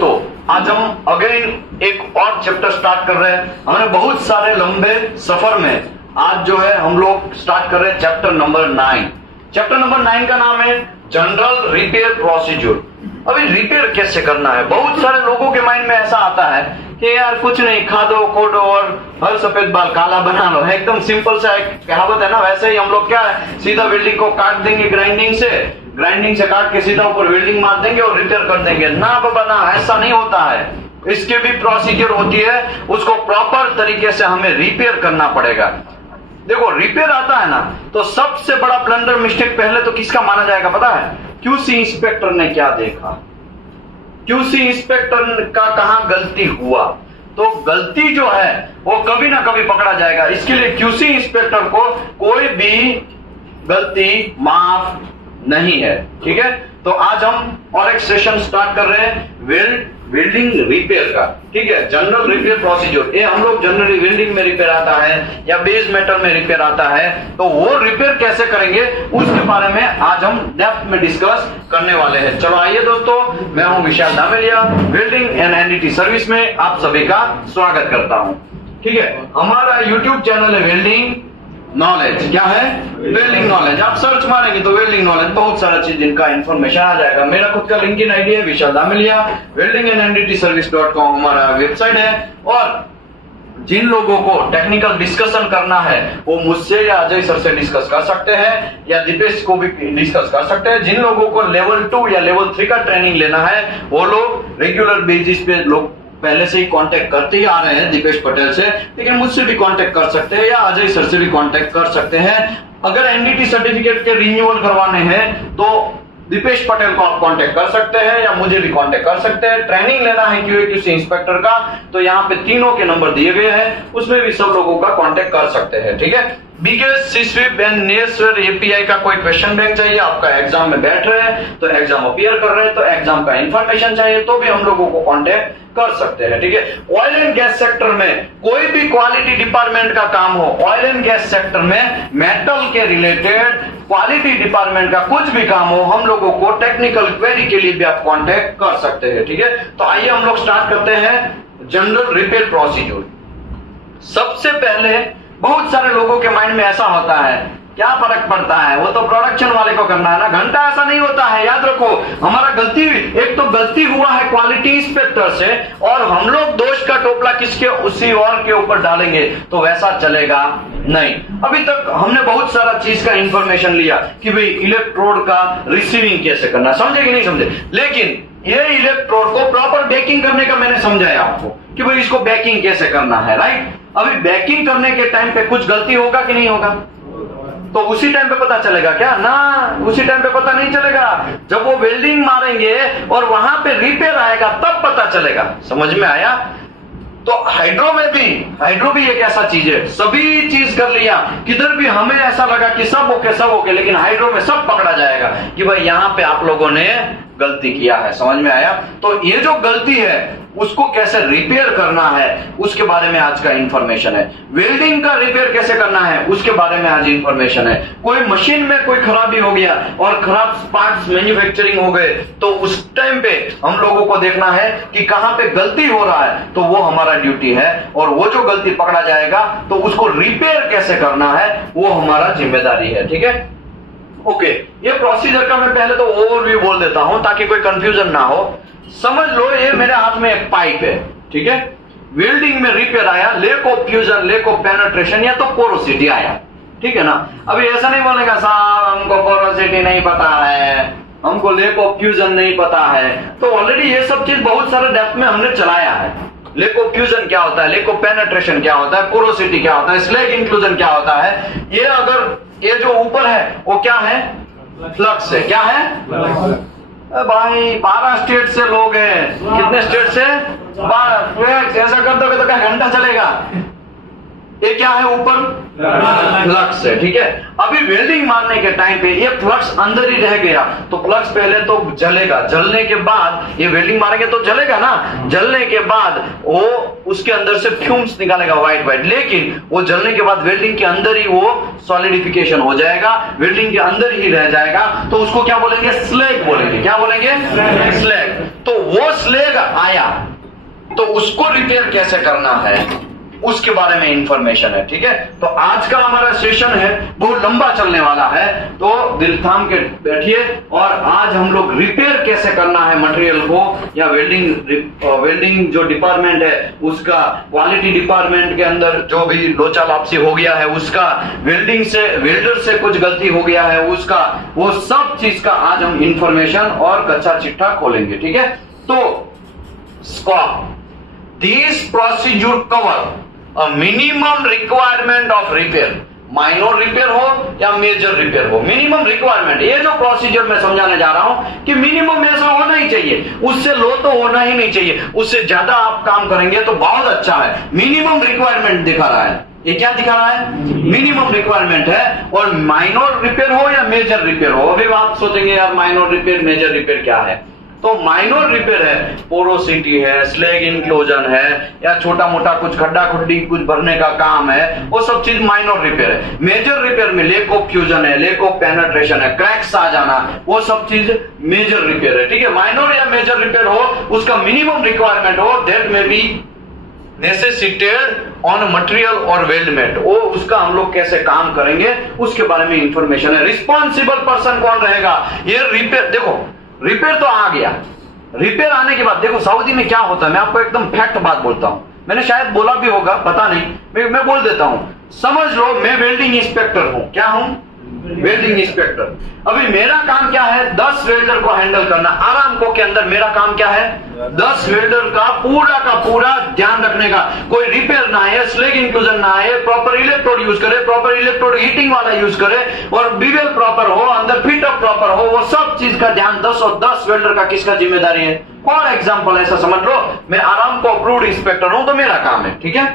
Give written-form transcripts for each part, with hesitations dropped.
दोस्तों, आज हम अगेन एक और चैप्टर स्टार्ट कर रहे हैं। हमने बहुत सारे लंबे सफर में आज जो है हम लोग स्टार्ट कर रहे हैं चैप्टर नंबर 9। चैप्टर नंबर 9 का नाम है जनरल रिपेयर प्रोसीजर। अभी रिपेयर कैसे करना है, बहुत सारे लोगों के माइंड में ऐसा आता है कि यार कुछ नहीं, खा दो खोदो और हर सफेद बाल काला बना लो। एकदम सिंपल सा एक कहावत है ना, वैसे ही हम लोग क्या है, सीधा वेल्डिंग को काट देंगे ग्राइंडिंग से काट के सीधा ऊपर वेल्डिंग मार देंगे और रिपेयर कर देंगे। ना बाबा ना, ऐसा नहीं होता है। इसके भी प्रोसीजर होती है, उसको प्रॉपर तरीके से हमें रिपेयर करना पड़ेगा। देखो रिपेयर आता है ना, तो सबसे बड़ा ब्लंडर मिस्टेक पहले तो किसका माना जाएगा पता है? क्यूसी इंस्पेक्टर ने क्या देखा, क्यूसी इंस्पेक्टर का कहां गलती हुआ। तो गलती जो है वो कभी ना कभी पकड़ा जाएगा। इसके लिए क्यूसी इंस्पेक्टर को कोई भी गलती माफ नहीं है। ठीक है, तो आज हम और एक सेशन स्टार्ट कर रहे हैं वेल्डिंग रिपेयर का। ठीक है, जनरल रिपेयर प्रोसीजर। ये हम लोग जनरली वेल्डिंग में रिपेयर आता है या बेस मेटल में रिपेयर आता है, तो वो रिपेयर कैसे करेंगे उसके बारे में आज हम डेप्थ में डिस्कस करने वाले हैं। चलो आइए दोस्तों, मैं हूं Vishal Dhameliya, welding and NDT service में आप सभी का स्वागत करता हूं। ठीक है, हमारा यूट्यूब चैनल है वेल्डिंग नॉलेज। क्या है? Welding knowledge. आप सर्च मारेंगे तो वेल्डिंग नॉलेज बहुत सारा चीज जिनका इंफॉर्मेशन आ जाएगा। मेरा खुद का लिंक्डइन आईडी है विशाल धामेलिया, वेल्डिंग एंड एनडीटी सर्विस.com हमारा वेबसाइट है। और जिन लोगों को टेक्निकल डिस्कशन करना है वो मुझसे या अजय सर से डिस्कस कर सकते हैं या दीपेश को भी डिस्कस कर सकते हैं। जिन लोगों को लेवल 2 या लेवल 3 का ट्रेनिंग लेना है वो लोग रेगुलर बेसिस पे लोग पहले से ही कांटेक्ट करते ही आ रहे हैं दीपेश पटेल से, लेकिन मुझसे भी कांटेक्ट कर सकते हैं या अजय सर से भी कांटेक्ट कर सकते हैं। अगर एनडीटी सर्टिफिकेट के रिन्यूअल करवाने हैं तो दीपेश पटेल को आप कांटेक्ट कर सकते हैं या मुझे भी कांटेक्ट कर सकते हैं। ट्रेनिंग लेना है क्यूसी इंस्पेक्टर का तो यहाँ पे तीनों के नंबर दिए गए हैं, उसमें भी सब लोगों का कांटेक्ट कर सकते हैं। ठीक है, बीकेएस, सीस्वीप एंड नेसवेयर एपीआई का कोई क्वेश्चन बैंक चाहिए, आपका एग्जाम में बैठ रहे हैं तो एग्जाम अपीयर कर रहे हैं तो एग्जाम का इंफॉर्मेशन चाहिए तो भी हम लोगों को कांटेक्ट कर सकते हैं। ठीक है, ऑयल एंड गैस सेक्टर में कोई भी क्वालिटी डिपार्टमेंट का काम हो, ऑयल एंड गैस सेक्टर में मेटल के रिलेटेड क्वालिटी डिपार्टमेंट का कुछ भी काम हो, हम लोगों को टेक्निकल क्वेरी के लिए भी आप कांटेक्ट कर सकते हैं। ठीक है, तो आइए हम लोग स्टार्ट करते हैं जनरल रिपेयर प्रोसीजर। सबसे पहले बहुत सारे लोगों के माइंड में ऐसा होता है, क्या फर्क पड़ता है, वो तो प्रोडक्शन वाले को करना है ना। घंटा ऐसा नहीं होता है, याद रखो। हमारा गलती, एक तो गलती हुआ है क्वालिटी इंस्पेक्टर से और हम लोग दोष का टोपला किसके, उसी और के ऊपर डालेंगे तो वैसा चलेगा नहीं। अभी तक हमने बहुत सारा चीज का इंफॉर्मेशन लिया कि भाई इलेक्ट्रोड का रिसीविंग कैसे करना, समझे कि नहीं समझे, लेकिन ये इलेक्ट्रोड को प्रॉपर बेकिंग करने का मैंने समझाया आपको कि भाई इसको बेकिंग कैसे करना है। राइट, अभी बेकिंग करने के टाइम पे कुछ गलती होगा कि नहीं होगा, तो उसी टाइम पे पता चलेगा क्या? ना, उसी टाइम पे पता नहीं चलेगा। जब वो वेल्डिंग मारेंगे और वहां पे रिपेयर आएगा तब पता चलेगा। समझ में आया? तो हाइड्रो भी एक ऐसा चीज है, सभी चीज कर लिया, किधर भी हमें ऐसा लगा कि सब ओके, लेकिन हाइड्रो में सब पकड़ा जाएगा कि भाई यहाँ पे आप लोगों ने गलती किया है। समझ में आया? तो ये जो गलती है उसको कैसे रिपेयर करना है उसके बारे में आज का इंफॉर्मेशन है। वेल्डिंग का रिपेयर कैसे करना है उसके बारे में आज इंफॉर्मेशन है। कोई मशीन में कोई खराबी हो गया और खराब पार्ट्स मैन्युफैक्चरिंग हो गए तो उस टाइम पे हम लोगों को देखना है कि कहां पे गलती हो रहा है, तो वो हमारा ड्यूटी है। और वो जो गलती पकड़ा जाएगा तो उसको रिपेयर कैसे करना है वो हमारा जिम्मेदारी है। ठीक है, ओके। ये प्रोसीजर का मैं पहले तो ओवरव्यू बोल देता हूं ताकि कोई कंफ्यूजन ना हो। समझ लो, ये मेरे हाथ में एक पाइप है। ठीक है, वेल्डिंग में रिपेयर आया, lake of fusion, lake of penetration या तो पोरोसिटी आया। ठीक है ना, अभी ऐसा नहीं बोलेगा साहब हमको पोरोसिटी नहीं पता है, हमको लेक ऑफ फ्यूजन नहीं पता है। तो ऑलरेडी ये सब चीज बहुत सारे डेप्थ में हमने चलाया है। लेक ऑफ फ्यूजन क्या होता है, लेक ऑफ पेनिट्रेशन क्या होता है, पोरोसिटी क्या होता है, स्लैग इंक्लूजन क्या होता है। ये अगर ये जो ऊपर है वो क्या है, फ्लक्स है। क्या है भाई? 12 स्टेट से लोग हैं। कितने स्टेट से? 12। ऐसा कर दोगे तो क्या घंटा चलेगा? ये क्या है ऊपर? फ्लक्स है। ठीक है, अभी वेल्डिंग मारने के टाइम पे ये फ्लक्स अंदर ही रह गया तो फ्लक्स पहले तो जलेगा, जलने के बाद ये वेल्डिंग मारेंगे तो जलेगा ना, जलने के बाद वो उसके अंदर से फ्यूम्स निकालेगा व्हाइट, लेकिन वो जलने के बाद वेल्डिंग के अंदर ही वो सॉलिडिफिकेशन हो जाएगा, वेल्डिंग के अंदर ही रह जाएगा। तो उसको क्या बोलेंगे? स्लैग बोलेंगे। क्या बोलेंगे? स्लैग। तो वो स्लैग आया तो उसको रिपेयर कैसे करना है उसके बारे में इंफॉर्मेशन है। ठीक है, तो आज का हमारा सेशन है बहुत लंबा चलने वाला है, तो दिल थाम के बैठिए। और आज हम लोग रिपेयर कैसे करना है मटेरियल को, या वेल्डिंग जो डिपार्टमेंट है उसका, क्वालिटी डिपार्टमेंट के अंदर जो भी लोचा लापसी हो गया है उसका, वेल्डर से कुछ गलती हो गया है उसका, वो सब चीज का आज हम इंफॉर्मेशन और कच्चा चिट्ठा खोलेंगे। ठीक है, तो scope this procedure cover a minimum requirement of repair, minor repair हो या मेजर रिपेयर हो, मिनिमम रिक्वायरमेंट। ये जो प्रोसीजर मैं समझाने जा रहा हूं कि मिनिमम ऐसा होना ही चाहिए, उससे लो तो होना ही नहीं चाहिए, उससे ज्यादा आप काम करेंगे तो बहुत अच्छा है। मिनिमम रिक्वायरमेंट दिखा रहा है, ये क्या दिखा रहा है, मिनिमम रिक्वायरमेंट है। और माइनर रिपेयर हो या मेजर रिपेयर हो, अभी आप सोचेंगे यार माइनर रिपेयर मेजर रिपेयर क्या है, तो माइनर रिपेयर है, पोरोसिटी है, स्लैग इंक्लोजन है, या छोटा मोटा कुछ खड्डा खुड्डी कुछ भरने का काम है, वो सब चीज माइनर रिपेयर है। मेजर रिपेयर में लेक ऑफ फ्यूजन है, लेक ऑफ पेनिट्रेशन है, क्रैक्स आ जाना, वो सब चीज मेजर रिपेयर है। ठीक है, माइनर या मेजर रिपेयर हो, उसका मिनिमम रिक्वायरमेंट हो, दैट में बी नेसेसिटेड ऑन मटेरियल और वेल्डमेट, वो उसका हम लोग कैसे काम करेंगे उसके बारे में इंफॉर्मेशन है। रिस्पॉन्सिबल पर्सन कौन रहेगा, ये रिपेयर, देखो रिपेयर तो आ गया, रिपेयर आने के बाद देखो सऊदी में क्या होता है, मैं आपको एकदम फैक्ट बात बोलता हूं, मैंने शायद बोला भी होगा पता नहीं, मैं बोल देता हूं। समझ लो मैं वेल्डिंग इंस्पेक्टर हूं, क्या हूं, वेल्डिंग इंस्पेक्टर। अभी मेरा काम क्या है, 10 वेल्डर को हैंडल करना। आरामको के अंदर मेरा काम क्या है, 10 वेल्डर का पूरा ध्यान रखने का, कोई रिपेयर ना है, स्लैग इंक्लूजन ना है, प्रॉपर इलेक्ट्रोड यूज करे, प्रॉपर इलेक्ट्रोड हीटिंग वाला यूज करे, और बीवेल प्रॉपर हो, अंदर फिट अप प्रॉपर हो, वो सब चीज का ध्यान 10 वेल्डर का किसका जिम्मेदारी है। फॉर एग्जाम्पल ऐसा समझ लो मैं आरामको अप्रूव्ड इंस्पेक्टर हूं, तो मेरा काम है। ठीक है,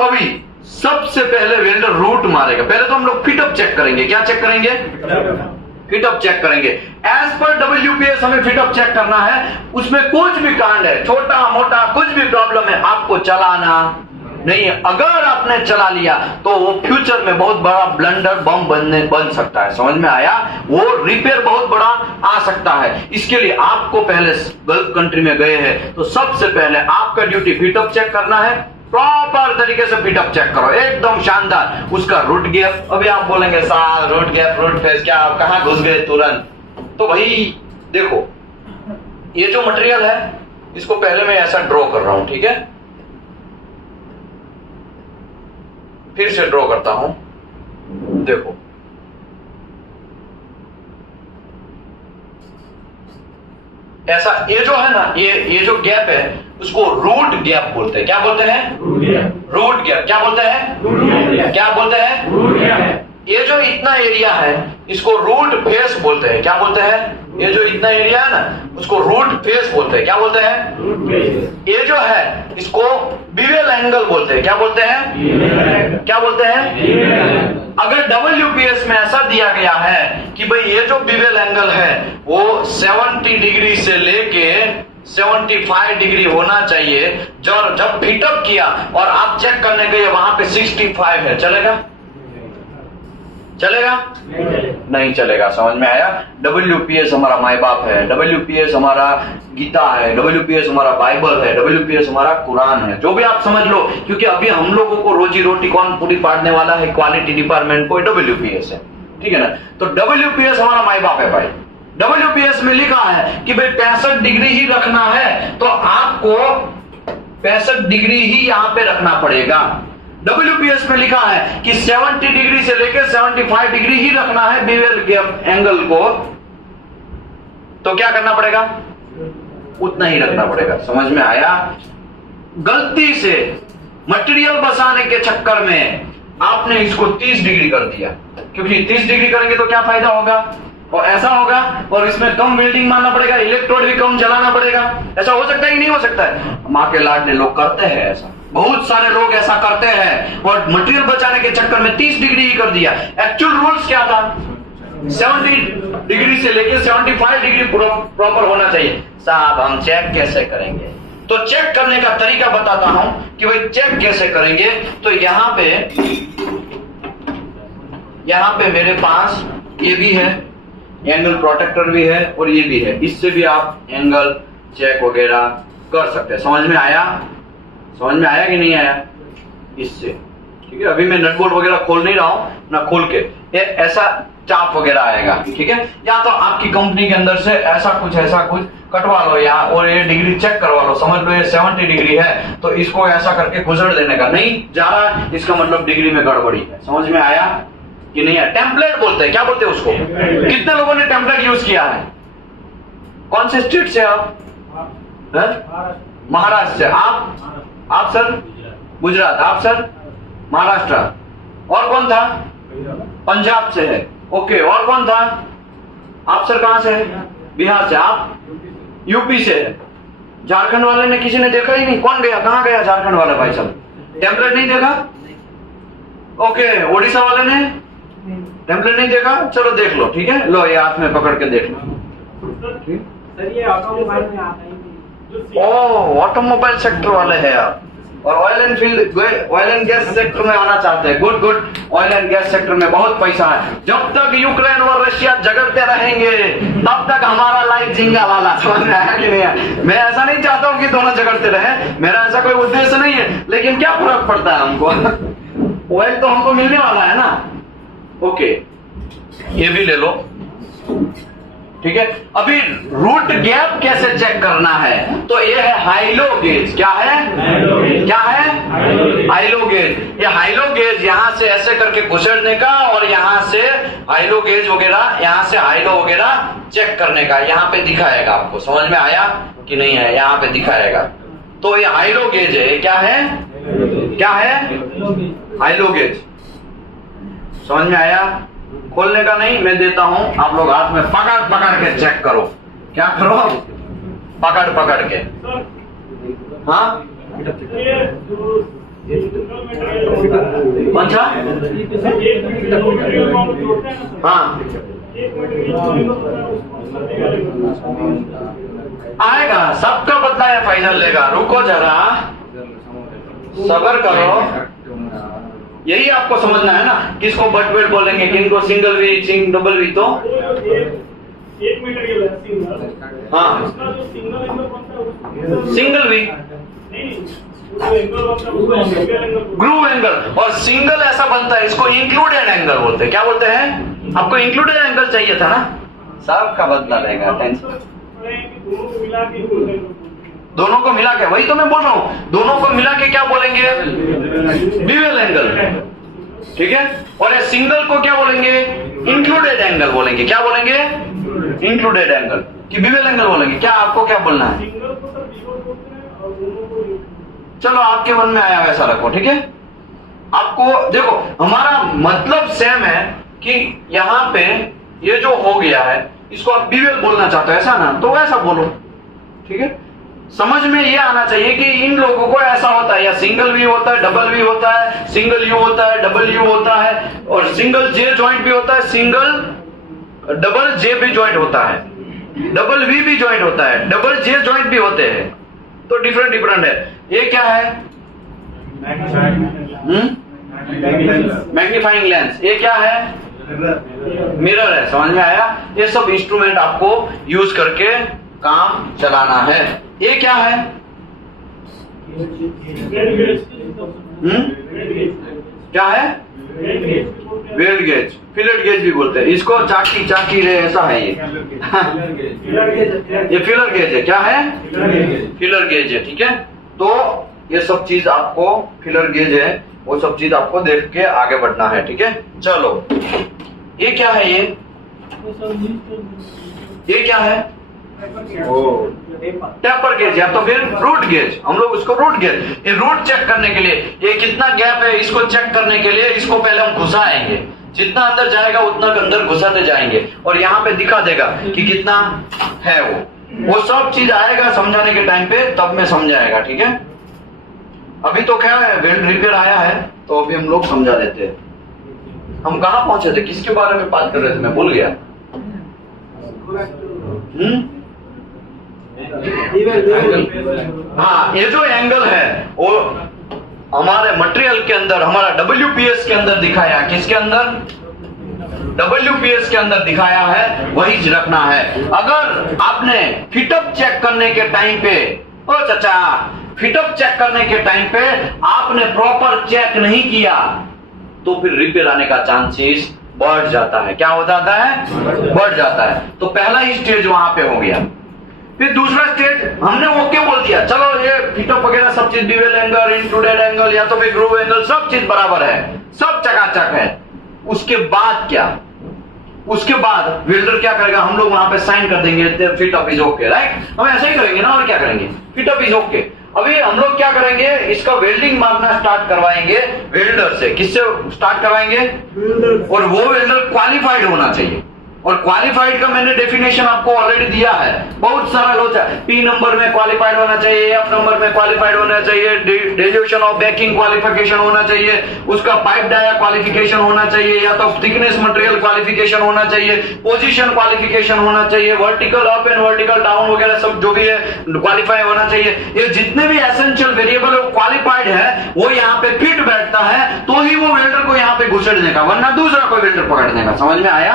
अभी सबसे पहले वेल्डर रूट मारेगा, पहले तो हम लोग फिटअप चेक करेंगे। क्या चेक करेंगे, फिटअप चेक करेंगे। एज पर WPS हमें फिटअप चेक करना है, उसमें कुछ भी कांड है, छोटा मोटा कुछ भी प्रॉब्लम है, आपको चलाना नहीं है। अगर आपने चला लिया तो वो फ्यूचर में बहुत बड़ा ब्लंडर बम बन सकता है। समझ में आया, वो रिपेयर बहुत बड़ा आ सकता है। इसके लिए आपको पहले गल्फ कंट्री में गए हैं तो सबसे पहले आपका ड्यूटी फिटअप चेक करना है, प्रॉपर तरीके से फिटअप चेक करो, एकदम शानदार। उसका रूट गैप, अभी आप बोलेंगे साल रूट गैप रूट फेस क्या, कहां घुस गए तुरंत, तो भाई देखो ये जो मटेरियल है इसको पहले मैं ऐसा ड्रॉ कर रहा हूं। ठीक है, फिर से ड्रॉ करता हूं, देखो ऐसा, ये जो है ना, ये जो गैप है उसको रूट गैप बोलते हैं। क्या बोलते हैं, रूट गैप। क्या बोलते हैं, क्या बोलते हैं, ये जो इतना एरिया है इसको रूट फेस बोलते हैं। क्या बोलते हैं, ये जो इतना एरिया है ना उसको रूट फेस बोलते हैं। क्या बोलते हैं, ये जो है इसको बीवेल एंगल बोलते हैं। क्या बोलते हैं, क्या बोलते हैं। अगर WPS में ऐसा दिया गया है कि भाई ये जो बीवेल एंगल है वो 70 डिग्री से लेके 75 डिग्री होना चाहिए, जब फिटअप किया और आप चेक करने गए वहां पे 65 है, चलेगा, चलेगा नहीं चलेगा। समझ में आया, WPS हमारा माई बाप है, WPS हमारा गीता है, WPS हमारा बाइबल है, WPS हमारा कुरान है, जो भी आप समझ लो, क्योंकि अभी हम लोगों को रोजी रोटी कौन पूरी पाड़ने वाला है, क्वालिटी डिपार्टमेंट को WPS है। ठीक है ना, तो WPS हमारा माई बाप है भाई। WPS में लिखा है कि भाई 65 डिग्री ही रखना है तो आपको 65 डिग्री ही यहां पे रखना पड़ेगा। WPS में लिखा है कि 70 डिग्री से लेकर 75 डिग्री ही रखना है बीवेल गैप एंगल को, तो क्या करना पड़ेगा, उतना ही रखना पड़ेगा। समझ में आया। गलती से मटेरियल बसाने के चक्कर में आपने इसको 30 डिग्री कर दिया, क्योंकि 30 डिग्री करेंगे तो क्या फायदा होगा, और ऐसा होगा, और इसमें कम वेल्डिंग मारना पड़ेगा, इलेक्ट्रोड भी कम जलाना पड़ेगा। ऐसा हो सकता है कि नहीं हो सकता है, माँ के लाडले लोग करते हैं ऐसा, बहुत सारे लोग ऐसा करते हैं, और मटेरियल बचाने के चक्कर में 30 डिग्री ही कर दिया। एक्चुअल रूल्स क्या था, 70 डिग्री से लेकर 75 डिग्री प्रॉपर होना चाहिए। साहब हम चेक कैसे करेंगे, तो चेक करने का तरीका बताता हूं कि भाई चेक कैसे करेंगे। तो यहां पे मेरे पास ये भी है, एंगल प्रोटेक्टर भी है और ये भी है, इससे भी आप एंगल चेक वगैरह कर सकते हैं। समझ में आया? समझ में आया कि नहीं आया? इससे ठीक है। अभी मैं नट बोल्ट वगैरह खोल नहीं रहा हूं ना, खोल के ये ऐसा चाप वगैरह आएगा, ठीक है। या तो आपकी कंपनी के अंदर से ऐसा कुछ कटवा लो या और ये डिग्री चेक करवा लो। समझ लो ये 70 डिग्री है तो इसको ऐसा करके गुजर देने का, नहीं जा रहा इसका मतलब डिग्री में गड़बड़ी है। समझ में आया कि नहीं आया? टेम्पलेट बोलते हैं, क्या बोलते हैं उसको? कितने लोगों ने टेम्पलेट यूज किया है? कौन से स्टेट से आप? महाराष्ट्र से। आप सर? गुजरात। आप सर? महाराष्ट्र। और कौन था? पंजाब से है। ओके, और कौन था? आप सर कहां से है? बिहार से। आप? यूपी से है। झारखंड वाले ने किसी ने देखा ही नहीं? कौन गया? कहां गया झारखंड वाला भाई साहब? टेम्पलेट नहीं देखा? ओके, ओडिशा वाले ने टेम्पलेट नहीं देखा? चलो देख लो, ठीक है। लो ये हाथ में पकड़ के देख लो। सर ये ऑटोमोबाइल में आता है। ओ, ऑटोमोबाइल सेक्टर वाले हैं आप, और ऑयल एंड गैस सेक्टर में आना चाहते हैं। Good good. Oil and gas sector में बहुत पैसा है। जब तक यूक्रेन और रशिया झगड़ते रहेंगे तब तक हमारा लाइफ जिंगा वाला। समझ में आया कि नहीं है? मैं ऐसा नहीं चाहता हूं कि दोनों झगड़ते रहे, मेरा ऐसा कोई उद्देश्य नहीं है, लेकिन क्या फर्क पड़ता है हमको? ऑयल तो हमको मिलने वाला है ना। ओके, ये भी ले लो, ठीक है। अभी रूट गैप कैसे चेक करना है? तो ये है हाइलो गेज। क्या है? क्या है? High-low gauge. ये हाइलो गेज यहां से ऐसे करके गुजरने का और यहां से हाइलो गेज वगैरह, यहां से हाइलो वगैरह चेक करने का। यहां पे दिखाएगा आपको। समझ में आया कि नहीं है? यहां पे दिखाएगा। तो ये हाइलो गेज है। क्या है? क्या है? High-low gauge. समझ में आया? खोलने का नहीं, मैं देता हूं, आप लोग हाथ में पकड़ पकड़ के चेक करो। क्या करो? पकड़ पकड़ के। हाँ, कौन सा? हाँ, आएगा, सबका बदला है, फाइनल लेगा। रुको जरा, सब्र करो। यही आपको समझना है ना, किसको बट वेट बोलेंगे, किनको सिंगल वी, डबल वी। तो 1 मीटर के लिए सिंगल। हाँ, सिंगल वी, ग्रूव एंगल। और सिंगल ऐसा बनता है, इसको इंक्लूडेड एंगल बोलते हैं। क्या बोलते हैं? आपको इंक्लूडेड एंगल चाहिए था ना? सब का बदला रहेगा, टेंशन। दोनों को मिला के, वही तो मैं बोल रहा हूं, दोनों को मिला के क्या बोलेंगे? ड्यूअल एंगल, ठीक है। और ये सिंगल को क्या बोलेंगे? इंक्लूडेड एंगल बोलेंगे। क्या बोलेंगे? इंक्लूडेड एंगल कि ड्यूअल एंगल बोलेंगे। क्या आपको क्या बोलना है? चलो आपके मन में आया वैसा रखो, ठीक है। आपको देखो, हमारा मतलब सेम है कि यहाँ पे ये जो हो गया है इसको आप ड्यूअल बोलना चाहते हो, ऐसा ना, तो वैसा बोलो, ठीक है। समझ में ये आना चाहिए कि इन लोगों को ऐसा होता है, या सिंगल वी होता है, डबल वी होता है, सिंगल यू होता है, डबल यू होता है, और सिंगल जे जॉइंट भी होता है, सिंगल डबल जे भी जॉइंट होता है, डबल वी भी जॉइंट होता है, डबल जे जॉइंट भी होते हैं। तो डिफरेंट है। ये क्या है? Magnifying lens. ये क्या है? मिरर है। समझ में आया? ये सब इंस्ट्रूमेंट आपको यूज करके काम चलाना है। ये क्या है? क्या है? वेल्ड गेज, फिलर गेज भी बोलते हैं इसको। चाकी रे, ऐसा है ये। ये फिलर गेज है। क्या है? फिलर गेज है, ठीक है। तो ये सब चीज आपको, फिलर गेज है, वो सब चीज आपको देख के आगे बढ़ना है, ठीक है। चलो, ये क्या है? ये क्या है? टेपर गेज या तो फिर रूट गेज। हम लोग उसको रूट गेज, ये रूट चेक करने के लिए, ये कितना गैप है इसको चेक करने के लिए इसको पहले हम घुसाएंगे। जितना अंदर जाएगा उतना अंदर घुसाते जाएंगे और यहाँ पे दिखा देगा कि कितना है। वो सब चीज आएगा समझाने के टाइम पे, तब में समझाएगा, ठीक है। अभी तो क्या है, वेल्ड रिपेयर आया है तो अभी हम लोग समझा देते हैं। हम कहाँ पहुंचे थे, किसके बारे में बात कर रहे थे, मैं भूल गया। हाँ, ये जो एंगल है वो हमारे मटेरियल के अंदर, हमारा WPS के अंदर दिखाया। किसके अंदर? WPS के अंदर दिखाया है, वही रखना है। अगर आपने फिटअप चेक करने के टाइम पे ओ चाचा, फिटअप चेक करने के टाइम पे आपने प्रॉपर चेक नहीं किया तो फिर रिपेयर आने का चांसेस बढ़ जाता है। क्या हो जाता है? बढ़ जाता है। तो पहला ही स्टेज वहां पे हो गया। फिर दूसरा स्टेज हमने ओके बोल दिया, चलो ये फिटअप वगैरह सब चीज, डिवेल एंगल, इंट्रूडेड एंगल या तो फिर ग्रूव एंगल, सब चीज बराबर है, सब चकाचक है। उसके बाद क्या? उसके बाद वेल्डर क्या करेगा? हम लोग वहां पे साइन कर देंगे फिटअप इज ओके, राइट? हम ऐसा ही करेंगे ना, और क्या करेंगे? Fit up is okay. अभी हम लोग क्या करेंगे? इसका वेल्डिंग मारना स्टार्ट करवाएंगे वेल्डर से। किससे स्टार्ट करवाएंगे? और वो वेल्डर क्वालिफाइड होना चाहिए। और क्वालिफाइड का मैंने डेफिनेशन आपको ऑलरेडी दिया है, बहुत सरल होता है। पी नंबर में क्वालिफाइड होना चाहिए, एफ नंबर में क्वालिफाइड होना चाहिए, डेविएशन ऑफ बैकिंग क्वालिफिकेशन होना चाहिए, उसका पाइप डाया क्वालिफिकेशन होना चाहिए, या तो थिकनेस मटेरियल क्वालिफिकेशन होना चाहिए, पोजीशन क्वालिफिकेशन होना चाहिए, vertical up and vertical down वगैरह सब जो भी है क्वालिफाई होना चाहिए। ये जितने भी एसेंशियल वेरिएबल है वो क्वालिफाइड है, वो यहाँ पे फिट बैठता है तो ही वो वेल्डर को यहाँ पे घुसेड़ने का, वरना दूसरा कोई वेल्डर पकड़ने का। समझ में आया?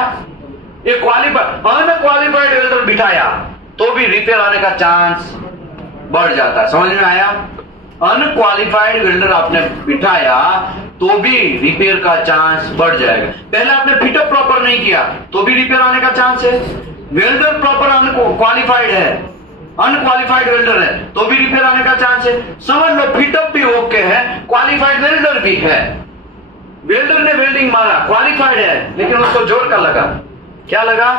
ये अनक्वालिफाइड वेल्डर बिठाया तो भी रिपेयर आने का चांस बढ़ जाता है। समझ में आया? अनक्वालिफाइड वेल्डर आपने बिठाया तो भी रिपेयर का चांस बढ़ जाएगा। पहले आपने फिटअप प्रॉपर नहीं किया तो भी रिपेयर आने का चांस है। वेल्डर प्रॉपर अनक्वालिफाइड है, अनक्वालिफाइड वेल्डर है तो भी रिपेयर आने का चांस है। समझ लो, फिटअप भी ओके है, क्वालिफाइड वेल्डर भी है। वेल्डर ने वेल्डिंग मारा, क्वालिफाइड है, लेकिन उसको जोर का लगा। क्या लगा?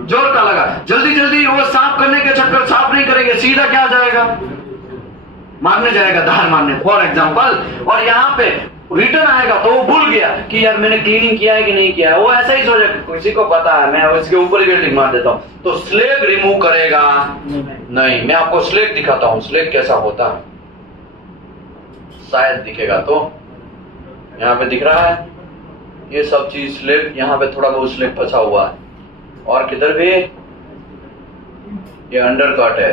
जोर का लगा। जल्दी जल्दी वो साफ करने के चक्कर साफ नहीं करेंगे, सीधा क्या जाएगा? मारने जाएगा, धार मारने फॉर एग्जांपल। और यहाँ पे रिटर्न आएगा तो वो भूल गया कि यार मैंने क्लीनिंग किया है कि नहीं किया है। वो ऐसा ही सोचेगा, किसी को पता है, मैं उसके ऊपर ही वेल्डिंग मार देता हूं। तो स्लेग रिमूव करेगा नहीं। मैं आपको स्लेग दिखाता हूं, स्लेग कैसा होता है, शायद दिखेगा। तो यहाँ पे दिख रहा है ये सब चीज स्लेग, यहाँ पे थोड़ा बहुत स्लेग फंसा हुआ है, और किधर भी ये अंडर कट है।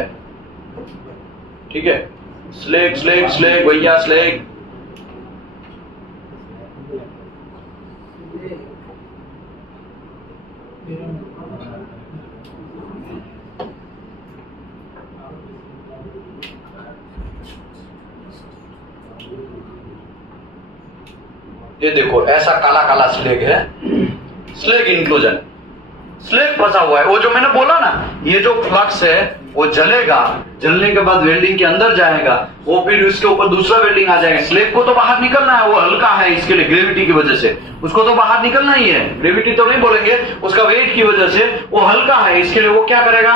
ठीक है, स्लेग स्लेग स्लेग भैया, स्लेग। ये देखो ऐसा काला काला स्लेग है, स्लेग इंक्लूजन, स्लेग फंसा हुआ है। वो जो मैंने बोला ना, ये जो फ्लक्स है वो जलेगा, जलने के बाद वेल्डिंग के अंदर जाएगा, वो फिर उसके ऊपर दूसरा वेल्डिंग आ जाएगा। स्लेग को तो बाहर निकलना है, वो हल्का है इसके लिए, ग्रेविटी की वजह से उसको तो बाहर निकलना ही है। ग्रेविटी तो नहीं बोलेंगे, उसका वेट की वजह से वो हल्का है, इसके लिए वो क्या करेगा?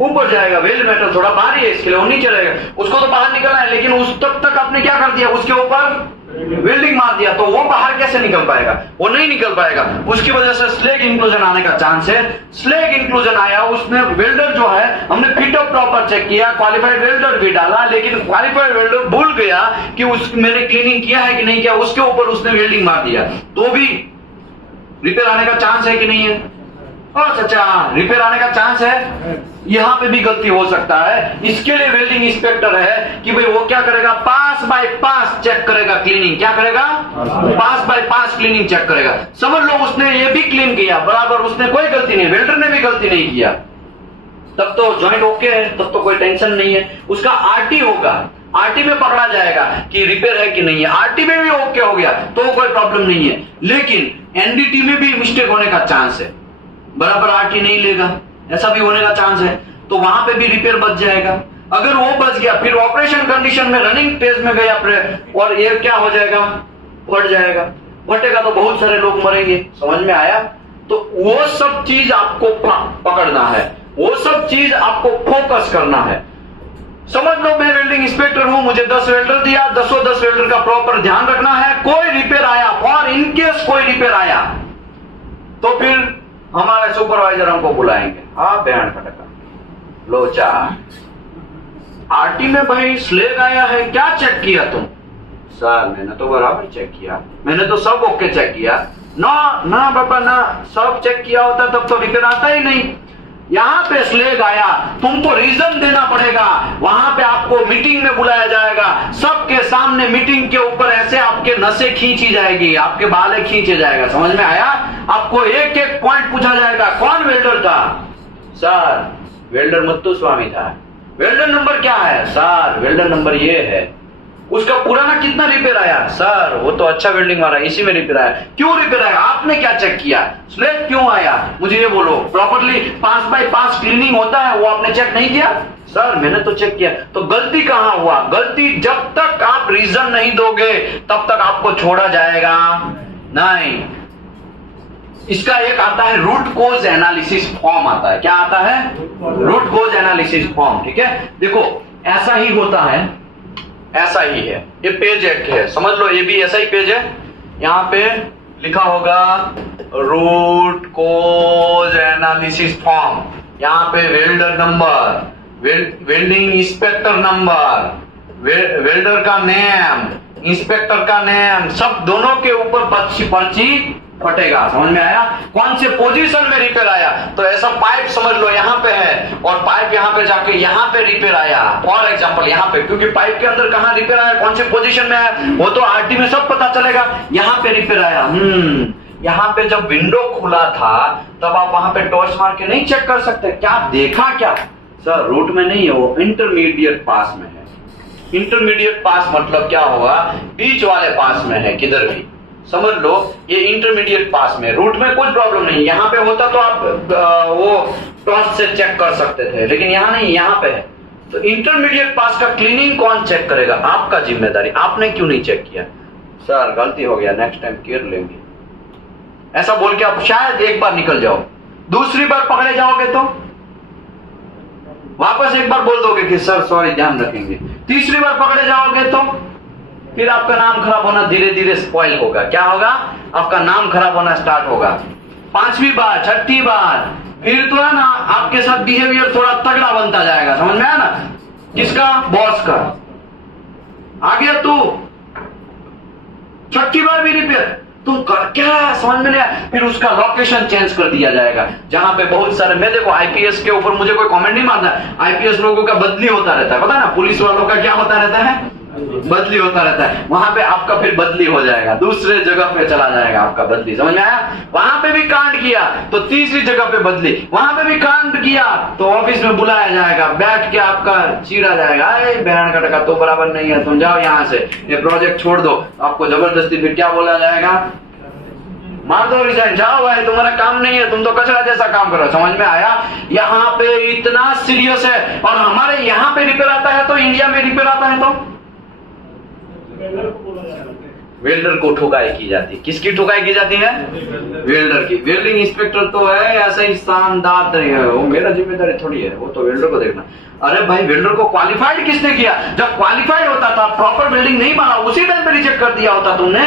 ऊपर जाएगा। वेल्ड मेटल थोड़ा भारी है, इसके लिए वो नीचे रहेगा, उसको तो बाहर निकलना है। लेकिन उस तब तक आपने क्या कर दिया? उसके ऊपर वेल्डिंग मार दिया, तो वो बाहर कैसे निकल पाएगा? वो नहीं निकल पाएगा। उसकी वजह से स्लेग इंक्लूजन आने का चांस है। स्लेग इंक्लूजन आया, उसने वेल्डर जो है, हमने फिटअप प्रॉपर चेक किया, क्वालिफाइड वेल्डर भी डाला, लेकिन क्वालिफाइड वेल्डर भूल गया कि मैंने क्लीनिंग किया है कि नहीं किया, उसके ऊपर उसने वेल्डिंग मार दिया, तो भी रिपेयर आने का चांस है कि नहीं है? अच्छा, रिपेयर आने का चांस है। यहां पे भी गलती हो सकता है। इसके लिए वेल्डिंग इंस्पेक्टर है कि भाई वो क्या करेगा? पास बाय पास चेक करेगा क्लीनिंग। क्या करेगा? पास बाय पास क्लीनिंग चेक करेगा। समझ लो उसने ये भी क्लीन किया बराबर, उसने कोई गलती नहीं, वेल्डर ने भी गलती नहीं किया, तब तो जॉइंट ओके है, तब तो कोई टेंशन नहीं है। उसका आरटी होगा, आरटी में पकड़ा जाएगा कि रिपेयर है कि नहीं है। आरटी में भी ओके हो गया तो कोई प्रॉब्लम नहीं है, लेकिन एनडीटी में भी मिस्टेक होने का चांस है, बराबर आरटी नहीं लेगा, ऐसा भी होने का चांस है, तो वहां पे भी रिपेयर बच जाएगा। अगर वो बच गया, फिर ऑपरेशन कंडीशन में रनिंग फेज में गया और ये क्या हो जाएगा? फट जाएगा। फटेगा तो बहुत सारे लोग मरेंगे। समझ में आया? तो वो सब चीज आपको पकड़ना है, वो सब चीज आपको फोकस करना है। समझ लो मैं वेल्डिंग इंस्पेक्टर हूं, मुझे 10 वेल्डर दिया, 10 वेल्डर का प्रॉपर ध्यान रखना है। कोई रिपेयर आया, और इनकेस कोई रिपेयर आया तो फिर हमारे सुपरवाइजर हमको बुलाएंगे। हाँ, बयान फटका लोचा, आरटी में भाई स्लेग आया है, क्या चेक किया तुम? सर मैंने तो बराबर चेक किया, मैंने तो सब ओके चेक किया। ना ना बाबा ना, सब चेक किया होता तब तो रिपेयर आता ही नहीं। यहाँ पे स्लेग आया, तुमको रीजन देना पड़ेगा। वहां पे आपको मीटिंग में बुलाया जाएगा, सबके सामने मीटिंग के ऊपर ऐसे आपके नसें खींची जाएगी, आपके बाले खींचे जाएगा। समझ में आया? आपको एक एक पॉइंट पूछा जाएगा। कौन वेल्डर था? सर वेल्डर मुत्तु स्वामी था। वेल्डर नंबर क्या है सर? वेल्डर नंबर ये है। उसका पुराना कितना रिपेयर आया सर? वो तो अच्छा वेल्डिंग मारा, इसी में रिपेयर आया। क्यों रिपेयर आया? आपने क्या चेक किया? स्लेट क्यों आया? मुझे ये बोलो। प्रॉपर्ली 5x5 क्लीनिंग होता है, वो आपने चेक नहीं किया? सर मैंने तो चेक किया। तो गलती कहां हुआ? गलती जब तक आप रीजन नहीं दोगे तब तक आपको छोड़ा जाएगा नहीं। इसका एक आता है रूट कोज एनालिसिस फॉर्म आता है। क्या आता है? Root cause analysis form. ठीक है, देखो ऐसा ही होता है, ऐसा ही है। ये पेज एक है, समझ लो, ये भी ऐसा ही पेज है। यहां पे लिखा होगा रूट कोज एनालिसिस फॉर्म। यहां पे welder number, welding inspector number, welder का नेम, इंस्पेक्टर का नेम, सब दोनों के ऊपर पर्ची फटेगा। समझ में आया? कौन से पोजीशन में रिपेयर आया? तो ऐसा पाइप समझ लो यहाँ पे है और पाइप यहाँ पे जाके यहाँ पे रिपेयर आया, फॉर एग्जांपल यहाँ पे, क्योंकि पाइप के अंदर कहाँ रिपेयर आया, कौन से पोजीशन में आया, वो तो आरटी में सब पता चलेगा। यहाँ पे रिपेयर आया। यहाँ पे जब विंडो खुला था तब आप वहां पे टॉर्च मार के नहीं चेक कर सकते? क्या देखा? क्या सर रूट में नहीं है, वो इंटरमीडिएट पास में है। इंटरमीडिएट पास मतलब क्या होगा? बीच वाले पास में है, किधर भी समझ लो ये इंटरमीडिएट पास में। रूट में कोई प्रॉब्लम नहीं, यहाँ पे होता तो आप वो टॉर्च से चेक कर सकते थे, लेकिन यहाँ नहीं, यहाँ पे है। तो इंटरमीडिएट पास का क्लीनिंग कौन चेक करेगा? आपका जिम्मेदारी। आपने क्यों नहीं चेक किया? सर गलती हो गया, नेक्स्ट टाइम केयर लेंगे, ऐसा बोल के आप शायद एक बार निकल जाओ। दूसरी बार पकड़े जाओगे तो वापस एक बार बोल दोगे कि सर सॉरी, ध्यान रखेंगे। तीसरी बार पकड़े जाओगे तो फिर आपका नाम खराब होना धीरे धीरे स्पॉइल होगा। क्या होगा? आपका नाम खराब होना स्टार्ट होगा। 5वीं बार, 6ठी बार, फिर तो है ना आपके साथ बिहेवियर थोड़ा तगड़ा बनता जाएगा। समझ में आया ना? किसका? बॉस का। आ गया तू 6ठी बार भी रिपेयर, तुम कर क्या? समझ में नहीं आया? फिर उसका लोकेशन चेंज कर दिया जाएगा, जहां पे बहुत सारे, मैं देखो आईपीएस के ऊपर मुझे कोई कमेंट नहीं मारना। आईपीएस लोगों का बदली होता रहता है, पता है ना? पुलिस वालों का क्या होता रहता है? बदली होता रहता है। वहां पे आपका फिर बदली हो जाएगा, दूसरे जगह पे चला जाएगा आपका बदली। समझ में आया? वहां पे भी कांड किया तो तीसरी जगह पे बदली, वहां पे भी कांड किया तो ऑफिस में बुलाया जाएगा, बैठ के आपका चीरा जाएगा, अरे बहन का टका तो बराबर नहीं है, तुम जाओ यहाँ से, ये प्रोजेक्ट छोड़ दो। आपको जबरदस्ती फिर क्या बोला जाएगा? मार दो, रिजाइन, जाओ भाई, तुम्हारा काम नहीं है, तुम तो कचरा जैसा काम करो। समझ में आया? यहाँ पे इतना सीरियस है। और हमारे यहाँ पे रिपेयर आता है तो इंडिया में रिपेयर आता है तो वेल्डर को ठुकाई की जाती है। किसकी ठुकाई की जाती है? वेल्डर की। वेल्डिंग इंस्पेक्टर तो है ऐसा ही शानदार है, वो मेरा जिम्मेदारी थोड़ी है, वो तो वेल्डर को देखना। अरे भाई वेल्डर को क्वालिफाइड किसने किया? जब क्वालिफाइड होता था, प्रॉपर वेल्डिंग नहीं मारा, उसी टाइम पे रिजेक्ट कर दिया होता तुमने।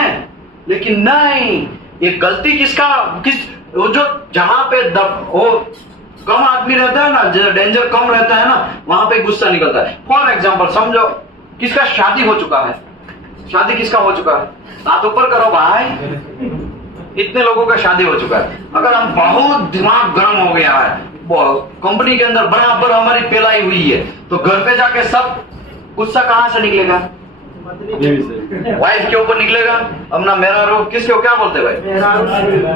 लेकिन नहीं, ये गलती किसका? वो जो जहां पे वो कम आदमी रहता है ना, डेंजर कम रहता है ना, वहां पे गुस्सा निकलता है। फॉर एग्जाम्पल समझो किसका शादी हो चुका है, शादी किसका हो चुका है? हाथ ऊपर करो भाई। इतने लोगों का शादी हो चुका है। अगर हम बहुत दिमाग गर्म हो गया है, कंपनी के अंदर बराबर हमारी पेलाई हुई है, तो घर पे जाके सब गुस्सा कहां से निकलेगा? वाइफ के ऊपर निकलेगा। अब ना मेरा रो, किसको क्या बोलते भाई?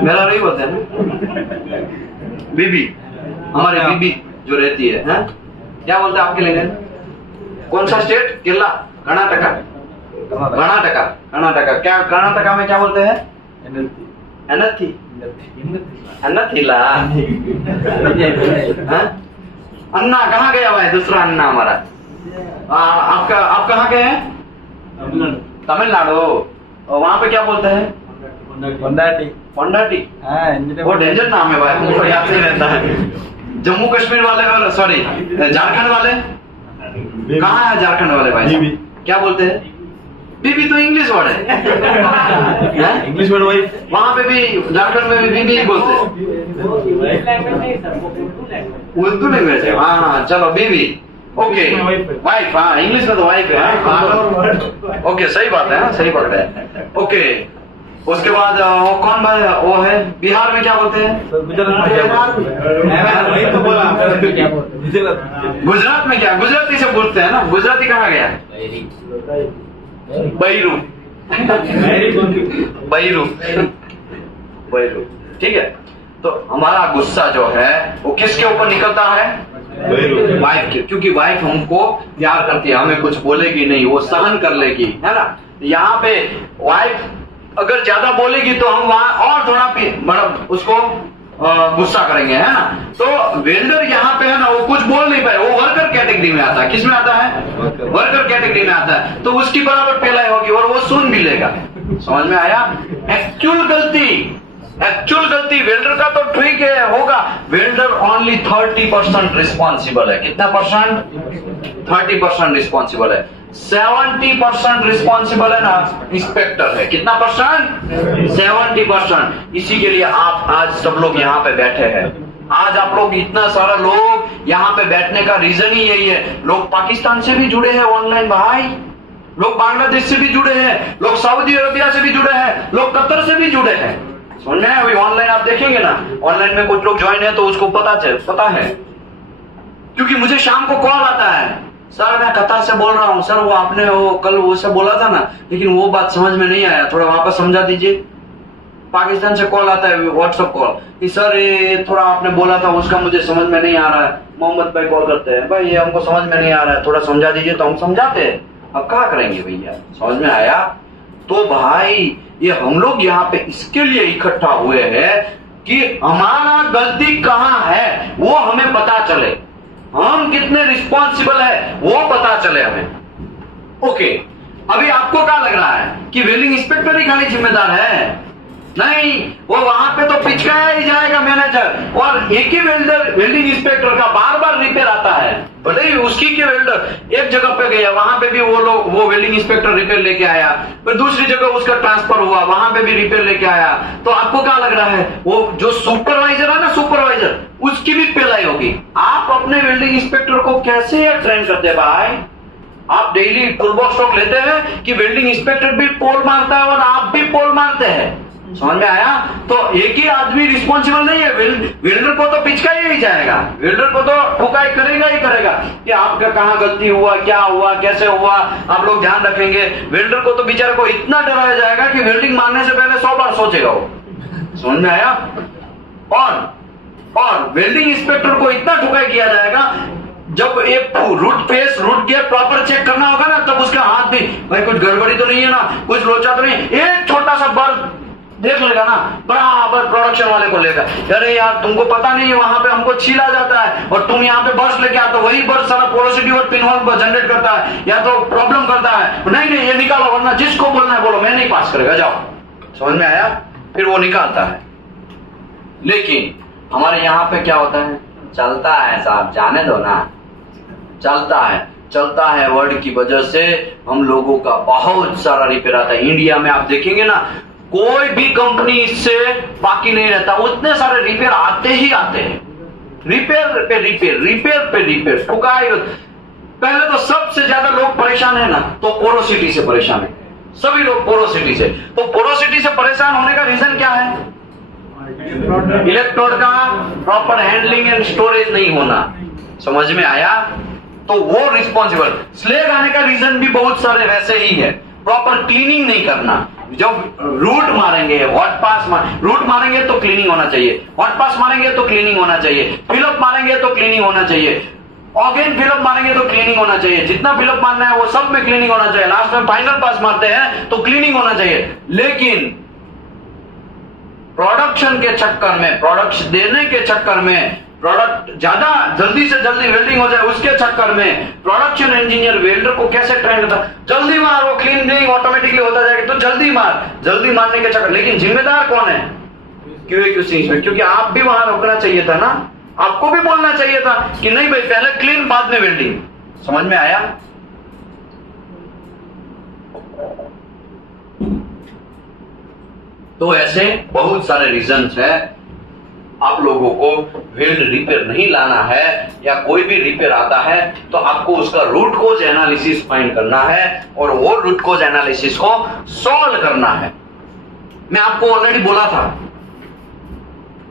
मेरा रो ही बोलते हैं ना। बीबी, हमारी बीबी जो रहती है, क्या बोलते हैं आपके लिए? कौन सा स्टेट? केरला, कर्नाटका, कर्नाटका, कर्नाटका। क्या कर्नाटका में क्या बोलते हैं? अनथी, अनथीला। अन्ना कहाँ गया भाई? दूसरा अन्ना हमारा। आपका आप कहाँ के हैं? तमिलनाडु। और वहाँ पे क्या बोलते हैं? पंडाटी। पंडाटी, वो डेंजर नाम है भाई, हमको याद नहीं रहता है। जम्मू कश्मीर वाले, सॉरी झारखंड वाले, कहाँ है झारखंड वाले भाई? क्या बोलते हैं? बीबी तो इंग्लिश वर्ड है, इंग्लिश वर्ड वही। वहाँ पे भी झारखंड में भी बीबी ही बोलते हैं। उर्दू लैंग्वेज है। हाँ चलो बीबी, ओके। वाइफ, हाँ इंग्लिश में तो वाइफ है। ओके सही बात है, सही पकड़े है। ओके, उसके बाद वो कौन भाई? वो है बिहार में क्या बोलते हैं? गुजरात में क्या? गुजराती से बोलते हैं ना। गुजराती कहाँ गया? बैरू, बैरू, बैरू। ठीक है, तो हमारा गुस्सा जो है वो किसके ऊपर निकलता है? वाइफ के, क्योंकि वाइफ हमको प्यार करती है, हमें कुछ बोलेगी नहीं, वो सहन कर लेगी, है ना। यहाँ पे वाइफ अगर ज्यादा बोलेगी तो हम वहां और थोड़ा मतलब उसको गुस्सा करेंगे, है ना। तो वेल्डर यहाँ पे है ना, वो कुछ बोल नहीं पाए, वो वर्कर कैटेगरी में आता है। किस में आता है? वर्कर कैटेगरी में आता है। तो उसकी बराबर पेलाई होगी और वो सुन भी लेगा। समझ में आया? एक्चुअल गलती वेल्डर का तो ठीक है होगा, वेल्डर ओनली 30% रिस्पॉन्सिबल है। कितना परसेंट? 30% रिस्पॉन्सिबल है। 70% रिस्पॉन्सिबल है ना इंस्पेक्टर है। कितना परसेंट? 70%। इसी के लिए आप आज सब लोग यहाँ पे बैठे हैं। आज आप लोग इतना सारा लोग यहाँ पे बैठने का रीजन ही यही है। लोग पाकिस्तान से भी जुड़े हैं ऑनलाइन भाई, लोग बांग्लादेश से भी जुड़े हैं, लोग सऊदी अरबिया से भी जुड़े हैं, लोग कतर से भी जुड़े हैं। समझ में? अभी ऑनलाइन आप देखेंगे ना, ऑनलाइन में कुछ लोग ज्वाइन है तो उसको पता है, क्योंकि मुझे शाम को कॉल आता है, सर मैं कतर से बोल रहा हूँ, सर वो आपने वो कल वो सब बोला था ना, लेकिन वो बात समझ में नहीं आया, थोड़ा वापस समझा दीजिए। पाकिस्तान से कॉल आता है, व्हाट्सएप कॉल, कि सर ये थोड़ा आपने बोला था उसका मुझे समझ में नहीं आ रहा है। मोहम्मद भाई कॉल करते हैं, भाई ये हमको समझ में नहीं आ रहा है, थोड़ा समझा दीजिए। तो हम समझाते हैं। अब क्या करेंगे भैया? समझ में आया? तो भाई ये हम लोग यहाँ पे इसके लिए इकट्ठा हुए हैं कि हमारा गलती कहाँ है वो हमें पता चले, हम कितने रिस्पॉन्सिबल है वो पता चले हमें। ओके, अभी आपको क्या लग रहा है कि वेल्डिंग इंस्पेक्टर ही खाली जिम्मेदार है? नहीं, वो वहां पे तो पिचकाया ही जाएगा मैनेजर, और एक ही वेल्डिंग इंस्पेक्टर का बार बार रिपेयर आता है। भले ही उसकी के वेल्डर एक जगह पे गया, वहां पे भी वो वेल्डिंग इंस्पेक्टर रिपेयर लेके आया, फिर दूसरी जगह उसका ट्रांसफर हुआ, वहां पे भी रिपेयर लेके आया। तो आपको क्या लग रहा है, वो जो सुपरवाइजर है ना, सुपरवाइजर, उसकी भी पेलाई होगी। आप अपने वेल्डिंग इंस्पेक्टर को कैसे ट्रेन करते हैं भाई? आप डेली टूलबॉक्स स्टॉक लेते हैं कि वेल्डिंग इंस्पेक्टर भी पोल मारता है और आप भी पोल मारते हैं। समझ में आया? तो एक ही आदमी रिस्पॉन्सिबल नहीं है। वेल्डर को तो पिचकाई ही जाएगा, वेल्डर को तो ठुकाई करेगा ही करेगा कि आपका कहाँ गलती हुआ, क्या हुआ, कैसे हुआ, आप लोग ध्यान रखेंगे। वेल्डर को तो बेचारे को इतना डराया जाएगा कि वेल्डिंग मारने से पहले 100 बार सोचेगा वो। समझ में आया? और वेल्डिंग इंस्पेक्टर को इतना ठुकाई किया जाएगा, जब एक रूट गियर प्रॉपर चेक करना होगा ना, तब उसका हाथ भी, भाई कुछ गड़बड़ी तो नहीं है ना, कुछ लोचा तो नहीं, एक छोटा सा बर्फ देख लेगा ना, बराबर प्रोडक्शन वाले को लेगा, अरे यार तुमको पता नहीं है वहां पे हमको छीला जाता है और तुम यहाँ पे बर्स लेके आते हो, वही बर्स सारा पोरोसिटी और पिनहोल जनरेट करता है या तो प्रॉब्लम करता है। नहीं ये निकालो, वरना जिसको बोलना है बोलो, मैं नहीं पास करेगा, जाओ। समझ में आया? फिर वो निकालता है। लेकिन हमारे यहाँ पे क्या होता है, चलता है साहब, जाने दो ना, चलता है वर्ड की वजह से हम लोगों का बहुत सारा रिपेयर आता है। इंडिया में आप देखेंगे ना, कोई भी कंपनी इससे बाकी नहीं रहता, उतने सारे रिपेयर आते ही आते हैं, रिपेयर पे रिपेयर ठुकाई। पहले तो सबसे ज्यादा लोग परेशान है ना, तो पोरोसिटी से परेशान है, सभी लोग पोरोसिटी से। तो पोरोसिटी से परेशान होने का रीजन क्या है? इलेक्ट्रोड का प्रॉपर हैंडलिंग एंड स्टोरेज नहीं होना। समझ में आया? तो वो रिस्पॉन्सिबल। स्लेग आने का रीजन भी बहुत सारे वैसे ही है, प्रॉपर क्लीनिंग नहीं करना। जब रूट मारेंगे, रूट मारेंगे तो क्लीनिंग होना चाहिए, हॉट पास मारेंगे तो क्लीनिंग होना चाहिए, फिलअप मारेंगे तो क्लीनिंग होना चाहिए, अगेन फिलअप मारेंगे तो क्लीनिंग होना चाहिए, जितना फिलअप मारना है वो सब में क्लीनिंग होना चाहिए, लास्ट में फाइनल पास मारते हैं तो क्लीनिंग होना चाहिए। लेकिन प्रोडक्शन के चक्कर में, प्रोडक्ट देने के चक्कर में, प्रोडक्ट ज्यादा जल्दी से जल्दी वेल्डिंग हो जाए उसके चक्कर में प्रोडक्शन इंजीनियर वेल्डर को कैसे ट्रेन करता है, जल्दी मार, वो क्लीनिंग ऑटोमेटिकली होता जाएगा, तो जल्दी मारने के चक्कर। लेकिन जिम्मेदार कौन है? QA/QC में, क्योंकि आप भी वहां रोकना चाहिए था ना, आपको भी बोलना चाहिए था कि नहीं भाई पहले क्लीन बाद में वेल्डिंग। समझ में आया? तो ऐसे बहुत सारे रीजंस है। आप लोगों को वेल्ड रिपेयर नहीं लाना है या कोई भी रिपेयर आता है तो आपको उसका रूट कोज एनालिसिस फाइंड करना है और वो रूट कोज एनालिसिस को सॉल्व करना है। मैं आपको ऑलरेडी बोला था,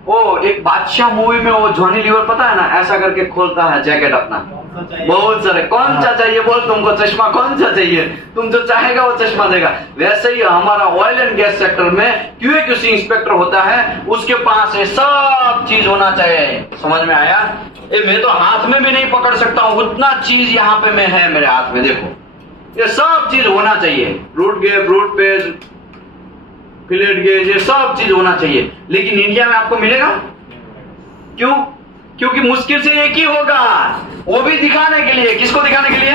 वो एक बादशाह मूवी में वो जॉनी लीवर पता है ना, ऐसा करके खोलता है जैकेट अपना, बहुत सारे। कौन सा चाहिए बोल, तुमको चश्मा कौन सा चाहिए, तुम जो चाहेगा वो चश्मा देगा। वैसे ही हमारा ऑयल एंड गैस सेक्टर में QA/QC इंस्पेक्टर होता है, उसके पास ये सब चीज होना चाहिए। समझ में आया? ये मैं तो हाथ में भी नहीं पकड़ सकता हूँ, उतना चीज यहाँ पे मैं है मेरे हाथ में, देखो ये सब चीज होना चाहिए। Root gauge, root page, fillet gauge, ये सब चीज होना चाहिए। लेकिन इंडिया में आपको मिलेगा क्यों? क्योंकि मुश्किल से एक ही होगा, वो भी दिखाने के लिए। किसको दिखाने के लिए?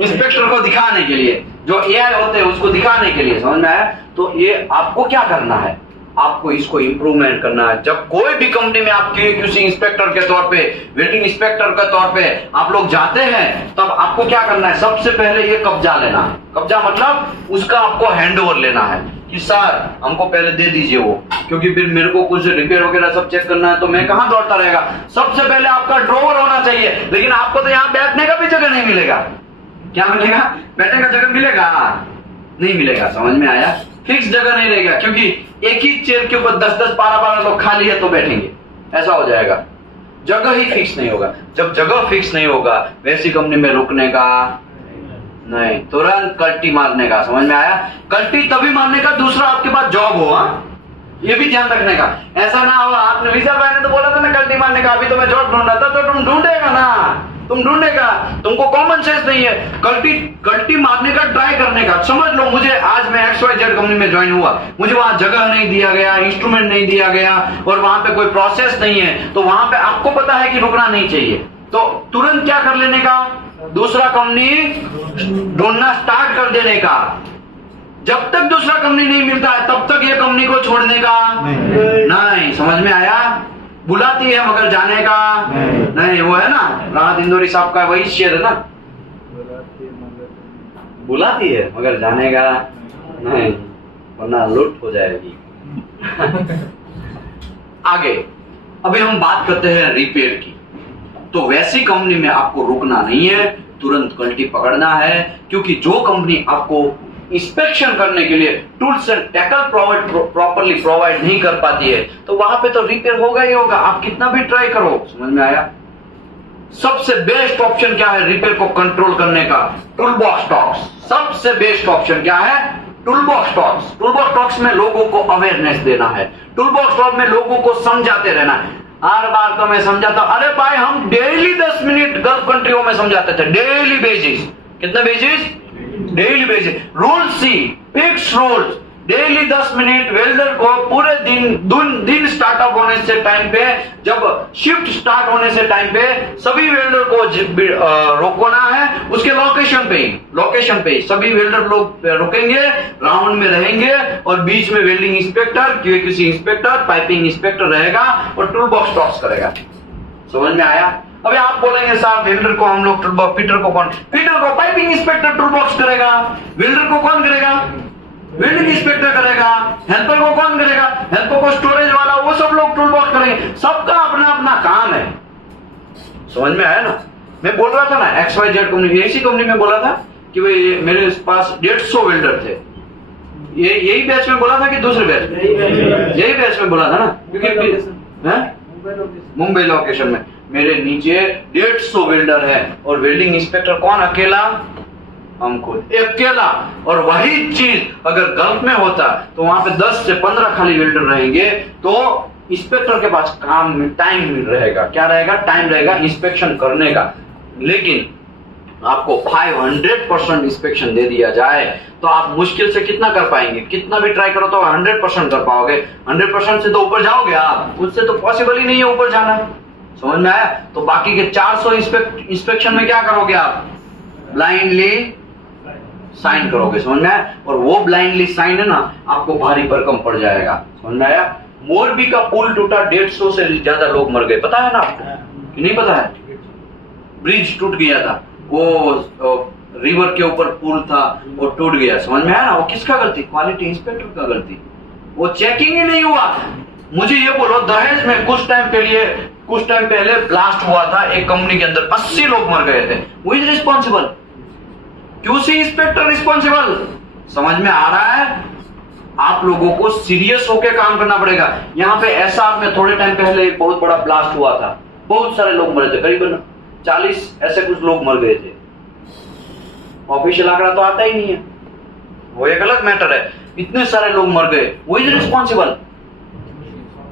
इंस्पेक्टर को दिखाने के लिए, जो AI होते हैं उसको दिखाने के लिए। समझ में आया? तो ये आपको क्या करना है, आपको इसको इंप्रूवमेंट करना है। जब कोई भी कंपनी में आप QA/QC इंस्पेक्टर के तौर पे, वेल्डिंग इंस्पेक्टर के तौर पे आप लोग जाते हैं, तब आपको क्या करना है, सबसे पहले ये कब्जा लेना है। कब्जा मतलब उसका आपको हैंडओवर लेना है कि सर हमको पहले दे दीजिए वो, क्योंकि फिर मेरे को कुछ रिपेयर वगैरह सब चेक करना है, तो मैं कहां दौड़ता रहेगा। सबसे पहले आपका ड्रॉवर होना चाहिए। लेकिन आपको तो यहाँ बैठने का भी जगह नहीं मिलेगा। क्या मिलेगा? बैठने का जगह मिलेगा? नहीं मिलेगा। समझ में आया? फिक्स जगह नहीं रहेगा, क्योंकि एक ही चेयर के ऊपर 10-10, 12-12 लोग खाली है तो बैठेंगे, ऐसा हो जाएगा। जगह ही फिक्स नहीं होगा। जब जगह फिक्स नहीं होगा, वैसी कंपनी में रुकने का नहीं, तुरंत कल्टी मारने का। समझ में आया? कल्टी तभी मारने का, दूसरा आपके पास जॉब हो। ये भी ध्यान रखने का। ऐसा ना हो, आपने विशाल भाई ने तो बोला था ना कल्टी मारने का, अभी तो मैं जॉब ढूंढ रहा था, तो तुम ढूंढेगा ना, तुम ढूंढेगा। तुमको कॉमन सेंस नहीं है। कल्टी मारने का, ट्राई करने का। समझ लो, मुझे आज मैं XYZ कंपनी में ज्वाइन हुआ, मुझे वहां जगह नहीं दिया गया, इंस्ट्रूमेंट नहीं दिया गया, और वहां पे कोई प्रोसेस नहीं है, तो वहां पे आपको पता है कि रुकना नहीं चाहिए, तो तुरंत क्या कर लेने का, दूसरा कंपनी ढूंढना स्टार्ट कर देने का। जब तक दूसरा कंपनी नहीं मिलता है, तब तक ये कंपनी को छोड़ने का नहीं। समझ में आया? बुलाती है मगर जाने का नहीं। वो है ना राहत इंदौरी साहब का वही शेर है ना, बुलाती है मगर जाने का नहीं, वरना लूट हो जाएगी। आगे अभी हम बात करते हैं रिपेयर की। तो वैसी कंपनी में आपको रुकना नहीं है, तुरंत कल्टी पकड़ना है, क्योंकि जो कंपनी आपको इंस्पेक्शन करने के लिए tools and tackle properly provide नहीं कर पाती है, तो वहां पे तो रिपेयर होगा ही होगा, आप कितना भी ट्राई करो। समझ में आया? सबसे बेस्ट ऑप्शन क्या है रिपेयर को कंट्रोल करने का? Toolbox talks. सबसे बेस्ट ऑप्शन क्या है? Toolbox talks. टूलबॉक्स टॉक्स में लोगों को अवेयरनेस देना है, टूलबॉक्स टॉक्स में लोगों को समझाते रहना है। हर बार तो मैं समझाता, अरे भाई हम डेली 10 मिनट गल्फ कंट्रियों में समझाते थे, डेली बेसिस। कितने basis? Daily basis. Rule C, fix rules, daily 10 minute welder को पूरे दिन स्टार्टअप होने से टाइम पे, जब शिफ्ट स्टार्ट होने से टाइम पे सभी वेल्डर को रोकना है, उसके लोकेशन पे सभी वेल्डर लोग रुकेंगे, राउंड में रहेंगे, और बीच में welding inspector, QA/QC inspector, piping inspector रहेगा और टूल बॉक्स टॉक्स करेगा। समझ में आया? अभी आप बोलेंगे साहब वेल्डर को हम लोग फिटर को पाइपिंग इंस्पेक्टर टूल बॉक्स करेगा, वेल्डर को कौन करेगा? वेल्डिंग इंस्पेक्टर करेगा, हेल्पर को कौन करेगा? हेल्पर को स्टोरेज वाला, वो सब लोग टूल बॉक्स करेंगे। सबका अपना अपना काम है। समझ में आया ना? मैं बोल रहा था ना XYZ कंपनी, ऐसी कंपनी में बोला था कि भाई मेरे पास 150 वेल्डर थे। यही बैच में बोला था कि दूसरे बैच में? यही बैच में बोला था ना, क्योंकि मुंबई लोकेशन में मेरे नीचे 150 वेल्डर है, और वेल्डिंग इंस्पेक्टर कौन? अकेला, हम खुद अकेला। और वही चीज अगर गल्फ में होता तो वहां पे 10 से 15 खाली वेल्डर रहेंगे, तो इंस्पेक्टर के पास काम में टाइम रहेगा। क्या रहेगा? टाइम रहेगा इंस्पेक्शन करने का। लेकिन आपको 500% इंस्पेक्शन दे दिया जाए तो आप मुश्किल से कितना कर पाएंगे? कितना भी ट्राई करो तो 100% कर पाओगे। 100% से तो ऊपर जाओगे आप, उससे तो पॉसिबल ही नहीं है ऊपर जाना। समझ में आया? तो बाकी के 400 इंस्पेक्शन में क्या करोगे आप? ब्लाइंडली साइन करोगे। समझ में आया? और वो ब्लाइंडली साइन है ना, आपको भारी भरकम पड़ जाएगा। समझ में आया? मोरबी का पुल टूटा, 150 से ज्यादा लोग मर गए, पता है ना आपको कि नहीं पता है? ब्रिज टूट गया था, वो रिवर के ऊपर पुल था, वो टूट गया। समझ में आया ना? वो किसका गलती? क्वालिटी इंस्पेक्टर का गलती। वो चेकिंग ही नहीं हुआ। मुझे ये बोलो, दहेज में कुछ टाइम पहले ब्लास्ट हुआ था एक कंपनी के अंदर, 80 लोग मर गए थे। वो is responsible, QC inspector responsible. समझ में आ रहा है? आप लोगों को सीरियस होकर काम करना पड़ेगा। यहाँ पे SR में थोड़े टाइम पहले एक बहुत बड़ा ब्लास्ट हुआ था, बहुत सारे लोग मरे थे, करीबन 40 ऐसे कुछ लोग मर गए थे। ऑफिशियल आंकड़ा तो आता ही नहीं है, वो एक अलग मैटर है। इतने सारे लोग मर गए, वो इज रिस्पॉन्सिबल,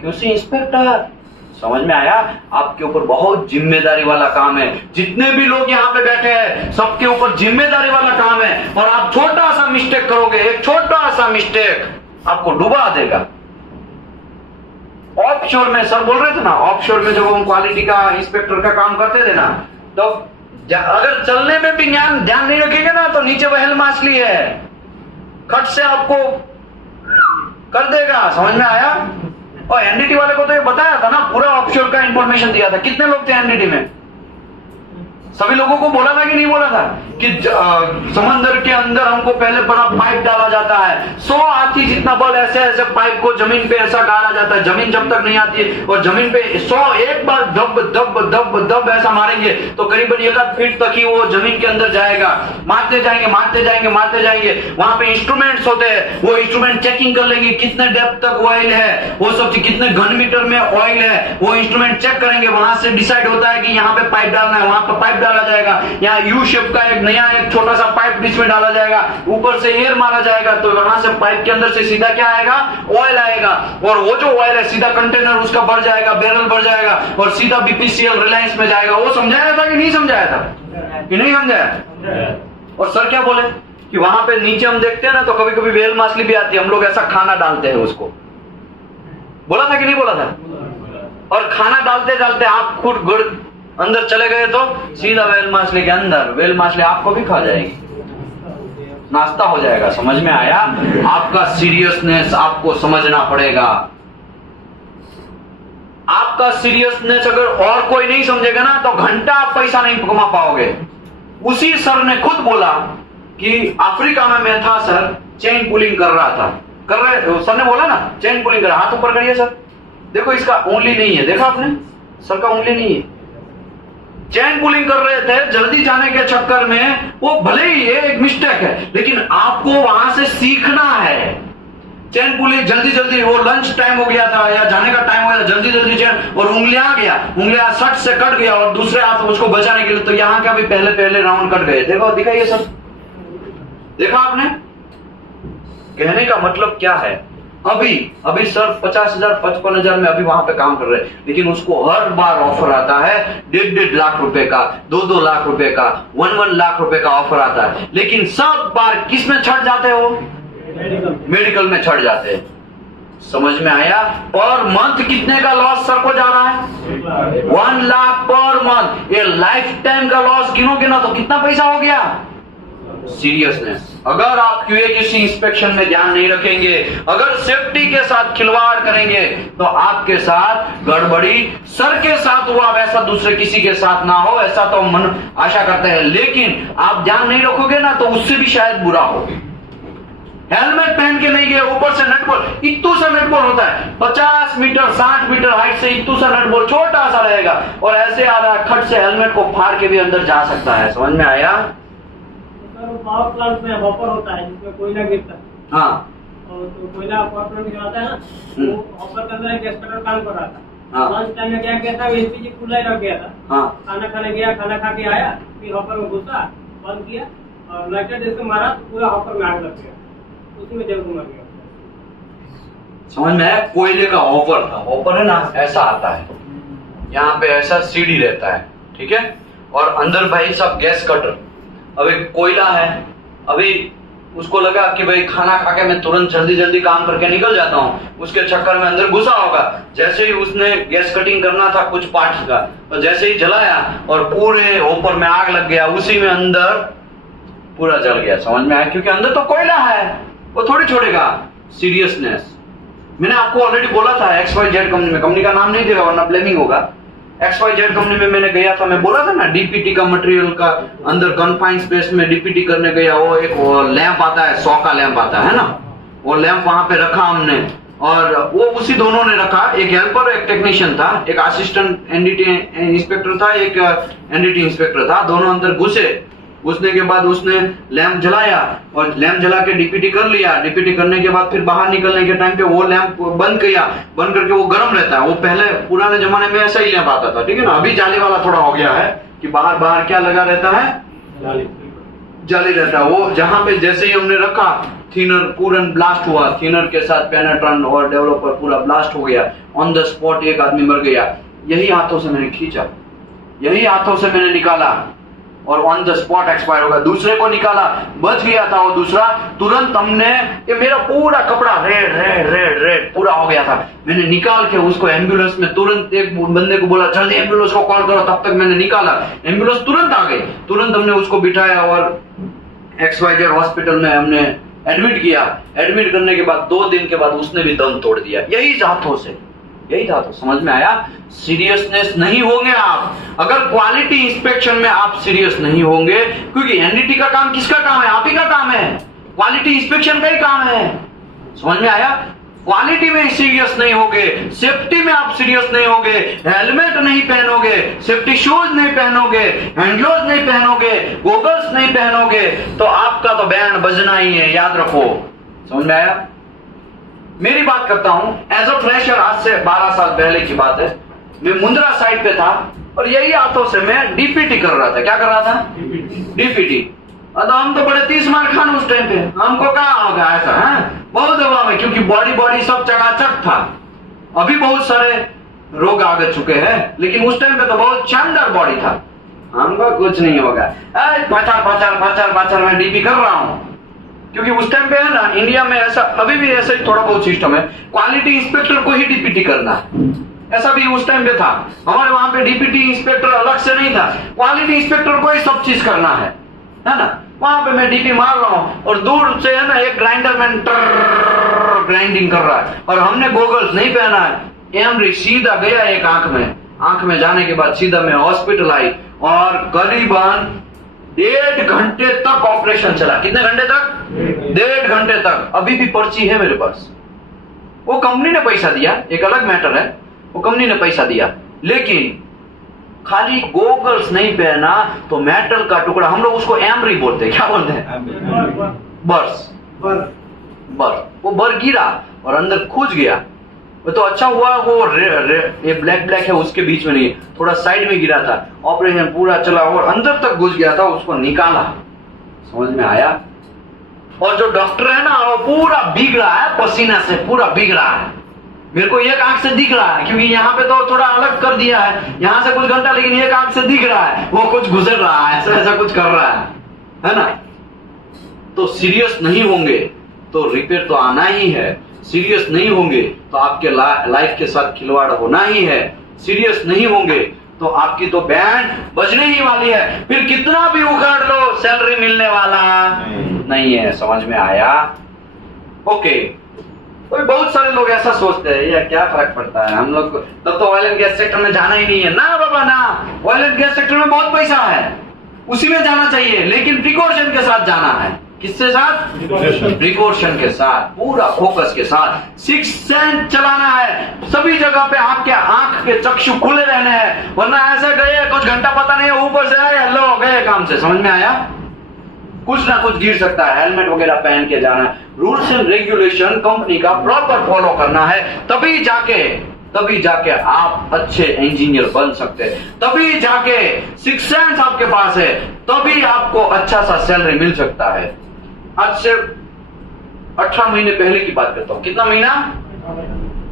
क्यूसी इंस्पेक्टर। समझ में आया? आपके ऊपर बहुत जिम्मेदारी वाला काम है। जितने भी लोग यहाँ पे बैठे हैं सबके ऊपर जिम्मेदारी वाला काम है। और आप छोटा सा मिस्टेक करोगे, एक छोटा सा मिस्टेक आपको डुबा देगा। ऑफशोर में सर बोल रहे थे ना, ऑफशोर में जब हम क्वालिटी का इंस्पेक्टर का काम करते थे ना, तो अगर चलने में भी ध्यान नहीं रखेंगे ना, तो नीचे व्हेल मछली है, खट से आपको कर देगा। समझ में आया? और एनडीटी वाले को तो ये बताया था ना, पूरा ऑफशोर का इंफॉर्मेशन दिया था। कितने लोग थे एनडीटी में? सभी लोगों को बोला था कि नहीं बोला था कि समंदर के अंदर हमको पहले बड़ा पाइप डाला जाता है, 100 हाथी जितना बल ऐसे ऐसे पाइप को जमीन पे ऐसा डाला जाता है, जमीन जब तक नहीं आती है, और जमीन पे 100 एक बार दब दब दब दब ऐसा मारेंगे तो करीबन 1 फीट तक ही वो जमीन के अंदर जाएगा। मारते जाएंगे मारते जाएंगे मारते जाएंगे। वहां पे इंस्ट्रूमेंट्स होते हैं, वो इंस्ट्रूमेंट चेकिंग कर लेंगे कितने डेप्थ तक ऑयल है, वो सब कितने घन मीटर में ऑयल है, वो इंस्ट्रूमेंट चेक करेंगे। वहां से डिसाइड होता है कि यहाँ पे पाइप डालना है, वहां पे पाइप डाला जाएगा। यहाँ यू शेप का एक नया एक छोटा सा पाइप बीच में डाला जाएगा, ऊपर से एयर मारा जाएगा, तो वहां से पाइप के अंदर से सीधा क्या आएगा? ऑयल आएगा। और वो जो ऑयल है सीधा कंटेनर उसका बढ़ जाएगा, बैरल बढ़ जाएगा और सीधा बीपीसीएल रिलायंस में जाएगा। वो समझाया था कि नहीं समझाया था? कि नहीं समझाया? और सर क्या बोले कि वहां पे नीचे हम देखते हैं ना, तो कभी कभी व्हेल मछली भी आती है, हम लोग ऐसा खाना डालते हैं उसको। बोला था कि नहीं बोला था? और खाना डालते डालते आप खुद गुड़ अंदर चले गए तो सीधा व्हेल मछली के अंदर, व्हेल मछली आपको भी खा जाएगी, नाश्ता हो जाएगा। समझ में आया? आपका सीरियसनेस आपको समझना पड़ेगा। आपका सीरियसनेस अगर और कोई नहीं समझेगा ना, तो घंटा आप पैसा नहीं कमा पाओगे। उसी सर ने खुद बोला कि अफ्रीका में मैं था सर, चेन पुलिंग कर रहा था, कर रहे सर ने बोला ना, चेन पुलिंग कर, हाथ ऊपर करिए सर, देखो इसका उंगली नहीं है, देखा आपने? सर का उंगली नहीं है। चेन पुलिंग कर रहे थे, जल्दी जाने के चक्कर में, वो भले ही ये एक मिस्टेक है, लेकिन आपको वहां से सीखना है। चेन पुलिंग जल्दी जल्दी, वो लंच टाइम हो गया था या जाने का टाइम हो गया था, जल्दी जल्दी चेन, और उंगलियां आ गया, उंगलियां सट से कट गया और दूसरे हाथ उसको बचाने के लिए, तो यहाँ का भी पहले पहले राउंड कट गए। देखो दिखाइए सर, देखा आपने? कहने का मतलब क्या है? अभी सर 50,000 55,000 में अभी वहां पे काम कर रहे हैं, लेकिन उसको हर बार ऑफर आता है 1.5 लाख रुपए का, 2 लाख रुपए का, 1 लाख रुपए का ऑफर आता है, लेकिन सब बार किस में छट जाते हो? मेडिकल में छट जाते हैं। समझ में आया? पर मंथ कितने का लॉस सर को जा रहा है? 1 लाख पर मंथ। ये लाइफ टाइम का लॉस गिनोगे ना तो कितना पैसा हो गया? सीरियसनेस। अगर आप QA/QC इंस्पेक्शन में ध्यान नहीं रखेंगे, अगर सेफ्टी के साथ खिलवाड़ करेंगे, तो आपके साथ गड़बड़ी सर के साथ हुआ वैसा दूसरे किसी के साथ ना हो, ऐसा तो मन आशा करते हैं। लेकिन आप ध्यान नहीं रखोगे ना, तो उससे भी शायद बुरा हो। हेलमेट पहन के नहीं गए, ऊपर से नट बोल, इतू सा नट बोल होता है, 50 मीटर 60 मीटर हाइट से इतू सा नट बोल छोटा सा रहेगा, और ऐसे आ रहा खट से हेलमेट को फाड़ के भी अंदर जा सकता है। समझ में आया? पावर प्लांट में हॉपर होता है जिसमें कोयला गिरता है। हाँ। और तो कोयला पावर प्लांट में आता है ना, वो हॉपर के अंदर एक एक्सकटर काम कर रहा था। हाँ। लंच टाइम में क्या किया था, एलपीजी खुला ही रख गया था। हाँ। खाना खाने गया, खाना खा के आया, फिर हॉपर में घुसा, बंद किया और लाइटर जिसको मारा तो पूरा हॉपर में आग लग गया, उसी में जल मर गया। समझ में आया? कोयले का हॉपर था, हॉपर है ना ऐसा आता है, यहाँ पे ऐसा सीढ़ी रहता है, ठीक है, और अंदर भाई साहब गैस कटर। अभी कोयला है, अभी उसको लगा कि भाई खाना खा के मैं तुरंत जल्दी जल्दी काम करके निकल जाता हूँ, उसके चक्कर में अंदर घुसा होगा। जैसे ही उसने गैस कटिंग करना था कुछ पार्ट्स का, तो जैसे ही जलाया और पूरे ऊपर में आग लग गया, उसी में अंदर पूरा जल गया। समझ में आया? क्योंकि अंदर तो कोयला है, वो थोड़ी छोड़ेगा। सीरियसनेस। मैंने आपको ऑलरेडी बोला था XYZ कंपनी में, कंपनी का नाम नहीं देगा वरना ब्लेमिंग होगा। XYZ कंपनी में मैंने गया था, मैं बोला था ना डीपीटी का मटेरियल का अंदर कन्फाइंड स्पेस में डीपीटी करने गया। वो एक लैंप आता है, 100 का लैंप आता है ना, वो लैंप वहां पे रखा हमने, और वो उसी दोनों ने रखा, एक हेल्पर एक टेक्नीशियन था, एक असिस्टेंट एनडीटी इंस्पेक्टर था, एक एनडीटी इंस्पेक्टर था। दोनों अंदर घुसे, घुसने के बाद उसने लैंप जलाया और लैंप जला के डीपीटी कर लिया। डीपीटी करने के बाद फिर बाहर निकलने के टाइम पे वो लैंप बंद किया, बंद करके वो गर्म रहता है। वो पहले पुराने जमाने में ऐसा ही लैंप आता था, ठीक है ना, अभी जाली वाला थोड़ा हो गया है, कि बाहर बाहर क्या लगा रहता है, जाली रहता है। वो जहां पे जैसे ही हमने रखा थिनर पूरा ब्लास्ट हुआ, थिनर के साथ पेनेट्रन और डेवलपर पूरा ब्लास्ट हो गया, ऑन द स्पॉट एक आदमी मर गया। यही हाथों से मैंने खींचा, यही हाथों से मैंने निकाला और ऑन द स्पॉट एक्सपायर हो गया। दूसरे को निकाला, बच गया था वो दूसरा, तुरंत हमने, ये मेरा पूरा कपड़ा रेड रेड रेड रेड पूरा हो गया था, मैंने निकाल के उसको एम्बुलेंस में तुरंत, एक बंदे को बोला जल्दी एम्बुलेंस को कॉल करो, तब तक मैंने निकाला, एम्बुलेंस तुरंत आ गई, तुरंत हमने उसको बिठाया और XYZ हॉस्पिटल में हमने एडमिट किया। एडमिट करने के बाद 2 दिन के बाद उसने भी दम तोड़ दिया, यही हाथों से, यही था। तो समझ में आया, सीरियसनेस नहीं होंगे आप अगर क्वालिटी इंस्पेक्शन में आप सीरियस नहीं होंगे, क्योंकि एनडीटी का काम किसका काम है, आप ही का काम है, क्वालिटी इंस्पेक्शन का ही काम है। समझ में आया, क्वालिटी में सीरियस नहीं होगे, सेफ्टी में आप सीरियस नहीं होगे, हेलमेट नहीं पहनोगे, सेफ्टी शूज नहीं पहनोगे, हैंड ग्लोव्स नहीं पहनोगे, गॉगल्स नहीं पहनोगे, तो आपका तो बैंड बजना ही है, याद रखो। समझ में आया, मेरी बात करता हूं एज अ फ्रेशर, आज से 12 साल पहले की बात है, मैं मुंद्रा साइड पे था और यही हाथों से मैं डीपीटी कर रहा था। क्या कर रहा था, डीपीटी। हम तो बड़े 30 मार खान उस टाइम पे, हमको कहा होगा ऐसा है बहुत दबा में, क्योंकि बॉडी सब चकाचक था। अभी बहुत सारे रोग आ चुके हैं, लेकिन उस टाइम पे तो बहुत शानदार बॉडी था, हमको कुछ नहीं होगा, पाचार मैं डीपी कर रहा हूं। क्योंकि उस टाइम पे है ना, इंडिया में ऐसा, अभी भी ऐसा ही थोड़ा बहुत सिस्टम है, क्वालिटी इंस्पेक्टर को ही डीपीटी करना है, ऐसा भी उस टाइम पे था। हमारे वहां पे डीपीटी इंस्पेक्टर अलग से नहीं था, क्वालिटी इंस्पेक्टर को ही सब चीज करना है ना। वहां पे मैं डीपी मार रहा हूं और दूर से है ना एक ग्राइंडर मैन ग्राइंडिंग कर रहा है और हमने गोगल्स नहीं पहना है। एमरी सीधा गया एक आंख में जाने के बाद सीधा मैं हॉस्पिटल आई और करीबन 1.5 घंटे तक ऑपरेशन चला। कितने घंटे तक, 1.5 घंटे तक। अभी भी पर्ची है मेरे पास, वो कंपनी ने पैसा दिया, एक अलग मैटर है, वो कंपनी ने पैसा दिया, लेकिन खाली गोगल्स नहीं पहना तो मेटल का टुकड़ा, हम लोग उसको एमरी बोलते हैं, क्या बोलते हैं, बर, वो बर गिरा और अंदर खुज गया। वो तो अच्छा हुआ वो ये ब्लैक है उसके बीच में नहीं, थोड़ा साइड में गिरा था, ऑपरेशन पूरा चला और अंदर तक घुस गया था, उसको निकाला। समझ में आया। और जो डॉक्टर है ना वो पूरा भीग रहा है पसीना से, पूरा भीग रहा है, मेरे को एक आंख से दिख रहा है, क्योंकि यहाँ पे तो थोड़ा अलग कर दिया है, यहाँ से कुछ घंटा, लेकिन एक आंख से दिख रहा है वो कुछ गुजर रहा है, ऐसा कुछ कर रहा है ना। तो सीरियस नहीं होंगे तो रिपेयर तो आना ही है, सीरियस नहीं होंगे तो आपके लाइफ के साथ खिलवाड़ होना ही है, सीरियस नहीं होंगे तो आपकी तो बैंड बजने ही वाली है, फिर कितना भी उखाड़ लो सैलरी मिलने वाला नहीं है। समझ में आया, ओके। तो बहुत सारे लोग ऐसा सोचते हैं यार क्या फर्क पड़ता है, हम लोग तब तो ऑयल एंड गैस सेक्टर में जाना ही नहीं है। ना बाबा ना, ऑयल एंड गैस सेक्टर में बहुत पैसा है, उसी में जाना चाहिए, लेकिन प्रिकॉशन के साथ जाना है। किसके साथ, प्रिकॉशन के साथ, पूरा फोकस के साथ। 6 सेंस चलाना है सभी जगह पे, आपके आंख के चक्षु खुले रहने हैं, वरना ऐसे गए कुछ घंटा पता नहीं है, ऊपर से आए हेलो गए काम से। समझ में आया, कुछ ना कुछ गिर सकता है, हेलमेट वगैरह पहन के जाना है, रूल्स एंड रेगुलेशन कंपनी का प्रॉपर फॉलो करना है, तभी जाके आप अच्छे इंजीनियर बन सकते हैं, तभी जाके 6 सेंस आपके पास है, तभी आपको अच्छा सा सैलरी मिल सकता है। आज से 18 महीने पहले की बात करता हूँ, कितना महीना,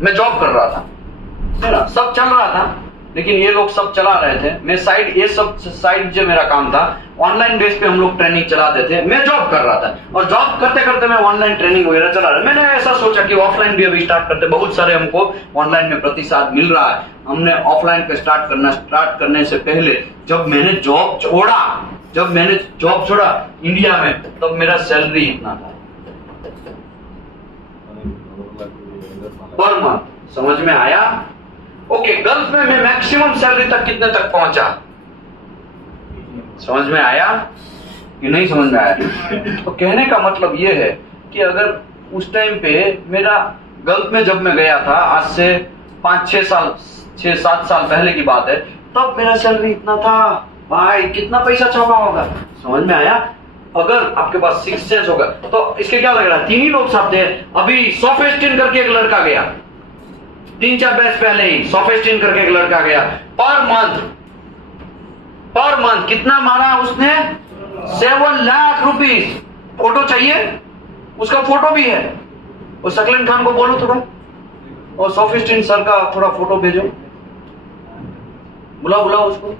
मैं जॉब कर रहा था, सब चल रहा था, लेकिन ये लोग सब चला रहे थे, मैं साइड, ये सब साइड जो मेरा काम था, ऑनलाइन बेस पे हम लोग ट्रेनिंग चलाते थे, मैं जॉब कर रहा था और जॉब करते करते मैं ऑनलाइन ट्रेनिंग वगैरह चला रहा। मैंने ऐसा सोचा कि ऑफलाइन भी अभी स्टार्ट करते, बहुत सारे हमको ऑनलाइन में प्रतिसाद मिल रहा है, हमने ऑफलाइन का स्टार्ट करने से पहले जब मैंने जॉब छोड़ा इंडिया में, तब मेरा सैलरी इतना था पर मंथ। समझ में आया, ओके। गल्फ में मैं मैक्सिमम सैलरी तक कितने तक पहुंचा, समझ में आया कि नहीं समझ में आया। तो कहने का मतलब ये है कि अगर उस टाइम पे मेरा गल्फ में जब मैं गया था, आज से 6-7 साल पहले की बात है, तब मेरा सैलरी इतना था, भाई कितना पैसा छापा होगा। समझ में आया। अगर आपके पास 6 सेंस होगा तो इसके क्या लग रहा है, 3 ही लोग छापते हैं। अभी सोफिस्टिन करके एक लड़का गया, 3-4 बैच पहले ही सोफिस्टिन करके एक लड़का गया, पर मंथ पर मंथ कितना मारा उसने? 7 लाख रुपीस। फोटो चाहिए? उसका फोटो भी है। और सकलेन खान को बोलो थोड़ा, और सोफिस्टिन सर का थोड़ा फोटो भेजो, बुलाओ उसको,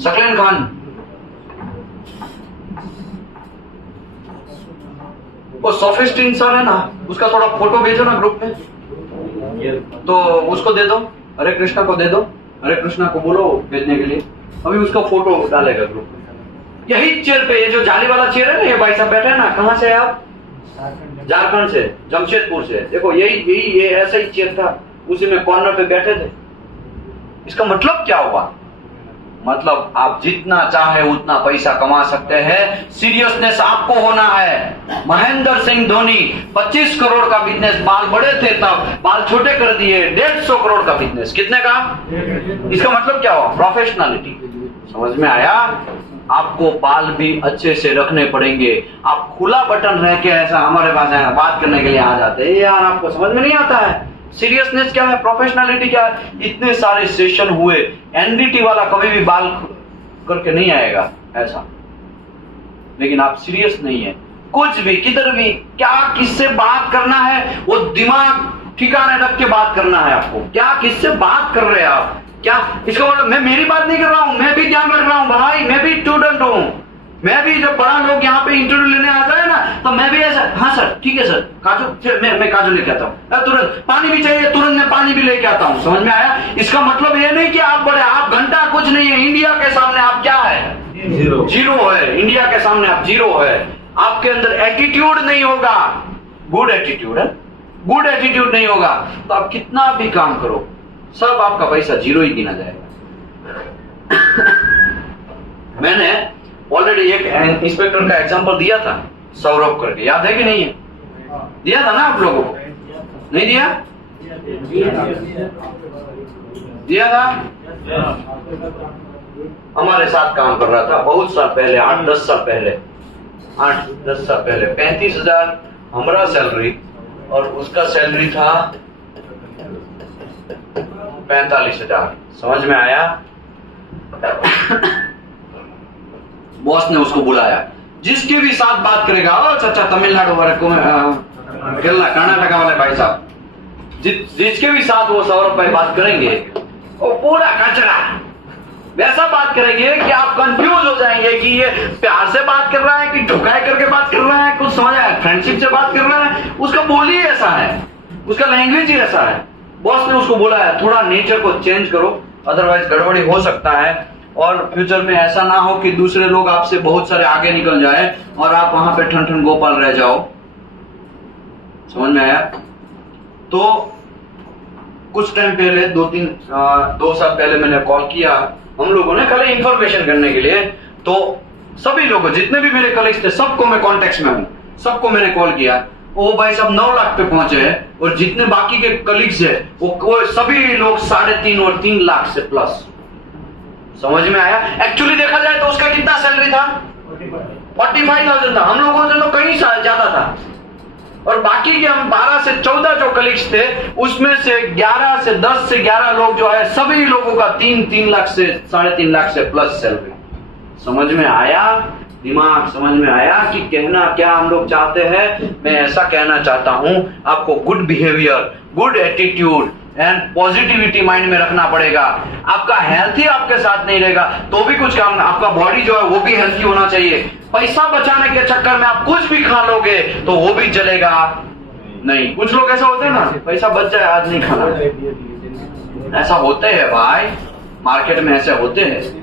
सकलेन खान। वो सोफिस्टिन सर है ना, उसका थोड़ा फोटो भेजो ना ग्रुप में, तो उसको दे दो, हरे कृष्णा को दे दो, हरे कृष्णा को बोलो भेजने के लिए, अभी उसका फोटो डालेगा ग्रुप में। यही चेयर पे, ये जो जाली वाला चेयर है ना, ये भाई साहब बैठे हैं ना, कहाँ से है आप? झारखंड से, जमशेदपुर से। देखो यही ये ऐसा ही चेयर था, उसी में कॉर्नर पे बैठे थे। इसका मतलब क्या हुआ? मतलब आप जितना चाहे उतना पैसा कमा सकते हैं, सीरियसनेस आपको होना है। महेंद्र सिंह धोनी 25 करोड़ का बिजनेस, बाल बड़े थे तब, बाल छोटे कर दिए, 150 करोड़ का बिजनेस। कितने का? इसका मतलब क्या हुआ? प्रोफेशनलिटी। समझ में आया? आपको बाल भी अच्छे से रखने पड़ेंगे। आप खुला बटन रह के ऐसा हमारे पास बात करने के लिए आ जाते हैं, यार आपको समझ में नहीं आता है सीरियसनेस क्या है, प्रोफेशनलिटी क्या है। इतने सारे सेशन हुए, एनडीटी वाला कभी भी बाल करके नहीं आएगा ऐसा, लेकिन आप सीरियस नहीं है। कुछ भी, किधर भी, क्या किससे बात करना है, वो दिमाग ठिकाने रख के बात करना है आपको। क्या किससे बात कर रहे हैं आप? क्या इसका मतलब मैं मेरी बात नहीं कर रहा हूं, मैं भी ध्यान रख रहा हूं भाई, मैं भी स्टूडेंट हूं। मैं भी जब बड़ा लोग यहाँ पे इंटरव्यू लेने आता है ना, तो मैं भी ऐसा, हाँ सर ठीक है सर, काजू मैं काजू लेके आता हूँ, तुरंत पानी भी चाहिए, तुरंत मैं पानी भी लेके आता हूँ। समझ में आया? इसका मतलब ये नहीं कि आप बड़े, आप घंटा कुछ नहीं है। इंडिया के सामने आप क्या है? जीरो है। इंडिया के सामने आप जीरो है। आपके अंदर एटीट्यूड नहीं होगा, गुड एटीट्यूड है, गुड एटीट्यूड नहीं होगा तो आप कितना भी काम करो, सब आपका पैसा जीरो ही गिना जाएगा। मैंने ऑलरेडी एक इंस्पेक्टर का एग्जांपल दिया था, सौरभ करके, याद है कि नहीं है? दिया था ना आप लोगों को? नहीं दिया? दिया था। हमारे साथ काम कर रहा था बहुत साल पहले, 8-10 साल पहले, 8-10 साल पहले। 35,000 हमारा सैलरी और उसका सैलरी था 45,000। समझ में आया? बॉस ने उसको बुलाया, जिसके भी साथ बात करेगा, ओ चाचा तमिलनाडु वाले को, केरला कर्नाटका वाले भाई साहब, जिसके भी साथ वो सौरभ भाई बात करेंगे, वो पूरा कचरा वैसा बात करेंगे कि आप कंफ्यूज हो जाएंगे कि ये प्यार से बात कर रहा है कि ढुकाए करके बात कर रहा है, कुछ समझ आया, फ्रेंडशिप से बात कर रहा है। उसका बोली ऐसा है, उसका लैंग्वेज ही ऐसा है। बॉस ने उसको बोला है थोड़ा नेचर को चेंज करो, अदरवाइज गड़बड़ी हो सकता है और फ्यूचर में ऐसा ना हो कि दूसरे लोग आपसे बहुत सारे आगे निकल जाए और आप वहां पे ठन ठन गोपाल रह जाओ। समझ में आया? तो कुछ टाइम पहले, 2 साल पहले मैंने कॉल किया हम लोगों ने, खाली इंफॉर्मेशन करने के लिए। तो सभी लोगों, जितने भी मेरे कलीग्स थे, सबको मैं कॉन्टेक्ट में हूं, सबको मैंने कॉल किया। वो भाई साहब 9 लाख पे पहुंचे हैं और जितने बाकी के कलीग्स है वो सभी लोग 3.5 और 3 लाख से प्लस। समझ में आया? एक्चुअली देखा जाए तो उसका कितना सैलरी था? 45,000 था। हम लोगों से तो कहीं ज्यादा था। और बाकी के हम 12 से 14 जो कलीग्स थे, उसमें से 10 से 11 लोग जो है, सभी लोगों का 3 लाख से 3.5 लाख से प्लस सैलरी। समझ में आया? दिमाग समझ में आया कि कहना क्या हम लोग चाहते हैं? मैं ऐसा कहना चाहता हूं, आपको good behaviour, good attitude and positivity mind में रखना पड़ेगा। आपका हेल्थ ही आपके साथ नहीं रहेगा तो भी कुछ काम, आपका बॉडी जो है वो भी हेल्थी होना चाहिए। पैसा बचाने के चक्कर में आप कुछ भी खा लोगे तो वो भी चलेगा नहीं। कुछ लोग ऐसा होते हैं ना, पैसा बच जाए आज नहीं खाना, ऐसा होते हैं भाई, मार्केट में ऐसे होते हैं।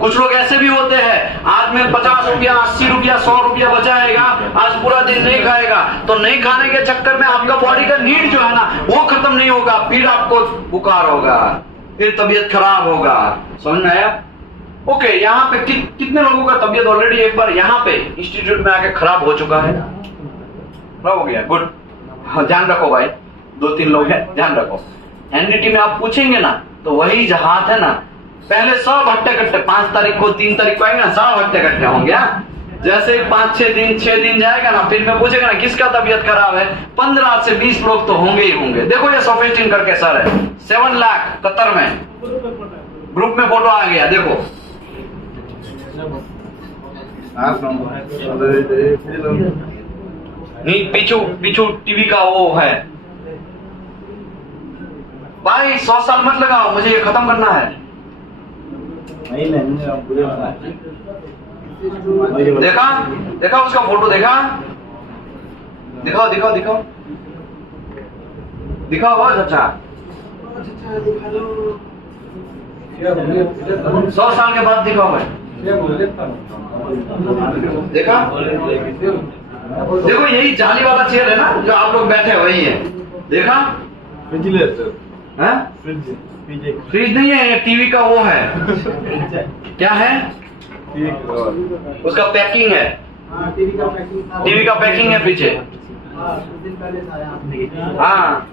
कुछ लोग ऐसे भी होते हैं, आज में 50 रुपया, 80 रुपया, 100 रुपया बचाएगा, आज पूरा दिन नहीं खाएगा, तो नहीं खाने के चक्कर में आपका बॉडी का नीड जो है ना वो खत्म नहीं होगा, फिर आपको बुखार होगा, फिर तबीयत खराब होगा। समझ में आया? ओके, यहाँ पे कितने लोगों का तबीयत ऑलरेडी एक बार यहाँ पे इंस्टीट्यूट में आके खराब हो चुका है? खराब हो गया, गुड। ध्यान रखो भाई, 2-3 लोग हैं, ध्यान रखो। एनडीटी में आप पूछेंगे ना तो वही हाथ है ना, पहले सब हट्टे कट्टे, 5 तारीख को 3 तारीख को आएंगे ना, सब हट्टे कट्टे होंगे। जैसे ही 6 दिन जाएगा ना, फिर मैं पूछेगा ना किसका तबीयत खराब है, 15 से 20 लोग तो होंगे ही होंगे। देखो ये सोफिस्टिन करके सर है, 7 लाख कतर में, ग्रुप में फोटो आ गया, देखो। नहीं, पीछू टीवी का वो है भाई। 100 साल मत लगाओ, मुझे ये खत्म करना है। देखा उसका फोटो, देखा, दिखाओ बहुत अच्छा। 100 साल के बाद दिखाओ भाई। देखा, देखो यही जाली वाला चेयर है ना जो आप लोग बैठे हैं, वही है। देखा, फ्रिज नहीं है, टीवी का वो है। क्या है? उसका पैकिंग है, टीवी का पैकिंग है पीछे। हाँ,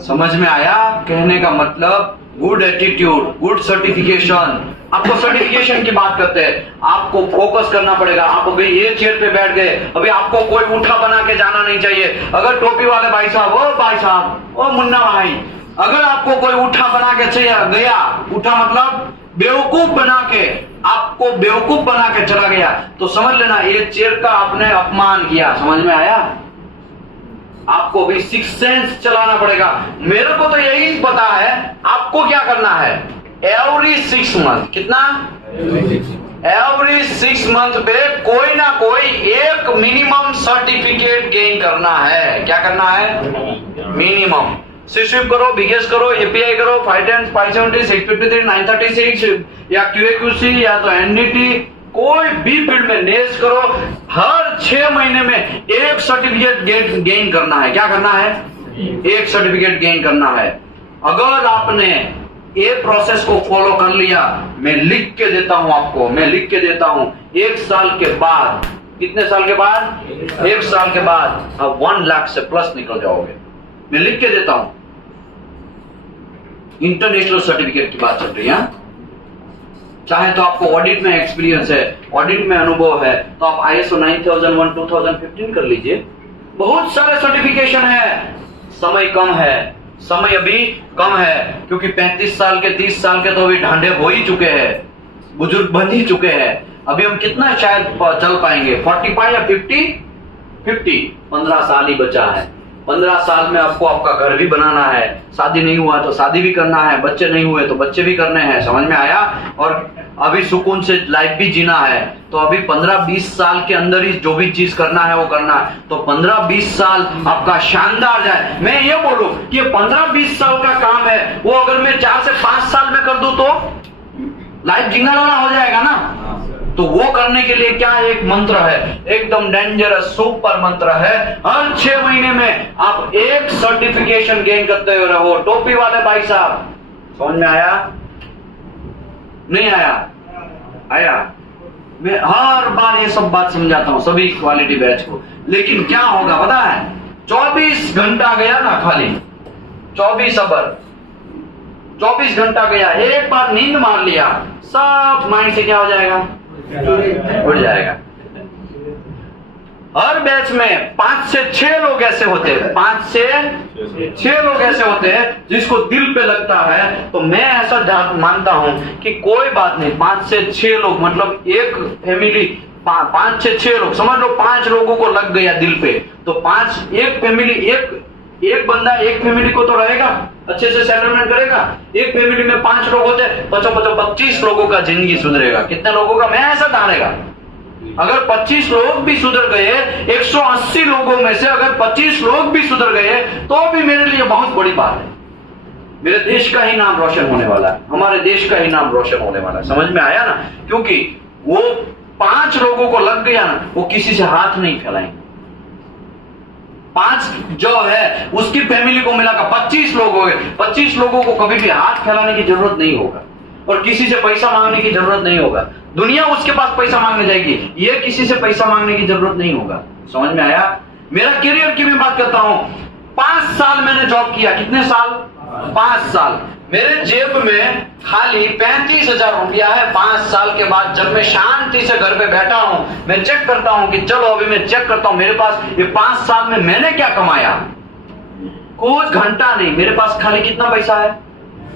समझ में आया? कहने का मतलब गुड एटीट्यूड, गुड सर्टिफिकेशन। आपको सर्टिफिकेशन की बात करते हैं, आपको फोकस करना पड़ेगा। आप अभी ये चेयर पे बैठ गए, अभी आपको कोई उठा बना के जाना नहीं चाहिए। अगर टोपी वाले भाई साहब, ओ मुन्ना भाई, अगर आपको कोई उठा बना के गया, उठा मतलब बेवकूफ बना के, आपको बेवकूफ बना के चला गया, तो समझ लेना ये चेयर का आपने अपमान किया। समझ में आया? आपको भी सिक्स सेंस चलाना पड़ेगा। मेरे को तो यही पता है आपको क्या करना है। एवरी 6 मंथ, कितना? एवरी 6 मंथ पे कोई ना कोई एक मिनिमम सर्टिफिकेट गेन करना है। क्या करना है? मिनिमम। सिस्विप करो, बीगेस करो, एपीआई करो, 510, 570, 653, 936 या QAQC या तो NDT, कोई भी फील्ड में नेस करो। हर 6 महीने में एक सर्टिफिकेट गेन करना है। क्या करना है? एक सर्टिफिकेट गेन करना है। अगर आपने ये प्रोसेस को फॉलो कर लिया, मैं लिख के देता हूं आपको, मैं लिख के देता हूं, 1 साल के बाद, कितने साल के बाद? 1 साल के बाद आप 1 लाख से प्लस निकल जाओगे। मैं लिख के देता हूं। इंटरनेशनल सर्टिफिकेट की बात चल रही है। चाहे तो आपको ऑडिट में एक्सपीरियंस है, ऑडिट में अनुभव है, तो आप ISO 9001 2015 कर लीजिए। बहुत सारे सर्टिफिकेशन है। समय कम है, समय अभी कम है, क्योंकि 35 साल के 30 साल के तो अभी ढांढे हो ही चुके हैं, बुजुर्ग बन ही चुके हैं। अभी हम कितना शायद चल पाएंगे? 45 या 50? 15 साल ही बचा है। 15 साल में आपको आपका घर भी बनाना है, शादी नहीं हुआ तो शादी भी करना है, बच्चे नहीं हुए तो बच्चे भी करने हैं। समझ में आया? और अभी सुकून से लाइफ भी जीना है, तो अभी 15-20 साल के अंदर ही जो भी चीज करना है वो करना है। तो 15-20 साल आपका शानदार जाए। मैं ये बोलूं कि 15-20 साल का काम है, वो अगर मैं 4 से 5 साल में कर दूं तो लाइफ जीना लाना हो जाएगा ना। तो वो करने के लिए क्या एक मंत्र है, एकदम डेंजरस सुपर मंत्र है। हर 6 महीने में आप एक सर्टिफिकेशन गेन करते हुए रहो। टोपी वाले भाई साहब, समझ में आया? नहीं आया? आया? मैं हर बार ये सब बात समझाता हूं सभी क्वालिटी बैच को, लेकिन क्या होगा पता है? 24 घंटा गया ना, खाली 24 अवर, 24 घंटा गया, एक बार नींद मार लिया, सब माइंड से क्या हो जाएगा? उड़ जाएगा। हर बैच में 5 से 6 लोग ऐसे होते हैं, 5 से 6 लोग ऐसे होते हैं जिसको दिल पे लगता है। तो मैं ऐसा मानता हूं कि कोई बात नहीं, 5 से 6 लोग मतलब एक फैमिली, 5 से 6 लोग समझ लो, 5 लोगों को लग गया दिल पे, तो 5 एक फैमिली, एक बंदा एक फैमिली को तो रहेगा, अच्छे से सेटलमेंट करेगा। एक फैमिली में 5 लोग होते, 25 लोगों का जिंदगी सुधरेगा। कितने लोगों का? मैं ऐसा धारेगा, अगर 25 लोग भी सुधर गए, 180 लोगों में से अगर 25 लोग भी सुधर गए, तो भी मेरे लिए बहुत बड़ी बात है। मेरे देश का ही नाम रोशन होने वाला है, हमारे देश का ही नाम रोशन होने वाला है। समझ में आया ना? क्योंकि वो 5 लोगों को लग गया ना, वो किसी से हाथ नहीं फैलाएंगे। 5 जो है उसकी फैमिली को मिलाकर 25 लोग हो गए। 25 लोगों को कभी भी हाथ फैलाने की जरूरत नहीं होगा और किसी से पैसा मांगने की जरूरत नहीं होगा। दुनिया उसके पास पैसा मांगने जाएगी, ये किसी से पैसा मांगने की जरूरत नहीं होगा। समझ में आया? मेरा करियर की मैं बात करता हूं, 5 साल मैंने जॉब किया। कितने साल? 5 साल। मेरे जेब में खाली 35,000 रुपया है। 5 साल के बाद जब मैं शांति से घर पे बैठा हूं, मैं चेक करता हूं कि चलो अभी मैं चेक करता हूं मेरे पास ये 5 साल में मैंने क्या कमाया। कुछ घंटा नहीं, मेरे पास खाली कितना पैसा है?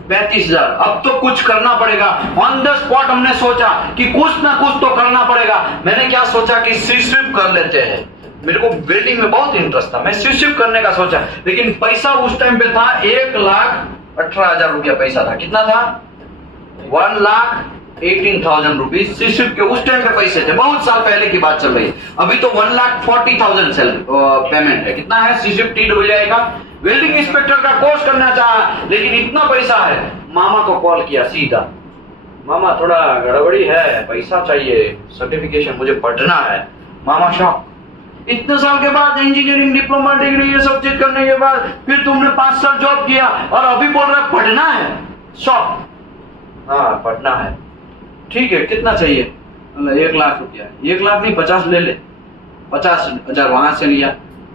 35,000। अब तो कुछ करना पड़ेगा। ऑन द स्पॉट हमने सोचा कि कुछ ना कुछ तो करना पड़ेगा। मैंने क्या सोचा कि सी स्विप कर लेते हैं। मेरे को वेल्डिंग में बहुत इंटरेस्ट था, मैं सी स्विप करने का सोचा, लेकिन पैसा उस टाइम पे था 1,18,000 रुपया पैसा था। कितना था? 1,18,000 रुपीज सी स्विप के उस टाइम पे पैसे थे। बहुत साल पहले की बात चल रही है। अभी तो 1,40,000 पेमेंट है। कितना है सी स्विप TWI का? वेल्डिंग इंस्पेक्टर का कोर्स करना चाहा, लेकिन इतना पैसा है। मामा को कॉल किया सीधा, मामा थोड़ा गड़बड़ी है, पैसा चाहिए, सर्टिफिकेशन मुझे पढ़ना है। मामा शॉक, इतने साल के बाद इंजीनियरिंग डिप्लोमा डिग्री ये सब चीज करने के बाद फिर तुमने 5 साल जॉब किया और अभी बोल रहा है पढ़ना है? शॉक। हाँ पढ़ना है, ठीक है कितना चाहिए? 1 लाख रुपया। 1 लाख नहीं 50 ले ले। 50,000 वहां से लिया,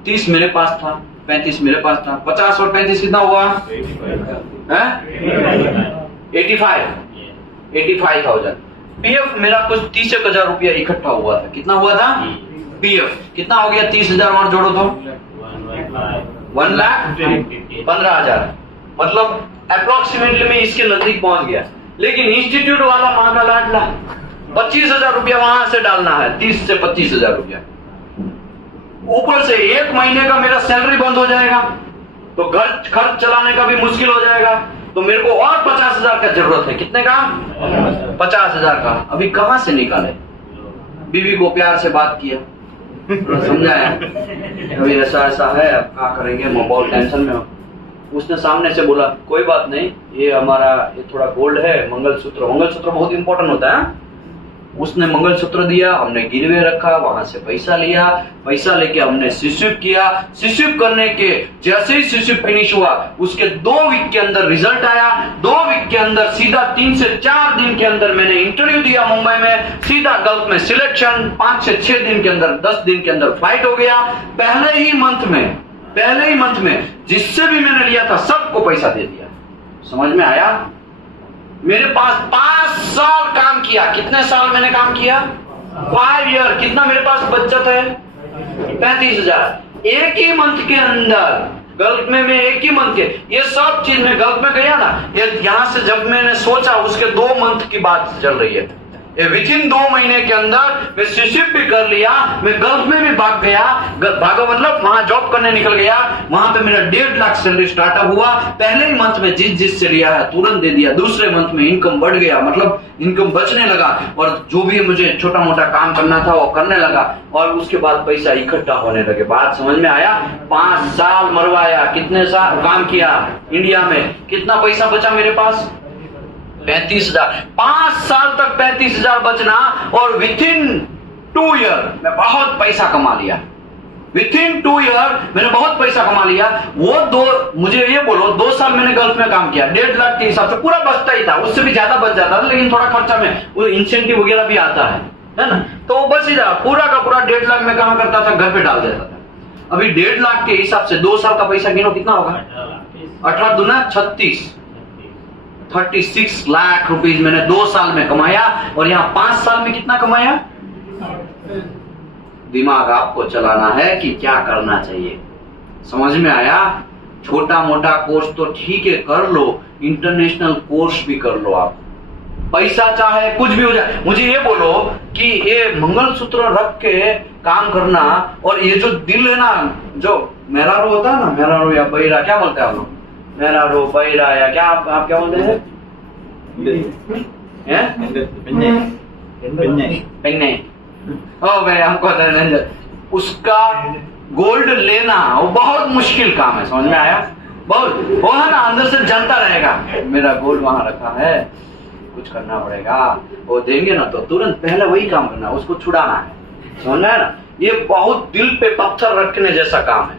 30 मेरे पास था, 35 मेरे पास था। 50 और 35 कितना हुआ? 85,000। पीएफ मेरा कुछ 30,000 रुपया इकट्ठा हुआ था। कितना हुआ था? पीएफ कितना हो गया? 30,000 और जोड़ो तो 1,15,000। मतलब अप्रोक्सीमेटली मैं इसके नजदीक पहुंच गया। लेकिन इंस्टीट्यूट वाला मां का लाडला 25,000 रुपया वहां से डालना है। 30 से 25,000 रुपया ऊपर से 1 महीने का मेरा सैलरी बंद हो जाएगा, तो घर खर्च चलाने का भी मुश्किल हो जाएगा। तो मेरे को और 50,000 का जरूरत है। कितने का? 50,000 का। अभी कहां से निकाले? बीवी को प्यार से बात किया, समझाया, अभी ऐसा ऐसा है, अब क्या करेंगे, मैं बहुत टेंशन में हूँ। उसने सामने से बोला कोई बात नहीं, ये हमारा ये थोड़ा गोल्ड है, मंगलसूत्र बहुत इंपॉर्टेंट होता है। उसने मंगलसूत्र दिया, हमने गिरवे रखा, वहां से पैसा लिया, पैसा लेके हमने सिस्विप किया। सिस्विप करने के जैसे ही सिस्विप फिनिश हुआ, उसके 2 वीक के अंदर रिजल्ट आया। 2 वीक के अंदर सीधा 3 से 4 दिन के अंदर मैंने इंटरव्यू दिया मुंबई में, सीधा गल्फ में सिलेक्शन। 5 से 6 दिन के अंदर, 10 दिन के अंदर फ्लाइट हो गया। पहले ही मंथ में जिससे भी मैंने लिया था सबको पैसा दे दिया। समझ में आया? मेरे पास 5 साल काम किया। कितने साल मैंने काम किया? 5 ईयर। कितना मेरे पास बचत है? 35,000। एक ही मंथ के अंदर गल्फ में मैं एक ही मंथ के ये सब चीज में गल्फ में गया ना। यहां से जब मैंने सोचा उसके 2 मंथ की बात चल रही है। विथिन 2 महीने के अंदर मैं सिस्विप भी कर लिया, मैं गल्फ में भी भाग गया। भागा मतलब वहां जॉब करने निकल गया। वहां पे मेरा 1.5 लाख सैलरी स्टार्टअप हुआ। पहले ही मंथ में जिस से लिया है तुरंत दे दिया। दूसरे मंथ में इनकम बढ़ गया, मतलब इनकम बचने लगा, और जो भी मुझे छोटा मोटा काम करना था वो करने लगा, और उसके बाद पैसा इकट्ठा होने लगे। बात समझ में आया? 5 साल मरवाया। कितने साल काम किया इंडिया में? कितना पैसा बचा मेरे पास? 35,000। 5 साल तक 35,000 बचना, और विथिन 2 ईयर मैं बहुत पैसा कमा लिया। विथिन 2 ईयर मैंने बहुत पैसा कमा लिया। मुझे ये बोलो 2 साल मैंने गल्फ में काम किया, 1.5 लाख के हिसाब से पूरा बचता ही था। उससे भी ज्यादा बच जाता था, लेकिन थोड़ा खर्चा में वो इंसेंटिव वगैरह भी आता है ना, तो वो बच ही रहा। पूरा का पूरा 1.5 लाख में कहां करता था, घर पे डाल देता था। अभी 1.5 लाख के हिसाब से 2 साल का पैसा गिनो कितना होगा? 18 दूना 36, 36 लाख रुपीज मैंने 2 साल में कमाया। और यहाँ 5 साल में कितना कमाया? दिमाग आपको चलाना है कि क्या करना चाहिए। समझ में आया? छोटा मोटा कोर्स तो ठीक है कर लो, इंटरनेशनल कोर्स भी कर लो। आप पैसा चाहे कुछ भी हो जाए। मुझे ये बोलो कि ये मंगलसूत्र रख के काम करना, और ये जो दिल है ना, जो मेहरारू होता है ना, मेहरारू या बहिरा, क्या बोलते हैं आप लोग? मेहरारू, बहिरा, या क्या आप क्या बोलते हैं? पेन्ने। ओ भाई हमको उसका गोल्ड लेना वो बहुत मुश्किल काम है। समझ में आया? बहुत वो है ना, अंदर से जानता रहेगा मेरा गोल्ड वहां रखा है, कुछ करना पड़ेगा। वो देंगे ना तो तुरंत पहले वही काम करना, उसको छुड़ाना है। समझ में आया ना? ये बहुत दिल पे पत्थर रखने जैसा काम है,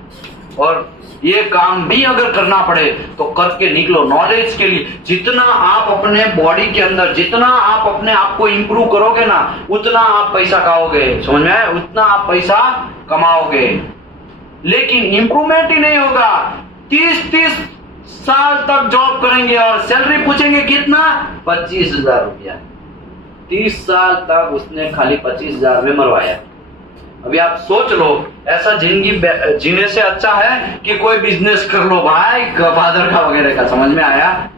और ये काम भी अगर करना पड़े तो करके निकलो। नॉलेज के लिए जितना आप अपने बॉडी के अंदर, जितना आप अपने आप को इंप्रूव करोगे ना, उतना आप पैसा खाओगे। समझ में आया? उतना आप पैसा कमाओगे। लेकिन इंप्रूवमेंट ही नहीं होगा। 30 साल तक जॉब करेंगे और सैलरी पूछेंगे कितना? 25,000 रुपया। 30 साल तक उसने खाली 25,000 में मरवाया। अभी आप सोच लो, ऐसा जिंदगी जीने से अच्छा है कि कोई बिजनेस कर लो भाई, बादर का वगैरह का। समझ में आया?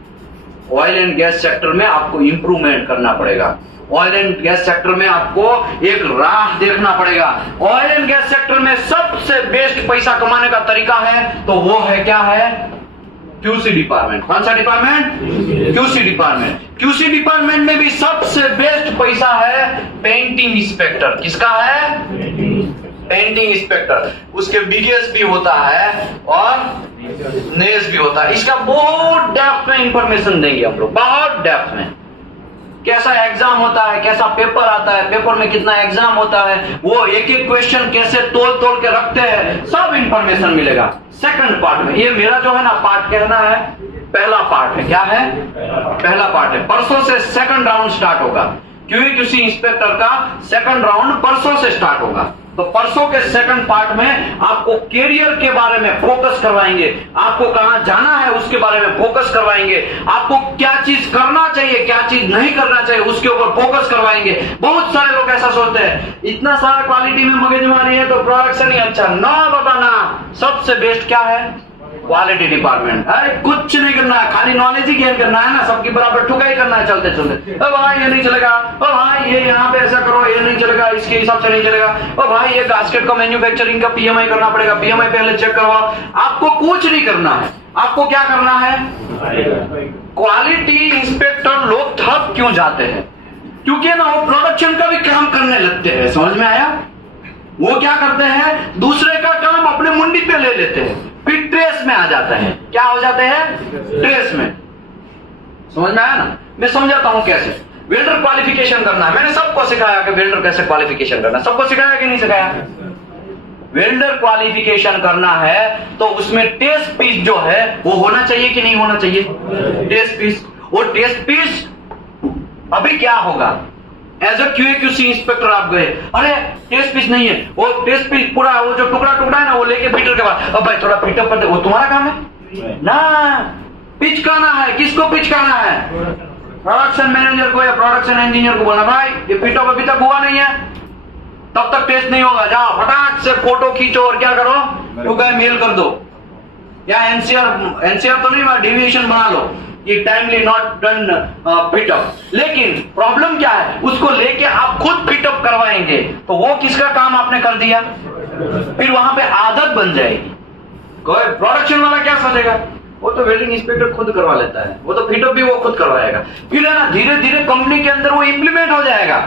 ऑयल एंड गैस सेक्टर में आपको इंप्रूवमेंट करना पड़ेगा। ऑयल एंड गैस सेक्टर में आपको एक राह देखना पड़ेगा। ऑयल एंड गैस सेक्टर में सबसे बेस्ट पैसा कमाने का तरीका है तो वो है क्या है? QC department. कौन सा department? QC department. QC department में भी सबसे बेस्ट पैसा है पेंटिंग इंस्पेक्टर। किसका है? Painting inspector. उसके बीडीएस भी होता है और नेस भी होता है। इसका बहुत डेप्थ में इंफॉर्मेशन देंगे हम लोग, बहुत डेप्थ में। कैसा एग्जाम होता है, कैसा पेपर आता है, पेपर में कितना एग्जाम होता है, वो एक एक क्वेश्चन कैसे तोड़ तोड़ के रखते हैं, सब इंफॉर्मेशन मिलेगा सेकंड पार्ट में। ये मेरा जो है ना पार्ट कहना है पहला पार्ट है। क्या है? पहला पार्ट है। परसों से सेकंड राउंड स्टार्ट होगा। क्यूसी इंस्पेक्टर का सेकंड राउंड परसों से स्टार्ट होगा। तो परसों के सेकंड पार्ट में आपको कैरियर के बारे में फोकस करवाएंगे, आपको कहां जाना है उसके बारे में फोकस करवाएंगे, आपको क्या चीज करना चाहिए क्या चीज नहीं करना चाहिए उसके ऊपर फोकस करवाएंगे। बहुत सारे लोग ऐसा सोचते हैं इतना सारा क्वालिटी में मगजमारी है तो प्रोडक्शन ही अच्छा। ना बाबा ना, सबसे बेस्ट क्या है? Quality department. अरे कुछ नहीं करना है, खाली नॉलेज ही गेन करना है ना, सबकी बराबर ठुकाई करना है चलते चलते। ओ भाई ये नहीं चलेगा, ओ भाई ये यहाँ पे ऐसा करो, ये नहीं चलेगा, इसके हिसाब से नहीं चलेगा, ओ भाई ये गास्केट का मैन्युफैक्चरिंग का पीएमआई करना पड़ेगा, पीएमआई पहले चेक करवाओ। आपको कुछ नहीं करना है, आपको क्या करना है? क्वालिटी इंस्पेक्टर लोग थक क्यों जाते हैं? क्योंकि ना वो प्रोडक्शन का भी काम करने लगते हैं। समझ में आया? वो क्या करते हैं? दूसरे का काम अपने मुंडी पे ले लेते हैं, फिर ट्रेस में आ जाता है। क्या हो जाते हैं? ट्रेस में। समझ में आया ना? मैं समझाता हूं कैसे। वेल्डर क्वालिफिकेशन करना है, मैंने सबको सिखाया कि वेल्डर कैसे क्वालिफिकेशन करना। सबको सिखाया कि नहीं सिखाया? वेल्डर क्वालिफिकेशन करना है तो उसमें टेस्ट पीस जो है वो होना चाहिए कि नहीं होना चाहिए? Test piece. वो टेस्ट पीस अभी क्या होगा? एज अ क्यूसी इंस्पेक्टर आप गए, अरे टेस्ट पीस नहीं है, वो टेस्ट पीस पूरा वो जो टुकड़ा टुकड़ा है ना वो लेके फीटर के बाद, अब भाई थोड़ा फीटर पर, वो तुम्हारा काम है ना। पिचकाना है, किसको पिचकाना है? प्रोडक्शन मैनेजर को या प्रोडक्शन इंजीनियर को बोलना भाई ये फीटर अभी तक हुआ नहीं है, तब तक टेस्ट नहीं होगा, जाओ फटाक से फोटो खींचो और क्या करो, तो गए मेल कर दो या एनसीआर तो नहीं, डेविएशन बना लो कि टाइमली नॉट डन फिटअप। लेकिन प्रॉब्लम क्या है? उसको लेके आप खुद फिटअप करवाएंगे तो वो किसका काम आपने कर दिया? फिर वहां पे आदत बन जाएगी। कोई प्रोडक्शन वाला क्या सोचेगा? वो तो वेल्डिंग इंस्पेक्टर खुद करवा लेता है, वो तो फिटअप भी वो खुद करवाएगा। फिर है ना धीरे धीरे कंपनी के अंदर वो इंप्लीमेंट हो जाएगा।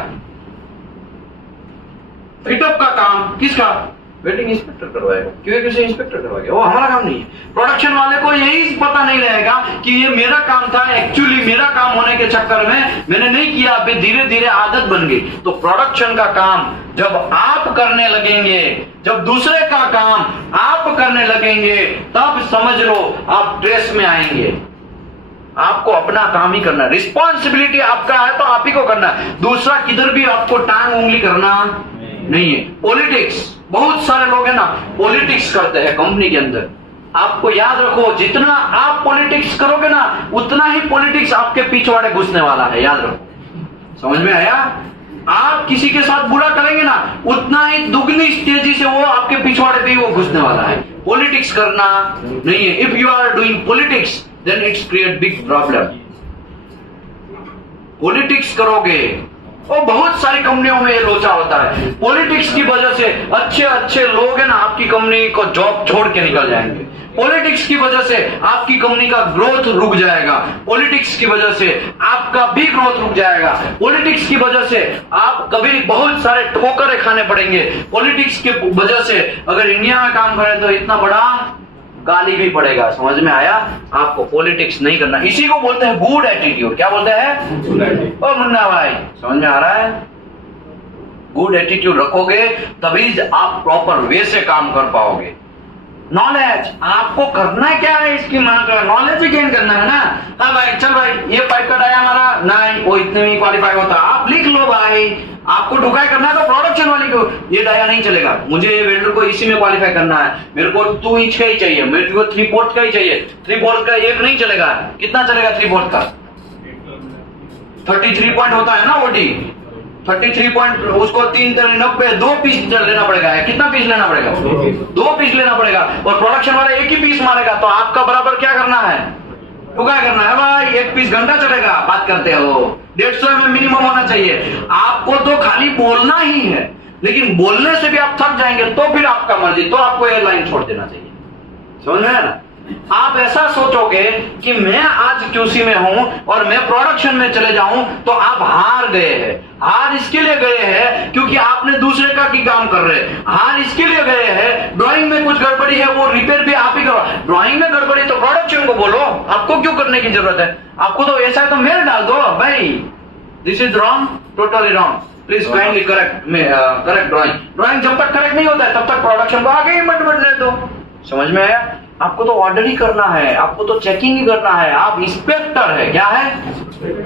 फिटअप का काम किसका? वेल्डिंग इंस्पेक्टर करवाएगा, क्यूसी इंस्पेक्टर करवाएगा, वो हमारा काम नहीं है। प्रोडक्शन वाले को यही पता नहीं रहेगा कि ये मेरा काम था, एक्चुअली मेरा काम होने के चक्कर में मैंने नहीं किया, अभी धीरे धीरे आदत बन गई। तो प्रोडक्शन का काम जब आप करने लगेंगे, जब दूसरे का काम आप करने लगेंगे, तब समझ लो आप ट्रेस में आएंगे। आपको अपना काम ही करना है, रिस्पॉन्सिबिलिटी आपका है तो आप ही को करना है, दूसरा किधर भी आपको टांग उंगली करना नहीं है। पॉलिटिक्स, बहुत सारे लोग हैं ना पॉलिटिक्स करते हैं कंपनी के अंदर। आपको याद रखो जितना आप पॉलिटिक्स करोगे ना उतना ही पॉलिटिक्स आपके पिछवाड़े घुसने वाला है, याद रखो। समझ में आया? आप किसी के साथ बुरा करेंगे ना उतना ही दुगनी तेजी से वो आपके पिछवाड़े पे ही वो घुसने वाला है। पॉलिटिक्स करना नहीं है। If you are doing politics then it's create big problem. Politics करोगे और बहुत सारी कंपनियों में ये लोचा होता है। पॉलिटिक्स की वजह से अच्छे अच्छे लोग हैं ना आपकी कंपनी को जॉब छोड़ के निकल जाएंगे। पॉलिटिक्स की वजह से आपकी कंपनी का ग्रोथ रुक जाएगा। पॉलिटिक्स की वजह से आपका भी ग्रोथ रुक जाएगा। पॉलिटिक्स की वजह से आप कभी बहुत सारे ठोकरें खाने पड़ेंगे। पॉलिटिक्स की वजह से अगर इंडिया में काम करें तो इतना बड़ा गाली भी पड़ेगा। समझ में आया? आपको पॉलिटिक्स नहीं करना। इसी को बोलते हैं गुड एटीट्यूड। क्या बोलते हैं? ओ मुन्ना भाई समझ में आ रहा है? गुड एटीट्यूड रखोगे तभी आप प्रॉपर वे से काम कर पाओगे। नॉलेज आपको करना क्या है? इसकी नॉलेज ही गेन करना है ना। हाँ भाई चल भाई ये पाइप का डाया हमारा नहीं, वो इतने में क्वालिफाई होता, आप लिख लो भाई। आपको ढुकाई करना है तो प्रोडक्शन वाली को ये डाया नहीं चलेगा, मुझे ये वेल्डर को इसी में क्वालिफाई करना है, मेरे को 2 इंच का ही चाहिए, मेरे को 3/4 का ही चाहिए। 3/4 का एक नहीं चलेगा। कितना चलेगा 3/4 का? 33 पॉइंट होता है ना ओटी। 33 पॉइंट उसको 3 2 पीस लेना पड़ेगा। कितना पीस लेना पड़ेगा? 2 पीस लेना पड़ेगा। और प्रोडक्शन वाला एक ही पीस मारेगा तो आपका बराबर क्या करना है? ठुकाई करना है भाई, 1 पीस घंटा चलेगा, बात करते हो 150 में मिनिमम होना चाहिए। आपको तो खाली बोलना ही है, लेकिन बोलने से भी आप थक जाएंगे तो फिर आपका मर्जी, तो आपको एयरलाइन छोड़ देना चाहिए। समझ में है ना? आप ऐसा सोचोगे कि मैं आज QC में हूं और मैं प्रोडक्शन में चले जाऊं तो आप हार गए हैं। हार इसके लिए गए हैं क्योंकि आपने दूसरे का की काम कर रहे हैं। हार इसके लिए गए हैं, ड्राइंग में कुछ गड़बड़ी है वो रिपेयर भी आप ही करो। ड्राइंग में गड़बड़ी तो प्रोडक्शन को बोलो, आपको क्यों करने की जरूरत है? आपको तो ऐसा है तो मेल डाल दो भाई, this is wrong, totally wrong, please kindly correct drawing जब तक करेक्ट नहीं होता है तब तक प्रोडक्शन को आगे ही मत बढ़ने दो। समझ में आया? आपको तो ऑर्डर ही करना है, आपको तो चेकिंग ही करना है। आप इंस्पेक्टर है, क्या है?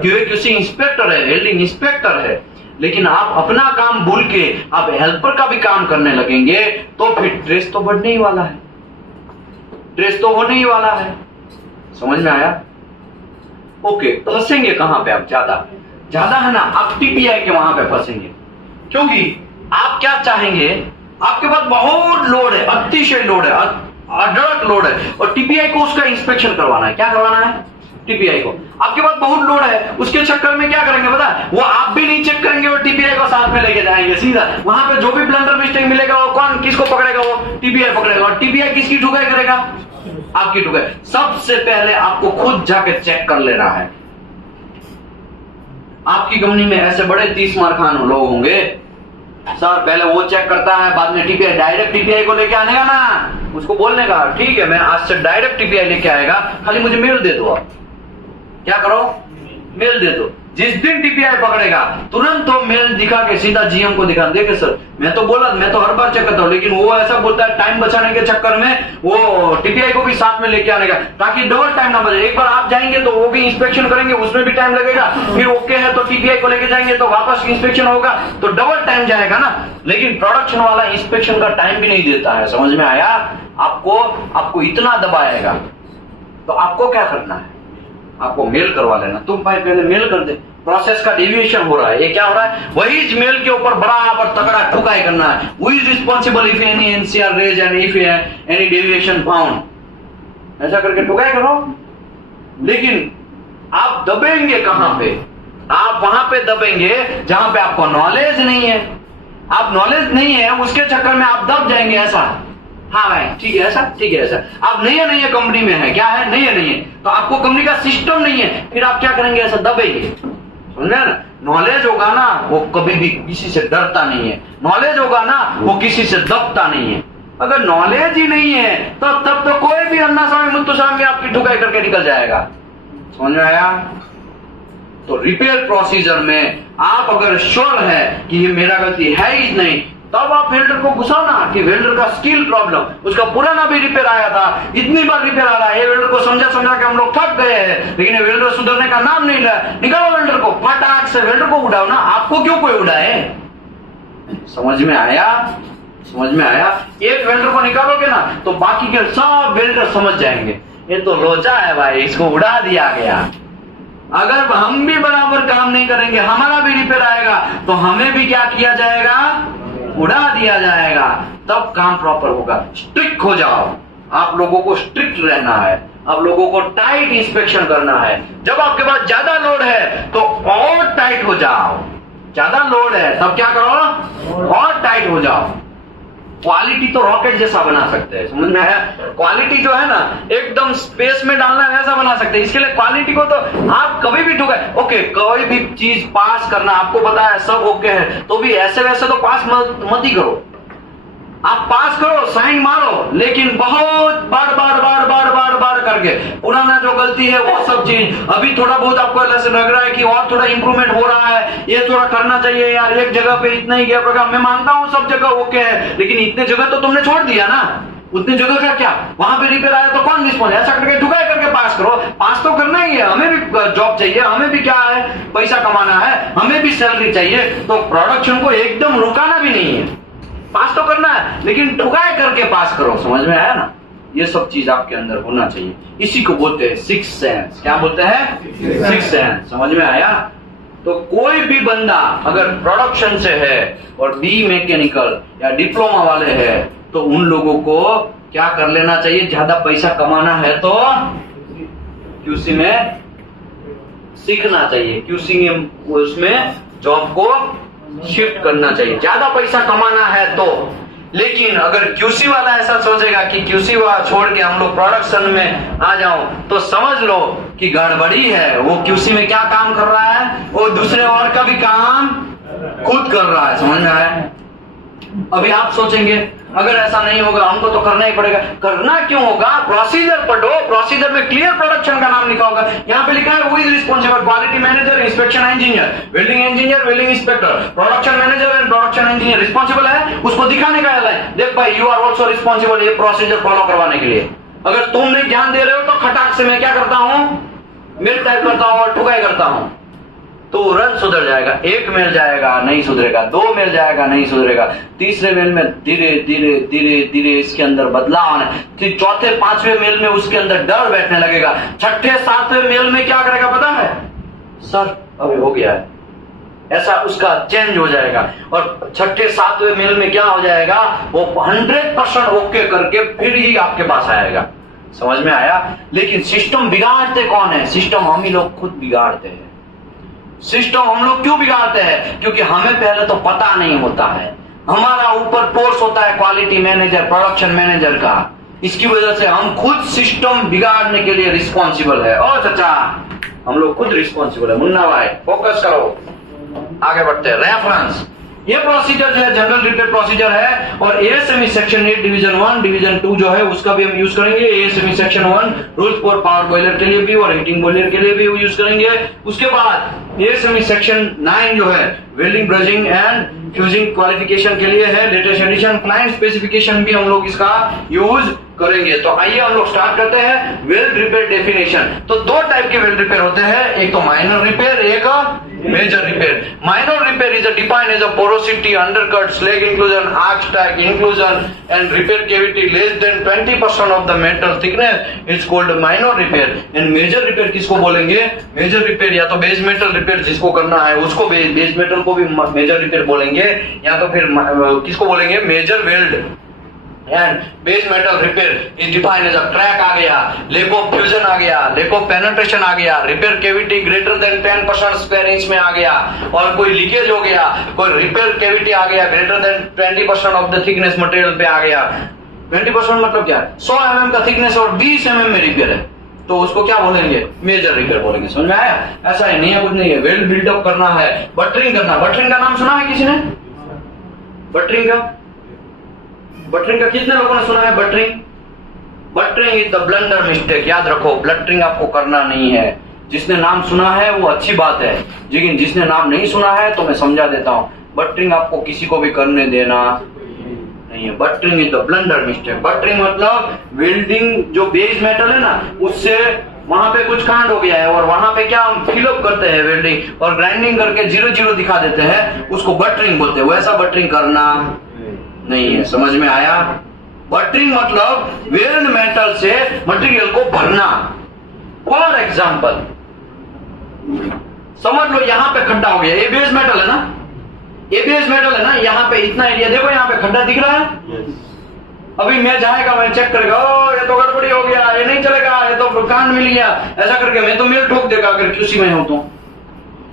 QC इंस्पेक्टर है, वेल्डिंग इंस्पेक्टर है। लेकिन आप अपना काम भूल के आप हेल्पर का भी काम करने लगेंगे तो फिर ट्रेस तो बढ़ने ही वाला है, ट्रेस तो होने ही वाला है। समझ में आया? ओके, फंसेंगे कहां पे आप? ज्यादा है ना, आप TPI के वहां पे फंसेंगे, क्योंकि आप क्या चाहेंगे, आपके पास बहुत लोड है, अतिशय लोड है, अडल्ट लोड है, और TPI को उसका इंस्पेक्शन करवाना है। क्या करवाना है? TPI को। आपके पास बहुत लोड है, उसके चक्कर में क्या करेंगे पता है? वो आप भी नहीं चेक करेंगे और TPI को साथ में लेके जाएंगे सीधा। वहां पे जो भी ब्लंडर मिस्टेक मिलेगा वो कौन किसको पकड़ेगा? वो TPI पकड़ेगा। और TPI किसकी ठुकाई करेगा? आपकी ठुकाई। सबसे पहले आपको खुद जाके चेक कर लेना है। आपकी कंपनी में ऐसे बड़े 30 मार खान लोग होंगे, सर पहले वो चेक करता है, बाद में TPI, डायरेक्ट TPI को लेके आने का ना, उसको बोलने का ठीक है मैं आज से डायरेक्ट TPI लेके आएगा, खाली मुझे मेल दे दो। आप क्या करो? मेल दे दो। जिस दिन TPI पकड़ेगा तुरंत तो मेल दिखा के सीधा GM को दिखा, देखे सर मैं तो बोला, मैं तो हर बार चेक करता हूँ, लेकिन वो ऐसा बोलता है टाइम बचाने के चक्कर में वो TPI को भी साथ में लेके आने का, ताकि डबल टाइम ना बचे। एक बार आप जाएंगे तो वो भी इंस्पेक्शन करेंगे, उसमें भी टाइम लगेगा, फिर ओके है तो TPI को लेके जाएंगे तो वापस इंस्पेक्शन होगा, तो डबल टाइम जाएगा ना। लेकिन प्रोडक्शन वाला इंस्पेक्शन का टाइम भी नहीं देता है। समझ में आया? आपको इतना दबाएगा तो आपको क्या करना है? आपको मेल करवा लेना। तुम भाई पहले मेल कर दे, प्रोसेस का डेविएशन हो रहा है, ये क्या हो रहा है? वही मेल के ऊपर बराबर तगड़ा ठुकाई करना है। Who is responsible if any NCR raise and if any deviation found, ऐसा करके ठुकाई करो। लेकिन आप दबेंगे कहां पे? आप वहां पे दबेंगे जहां पे आपको नॉलेज नहीं है। आप नॉलेज नहीं है उसके चक्कर में आप दब जाएंगे। ऐसा हाँ भाई ठीक है, ऐसा ठीक है, ऐसा आप नहीं है कंपनी में है, क्या है नहीं है, तो आपको कंपनी का सिस्टम नहीं है, फिर आप क्या करेंगे? ऐसा दबेंगे। समझे ना? नॉलेज होगा ना वो कभी भी किसी से डरता नहीं है, नॉलेज होगा ना वो किसी से दबता नहीं है। अगर नॉलेज ही नहीं है तो तब तो कोई भी अन्ना स्वामी मुत्तु स्वामी आपकी ठुकाई करके निकल जाएगा। समझ में आया? तो रिपेयर प्रोसीजर में आप अगर श्योर है कि ये मेरा गलती है ही नहीं, तब आप वेल्डर को घुसाओ ना कि वेल्डर का स्किल प्रॉब्लम, उसका पुराना भी रिपेयर आया था, इतनी बार रिपेयर आ रहा है, ये वेल्डर को समझा के हम लोग थक गए हैं, लेकिन ये वेल्डर सुधरने का नाम नहीं लिया। निकालो वेल्डर को, फटाक से वेल्डर को उड़ाओ ना, आपको क्यों कोई उड़ाए? समझ में आया? समझ में आया? एक वेल्डर को निकालोगे ना तो बाकी के सब वेल्डर समझ जाएंगे ये तो लोचा है भाई, इसको उड़ा दिया गया। अगर हम भी बराबर काम नहीं करेंगे, हमारा भी रिपेयर आएगा तो हमें भी क्या किया जाएगा? उड़ा दिया जाएगा। तब काम प्रॉपर होगा। स्ट्रिक्ट हो जाओ, आप लोगों को स्ट्रिक्ट रहना है, आप लोगों को टाइट इंस्पेक्शन करना है। जब आपके पास ज्यादा लोड है तो और टाइट हो जाओ, ज्यादा लोड है तब क्या करो? और टाइट हो जाओ। क्वालिटी तो रॉकेट जैसा बना सकते हैं, समझ में आया? क्वालिटी जो है ना एकदम स्पेस में डालना वैसा बना सकते हैं। इसके लिए क्वालिटी को तो आप कभी भी ठुकाए, ओके कोई भी चीज पास करना आपको पता है सब ओके है, तो भी ऐसे वैसे तो पास मत ही करो। आप पास करो, साइन मारो, लेकिन बहुत बार करके पुराना जो गलती है वो सब चीज अभी थोड़ा बहुत आपको ऐसा लग रहा है कि और थोड़ा इंप्रूवमेंट हो रहा है, ये थोड़ा करना चाहिए यार, एक जगह पे इतना ही गया प्रकार, मैं मानता हूँ सब जगह ओके है, लेकिन इतने जगह तो तुमने छोड़ दिया ना, उतनी जगह का क्या? वहां पे रिपेयर आया तो कौन रिस्पॉन्स? ऐसा करके ठुकाई करके पास करो। पास तो करना ही है, हमें भी जॉब चाहिए, हमें भी क्या है पैसा कमाना है, हमें भी सैलरी चाहिए, तो प्रोडक्शन को एकदम रुकाना भी नहीं है, पास तो करना है, लेकिन ठुकाई करके पास करो। समझ में आया ना? ये सब चीज आपके अंदर होना चाहिए। इसी को बोलते हैं सिक्स सेंस। क्या बोलते हैं? Six sense. समझ में आया? तो कोई भी बंदा अगर प्रोडक्शन से है और बी मैकेनिकल या डिप्लोमा वाले हैं तो उन लोगों को क्या कर लेना चाहिए? ज्यादा पैसा कमाना है तो क्यूसी में सीखना चाहिए, क्यूसी में उसमें जॉब को शिफ्ट करना चाहिए, ज्यादा पैसा कमाना है तो। लेकिन अगर क्यूसी वाला ऐसा सोचेगा कि क्यूसी वाला छोड़ के हम लोग प्रोडक्शन में आ जाओ, तो समझ लो कि गड़बड़ी है। वो क्यूसी में क्या काम कर रहा है, वो दूसरे और का भी काम खुद कर रहा है। समझ में आया? अभी आप सोचेंगे अगर ऐसा नहीं होगा हमको तो करना ही पड़ेगा। करना क्यों होगा? प्रोसीजर पढ़ो, प्रोसीजर में क्लियर प्रोडक्शन का नाम लिखा होगा। यहाँ पे लिखा है who is responsible, quality manager, inspection engineer, welding inspector, production manager and production engineer responsible है, उसको दिखाने का है। देख भाई यू आर ऑल्सो रिस्पांसिबल ये प्रोसीजर फॉलो करवाने के लिए। अगर तुम नहीं ध्यान दे रहे हो तो खटाक से मैं क्या करता हूँ, मेल टाइप करता हूँ और ठुकाई करता हूँ, तो तुरंत सुधर जाएगा। एक मेल जाएगा नहीं सुधरेगा, 2 मेल जाएगा नहीं सुधरेगा, तीसरे मेल में धीरे धीरे धीरे धीरे इसके अंदर बदलाव आने, फिर चौथे 5वें मेल में उसके अंदर डर बैठने लगेगा, 6ठे 7वें मेल में क्या करेगा पता है? सर अभी हो गया है, ऐसा उसका चेंज हो जाएगा। और 6ठे 7वें मेल में क्या हो जाएगा, वो 100% ओके करके फिर ही आपके पास आएगा। समझ में आया? लेकिन सिस्टम बिगाड़ते कौन है? सिस्टम हम ही लोग खुद बिगाड़ते हैं। सिस्टम हम लोग क्यों बिगाड़ते हैं? क्योंकि हमें पहले तो पता नहीं होता है। हमारा ऊपर फोर्स होता है क्वालिटी मैनेजर, प्रोडक्शन मैनेजर का। इसकी वजह से हम खुद सिस्टम बिगाड़ने के लिए रिस्पॉन्सिबल है। ओ चाचा, हम लोग खुद रिस्पॉन्सिबल है। मुन्ना भाई फोकस करो, आगे बढ़ते हैं। रेफरेंस, ये प्रोसीजर जो है जनरल रिपेयर प्रोसीजर है, और एएसएमई सेक्शन 8 डिवीजन 1 डिवीजन 2 जो है उसका भी हम यूज करेंगे। ASME section 1 rules for power boiler के लिए भी और हीटिंग बॉयलर के लिए भी यूज करेंगे। उसके बाद एएसएमई सेक्शन 9 जो है वेल्डिंग, ब्रजिंग एंड फ्यूजिंग क्वालिफिकेशन के लिए है, लेटेस्ट एडिशन। क्लाइंट स्पेसिफिकेशन भी हम लोग इसका यूज करेंगे। तो आइए हम लोग स्टार्ट करते हैं वेल्ड रिपेयर डेफिनेशन। तो 2 टाइप के वेल्ड रिपेयर होते हैं, एक तो माइनर रिपेयर, एक major repair. Minor repair is defined as a porosity, undercut, slag inclusion, arc stack inclusion and repair cavity less than 20% of the metal thickness is called minor repair. And major repair किसको बोलेंगे? Major repair या तो base metal repair जिसको करना है उसको base metal को भी मेजर रिपेयर बोलेंगे, या तो फिर किसको बोलेंगे? Major weld and base metal repair is defined as a crack आ गया, लैक ऑफ फ्यूजन आ गया, लैक ऑफ पेनिट्रेशन आ गया, repair cavity greater than 10% square inch में आ गया, और कोई लीकेज हो गया, कोई रिपेयर कैविटी आ गया greater than 20% of the thickness material पे आ गया। 20% मतलब क्या है? 100 mm का थिकनेस और 20 mm में रिपेयर है, तो उसको क्या बोलेंगे? मेजर रिपेयर बोलेंगे। समझ में आया? ऐसा ही नहीं है, कुछ नहीं है। वेल्ड बिल्डअप करना है, बटरिंग करना। बटरिंग का नाम सुना है किसी ने? बटरिंग का कितने लोगों ने सुना है? Buttering is the blunder mistake. याद रखो, बटरिंग आपको करना नहीं है। जिसने नाम सुना है वो अच्छी बात है, लेकिन जिसने नाम नहीं सुना है तो मैं समझा देता हूं, बटरिंग आपको किसी को भी करने देना नहीं है। Buttering is the blunder mistake. Buttering मतलब वेल्डिंग, जो बेस मेटल है ना, उससे वहां पे कुछ कांड हो गया है और वहां पे क्या हम फिलअप करते हैं वेल्डिंग और ग्राइंडिंग करके 0-0 दिखा देते हैं, उसको बटरिंग बोलते हैं। वैसा बटरिंग करना नहीं है। समझ में आया? बटरिंग मतलब वेल्ड मेटल से मटेरियल को भरना। फॉर एग्जांपल समझ लो यहाँ पे खड्डा हो गया, ये बेस मेटल है ना, ये बेस मेटल है ना, यहाँ पे इतना एरिया देखो, यहाँ पे खड्डा दिख रहा है। अभी मैं जाएगा, मैं चेक करेगा, ओ ये तो गड़बड़ी हो गया, ये नहीं चलेगा, ये तो कांड मिल गया, ऐसा करके मैं तो मेल ठोक देगा अगर क्यूसी में हो तो।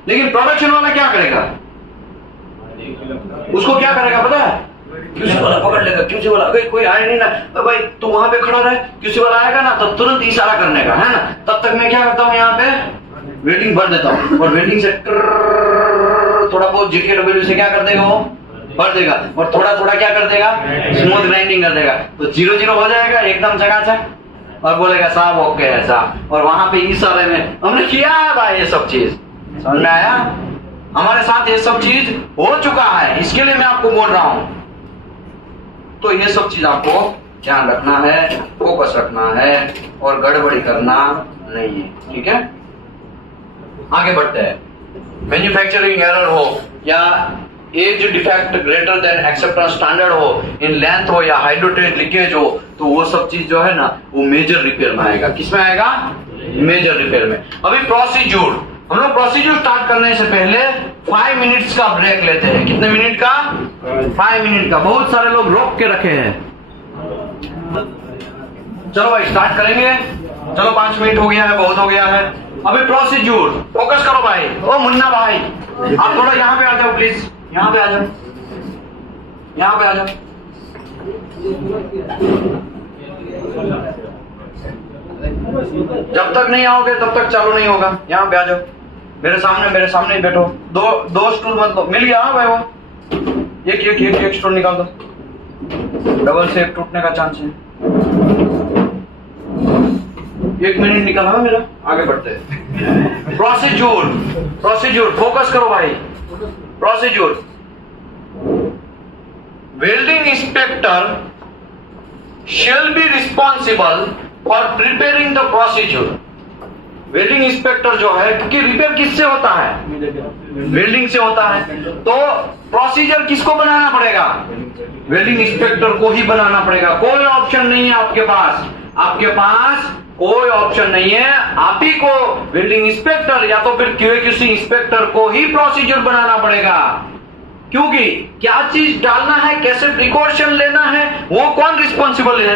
लेकिन प्रोडक्शन वाला क्या करेगा? उसको क्या करेगा पता है? क्यूसी वाला पकड़ लेगा। क्यूसी वाला अगर कोई आए नहीं ना, तो भाई तू वहां पे खड़ा रहे, क्यूसी वाला आएगा ना तो तुरंत इशारा करने का, है ना। तब तक मैं क्या करता हूँ, यहाँ पे वेल्डिंग भर देता हूँ, और वेल्डिंग से थोड़ा बहुत JKW से क्या कर देगा, वो भर देगा, और थोड़ा थोड़ा क्या कर देगा, स्मूथ ग्राइंडिंग कर देगा, तो 0-0 हो जाएगा एकदम चकाचक, और बोलेगा साहब ओके है साहब। और वहां पे इशारे में हमने किया है भाई ये सब चीज। समझ में आया? हमारे साथ ये सब चीज हो चुका है, इसके लिए मैं आपको बोल रहा हूं। तो ये सब चीज आपको ध्यान रखना है, फोकस रखना है, और गड़बड़ी करना नहीं है। ठीक है, आगे बढ़ते हैं। मैन्युफैक्चरिंग एरर हो या as defect greater than acceptance standard हो, इन लेंथ हो या हाइड्रोटेज लीकेज हो, तो वो सब चीज जो है ना वो मेजर रिपेयर में आएगा। किसमें आएगा? मेजर रिपेयर में। अभी प्रोसीड्यूर, हम लोग प्रोसीड्यूर स्टार्ट करने से पहले 5 मिनट्स का ब्रेक लेते हैं। कितने मिनट का? 5 मिनट का। बहुत सारे लोग रोक के रखे हैं। चलो भाई स्टार्ट करेंगे। चलो 5 मिनट हो गया है, बहुत हो गया है। अभी प्रोसीड्यूर फोकस करो भाई। ओ मुन्ना भाई, आप थोड़ा यहाँ पे आ जाओ प्लीज, यहाँ पे आ जाओ, यहाँ पे आ जाओ। जब तक नहीं आओगे तब तक चालू नहीं होगा। यहाँ पे आ जाओ, मेरे सामने ही बैठो। दो स्टूल मत दो। मिल गया? हाँ भाई, वो एक स्टूल निकाल दो, डबल से एक टूटने का चांस है। 1 मिनट निकला मेरा, आगे बढ़ते हैं। प्रोसीड्यूर फोकस करो भाई। Procedure, welding inspector shall be responsible for preparing the procedure। Welding inspector जो है, क्योंकि रिपेयर किससे होता है? वेल्डिंग से होता है, तो प्रोसीजर किसको बनाना पड़ेगा? वेल्डिंग इंस्पेक्टर को ही बनाना पड़ेगा। कोई ऑप्शन नहीं है आपके पास, आपके पास कोई ऑप्शन नहीं है। आप ही को वेल्डिंग इंस्पेक्टर या तो फिर QAQC इंस्पेक्टर को ही प्रोसीजर बनाना पड़ेगा। क्योंकि क्या चीज डालना है, कैसे प्रिकॉशन लेना है, वो कौन रिस्पॉन्सिबल है?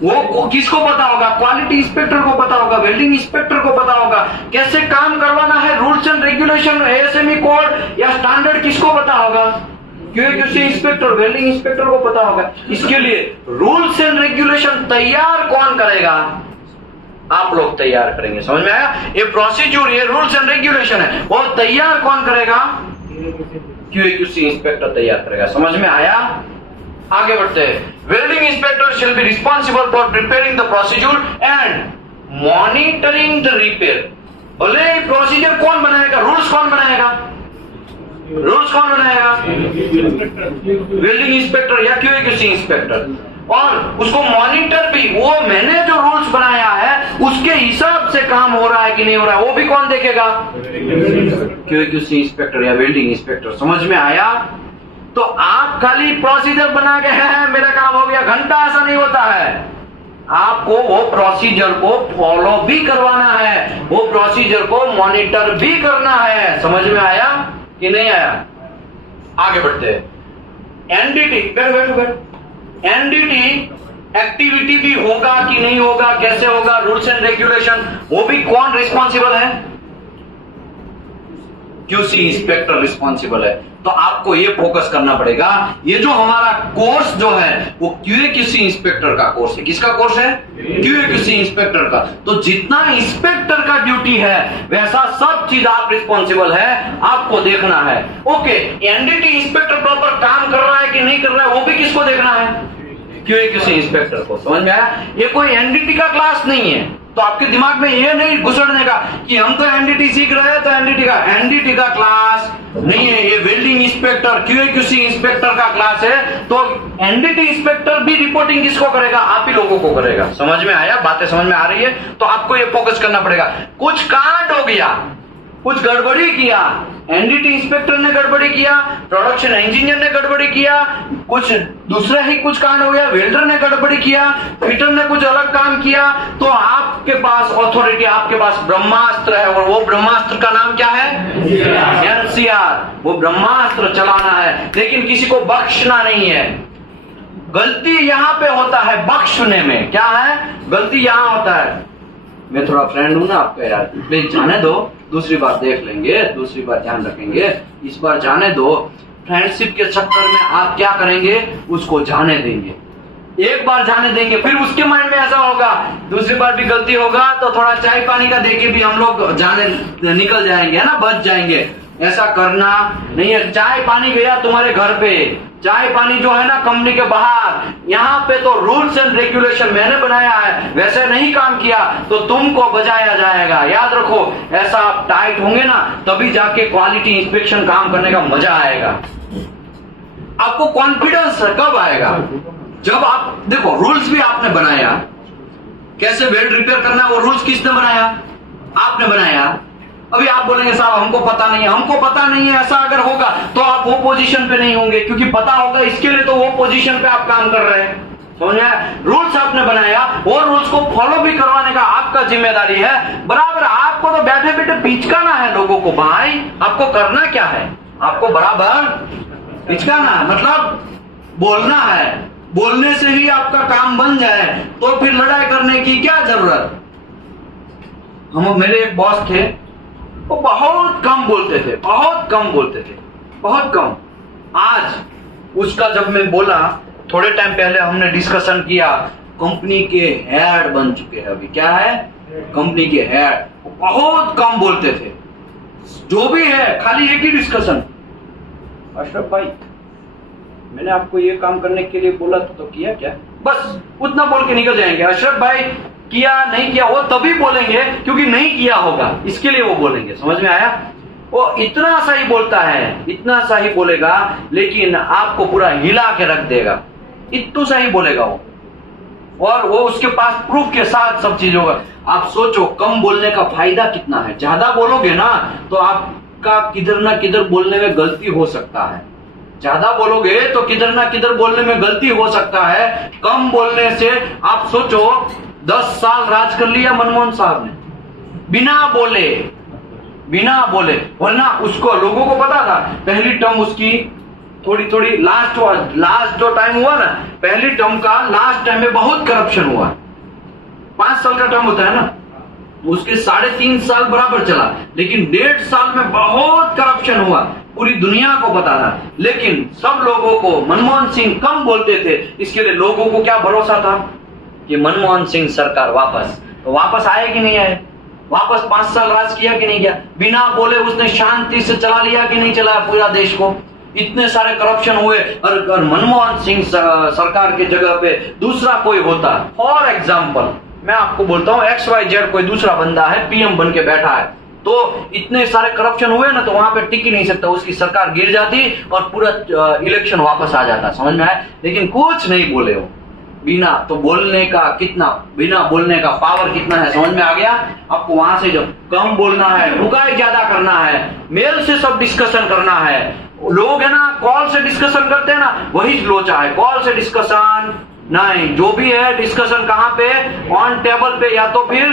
वो किसको पता होगा? क्वालिटी इंस्पेक्टर को पता होगा, वेल्डिंग इंस्पेक्टर को पता होगा। कैसे काम करवाना है, rules and regulation, ASME code या स्टैंडर्ड किसको पता होगा? QAQC इंस्पेक्टर, वेल्डिंग इंस्पेक्टर को पता होगा। इसके लिए रूल्स एंड रेगुलेशन तैयार कौन करेगा? आप लोग तैयार करेंगे। समझ में आया? ये प्रोसीड्यूर, ये रूल्स एंड रेगुलेशन है, वो तैयार कौन करेगा? QAQC इंस्पेक्टर तैयार करेगा। समझ में आया? आगे बढ़ते हैं। Welding inspector shall be responsible for preparing the procedure and monitoring the repair. बोले प्रोसीजर कौन बनाएगा? रूल्स कौन बनाएगा? रूल्स कौन बनाएगा? वेल्डिंग इंस्पेक्टर या QAQC इंस्पेक्टर। और उसको मॉनिटर भी, वो मैंने जो रूल्स बनाया है उसके हिसाब से काम हो रहा है कि नहीं हो रहा है, वो भी कौन देखेगा? QAQC इंस्पेक्टर या वेल्डिंग इंस्पेक्टर। समझ में आया? तो आप खाली प्रोसीजर बना के हैं मेरा काम हो गया, घंटा ऐसा नहीं होता है। आपको वो प्रोसीजर को फॉलो भी करवाना है, वो प्रोसीजर को मॉनिटर भी करना है। समझ में आया कि नहीं आया? आगे बढ़ते हैं। एनडीटी, बैठो। एनडीटी एक्टिविटी भी होगा कि नहीं होगा, कैसे होगा, रूल्स एंड रेगुलेशन, वो भी कौन रिस्पॉन्सिबल है? QC इंस्पेक्टर रिस्पॉन्सिबल है। तो आपको ये फोकस करना पड़ेगा। ये जो हमारा कोर्स जो है वो QAQC इंस्पेक्टर का कोर्स है। किसका कोर्स है? QAQC इंस्पेक्टर का। तो जितना इंस्पेक्टर का ड्यूटी है वैसा सब चीज आप रिस्पॉन्सिबल है, आपको देखना है। ओके, एनडीटी इंस्पेक्टर प्रॉपर काम कर रहा है कि नहीं कर रहा है, वो भी किसको देखना है? QAQC इंस्पेक्टर को। समझ में आया? ये कोई एनडीटी का क्लास नहीं है, तो आपके दिमाग में ये नहीं घुसड़ने का कि हम तो एनडीटी सीख रहे हैं तो एनडीटी का क्लास नहीं है। ये वेल्डिंग इंस्पेक्टर, QAQC इंस्पेक्टर का क्लास है। तो एनडीटी इंस्पेक्टर भी रिपोर्टिंग किसको करेगा? आप ही लोगों को करेगा। समझ में आया? बातें समझ में आ रही है? तो आपको ये फोकस करना पड़ेगा। कुछ कांड हो गया, कुछ गड़बड़ी किया, एनडीटी इंस्पेक्टर ने गड़बड़ी किया, प्रोडक्शन इंजीनियर ने गड़बड़ी किया, कुछ दूसरा ही कुछ कांड हो गया, वेल्डर ने गड़बड़ी किया, फिटर ने कुछ अलग काम किया, तो आपके पास अथॉरिटी, आपके पास ब्रह्मास्त्र है। और वो ब्रह्मास्त्र का नाम क्या है? NCR। वो ब्रह्मास्त्र चलाना है, लेकिन किसी को बख्शना नहीं है। गलती यहां पे होता है बख्शने में। क्या है? गलती यहां होता है। मैं थोड़ा फ्रेंड हूं ना आपका यार, प्लीज जाने दो, दूसरी बार देख लेंगे, दूसरी बार ध्यान रखेंगे, इस बार जाने दो। फ्रेंडशिप के चक्कर में आप क्या करेंगे? उसको जाने देंगे। एक बार जाने देंगे, फिर उसके माइंड में ऐसा होगा दूसरी बार भी गलती होगा तो थोड़ा चाय पानी का देके भी हम लोग जाने निकल जाएंगे, है ना, बच जाएंगे। ऐसा करना नहीं है। चाय पानी गया तुम्हारे घर पे, चाय पानी जो है ना कंपनी के बाहर, यहाँ पे तो रूल्स एंड रेगुलेशन मैंने बनाया है, वैसे नहीं काम किया तो तुमको बजाया जाएगा। याद रखो, ऐसा आप टाइट होंगे ना तभी जाके क्वालिटी इंस्पेक्शन काम करने का मजा आएगा। आपको कॉन्फिडेंस कब आएगा? जब आप देखो रूल्स भी आपने बनाया, कैसे वेल्ड रिपेयर करना है वो रूल्स किसने बनाया? आपने बनाया। अभी आप बोलेंगे साहब हमको पता नहीं है, हमको पता नहीं है। ऐसा अगर होगा तो आप वो पोजीशन पे नहीं होंगे, क्योंकि पता होगा इसके लिए तो वो पोजीशन पे आप काम कर रहे हैं। समझे? रूल्स आपने बनाया, वो रूल्स को फॉलो भी करवाने का आपका जिम्मेदारी है। बराबर आपको तो बैठे बैठे पिचकाना है लोगों को। भाई आपको करना क्या है? आपको बराबर पिचकाना है, मतलब बोलना है। बोलने से ही आपका काम बन जाए तो फिर लड़ाई करने की क्या जरूरत? मेरे एक बॉस थे, वो बहुत कम बोलते थे, बहुत कम बोलते थे, बहुत कम। आज उसका जब मैं बोला, थोड़े टाइम पहले हमने डिस्कशन किया, कंपनी के हेड बन चुके हैं अभी। क्या है? कंपनी के हेड। बहुत कम बोलते थे, जो भी है खाली एक ही डिस्कशन, अशरफ भाई मैंने आपको ये काम करने के लिए बोला तो किया क्या? बस उतना बोल के निकल जाएंगे। अशरफ भाई किया नहीं किया वो तभी बोलेंगे क्योंकि नहीं किया होगा, इसके लिए वो बोलेंगे। समझ में आया? वो इतना सा ही बोलता है, इतना सा ही बोलेगा, लेकिन आपको पूरा हिला के रख देगा। इतना सा ही बोलेगा वो, और वो उसके पास प्रूफ के साथ सब चीज होगा। आप सोचो कम बोलने का फायदा कितना है। ज्यादा बोलोगे ना तो आपका किधर ना किधर बोलने में गलती हो सकता है। ज्यादा बोलोगे तो किधर ना किधर बोलने में गलती हो सकता है। कम बोलने से आप सोचो 10 साल राज कर लिया मनमोहन साहब ने, बिना बोले। वरना उसको लोगों को पता था, पहली टर्म उसकी थोड़ी लास्ट जो टाइम हुआ ना, पहली टर्म का लास्ट टाइम में बहुत करप्शन हुआ। 5 साल का टर्म होता है ना, उसके 3.5 साल बराबर चला, लेकिन 1.5 साल में बहुत करप्शन हुआ, पूरी दुनिया को पता था। लेकिन सब लोगों को मनमोहन सिंह कम बोलते थे, इसके लिए लोगों को क्या भरोसा था कि मनमोहन सिंह सरकार वापस आए कि नहीं आए, वापस 5 साल राज किया कि नहीं किया, बिना बोले उसने शांति से चला लिया कि नहीं चलाया पूरा देश को। इतने सारे करप्शन हुए, और मनमोहन सिंह सरकार के जगह पे दूसरा कोई होता, फॉर एग्जाम्पल मैं आपको बोलता हूं XYZ कोई दूसरा बंदा है, पीएम बन के बैठा है, तो इतने सारे करप्शन हुए ना, तो वहां पे टिक ही नहीं सकता, उसकी सरकार गिर जाती और पूरा इलेक्शन वापस आ जाता। समझ में आया? लेकिन कुछ नहीं बोले हो, बिना बोलने का पावर कितना है समझ में आ गया आपको। वहां से जब कम बोलना है, रुकाई ज्यादा करना है, मेल से सब डिस्कशन करना है। लोग है ना कॉल से डिस्कशन करते हैं ना, वही लोचा है। कॉल से डिस्कशन नहीं, जो भी है डिस्कशन कहां पे, ऑन टेबल पे या तो फिर